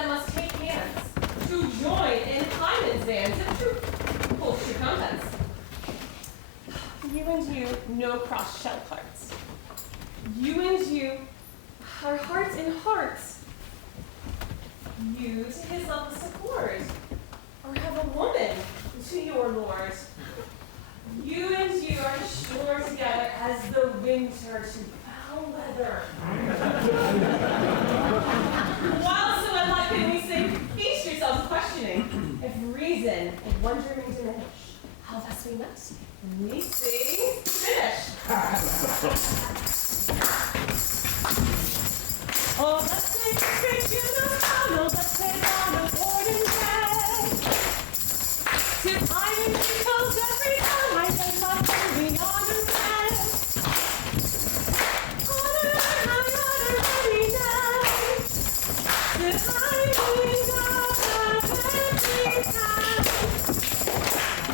then must take hands to join in AMIENS dance if truth holds true contents. You and you, no cross shell parts. You and you are hearts in hearts. You to his loveless accord, or have a woman to your lord. You and you are sure together as the winter to foul weather. While so unlike can we say, feast yourselves questioning, if reason and wonder may diminish, how thus we met, we sing finish. Oh, let's say straight to the final, let's say on a boarding bed. Tis iron because every time I let my phone beyond the bed. Honor, my honor, every night. Tis iron because every time.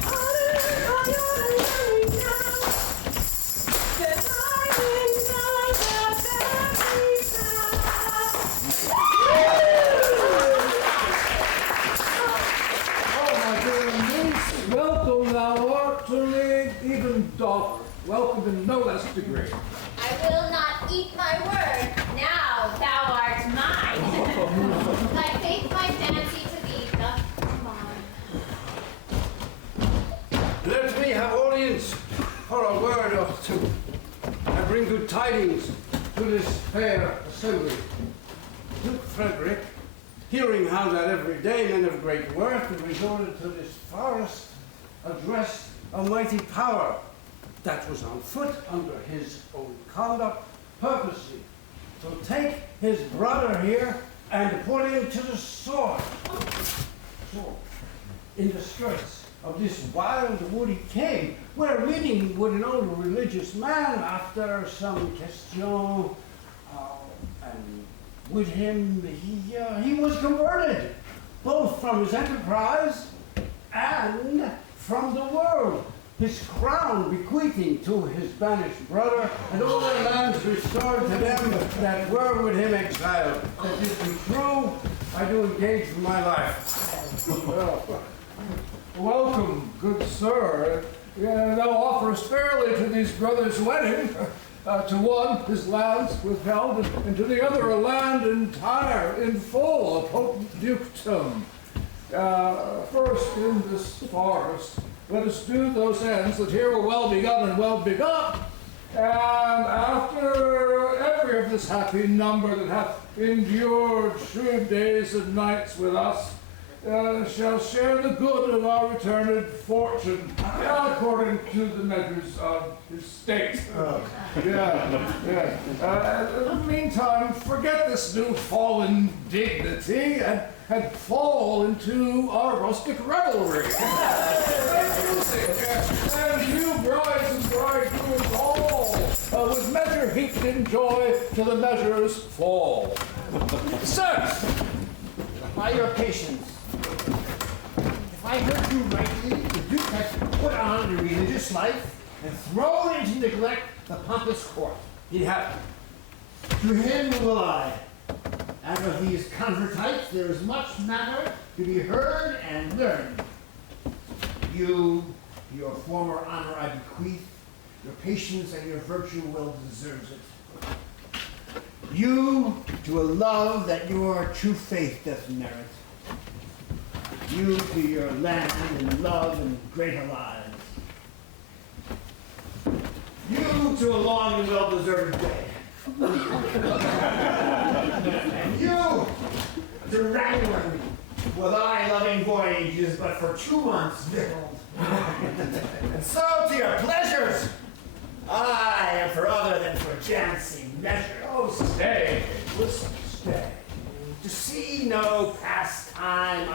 Honor, my honor, every night. Tis iron because every time. Welcome, thou art to me, even daughter. Welcome in no less degree. I will not eat my word. Now thou art mine. Thy faith, my fancy to thee doth mine. Let me have audience for a word or two. I bring good tidings to this fair assembly. Duke Frederick, hearing how that every day men of great worth have resorted to this forest, addressed a mighty power that was on foot under his own conduct, purposely to take his brother here and put him to the sword. In the skirts of this wild woody cave, where meeting with an old religious man after some question, and with him he was converted, both from his enterprise and from the world, his crown bequeathing to his banished brother, and all the lands restored to them that were with him exiled. If it be true, I do engage for my life. Well, welcome, good sir. Thou offerest fairly to these brothers' wedding. To one, his lands withheld, and to the other, a land entire, in full, a potent dukedom. First, in this forest, let us do those ends that here were well begun and well begot, and after every of this happy number that hath endured shrewd days and nights with us, shall share the good of our returned fortune, according to the measures of his state. In the meantime, forget this new fallen dignity and fall into our rustic revelry. And you brides and bridegrooms all, with measure heaped in joy, to the measure's fall. Sirs, by your patience, if I heard you rightly, the Duke has put on the religious life and thrown into neglect the pompous court. He hath. To him will I. Out of these convertites there is much matter to be heard and learned. You, to your former honor I bequeath, your patience and your virtue well deserves it. You, to a love that your true faith doth merit. You to your land and love and great allies. You to a long and well-deserved day. And you to wrangling, with thy loving voyage is but for 2 months victualed. And so to your pleasures, I am for other than for chancy measure. Oh, stay, listen, stay. To see no pastime,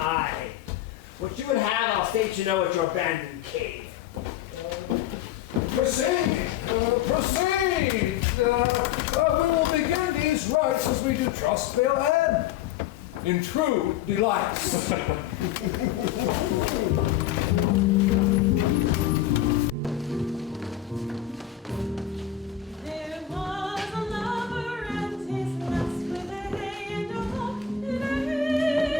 what you would have, I'll state you know at your abandoned cave. Proceed, proceed. We will begin these rites as we do trust they'll end in true delights. Was a lover and his lust with a hay and a hawk and a hay.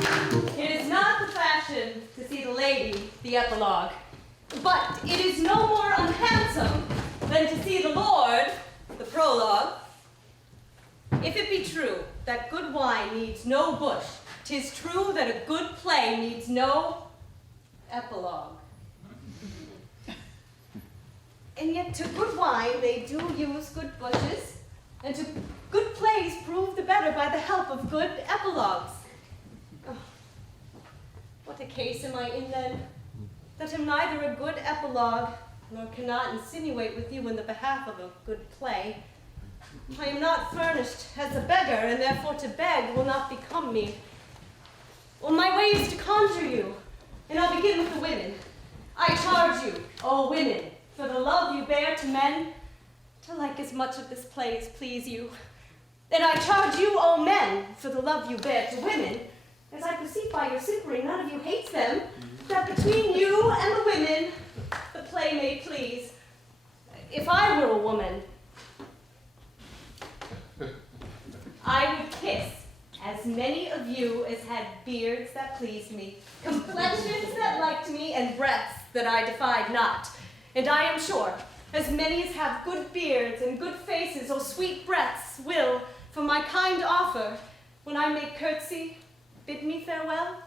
It is not the fashion to see the lady, the epilogue, but it is no more unhandsome than to see the lord, the prologue. If it be true that good wine needs no bush, 'tis true that a good play needs no epilogue. And yet to good wine they do use good bushes, and to good plays prove the better by the help of good epilogues. Oh, what a case am I in then, that am neither a good epilogue, nor cannot insinuate with you in the behalf of a good play. I am not furnished as a beggar, and therefore to beg will not become me. Well, my way is to conjure you, and I'll begin with the women. I charge you, O women, for the love you bear to men, to like as much of this play as please you. And I charge you, O men, for the love you bear to women, as I perceive by your simpering none of you hates them, that between you and the women the play may please. If I were a woman, I would kiss as many of you as had beards that pleased me, complexions that liked me, and breaths that I defied not. And I am sure, as many as have good beards and good faces or sweet breaths will, for my kind offer, when I make curtsy, bid me farewell.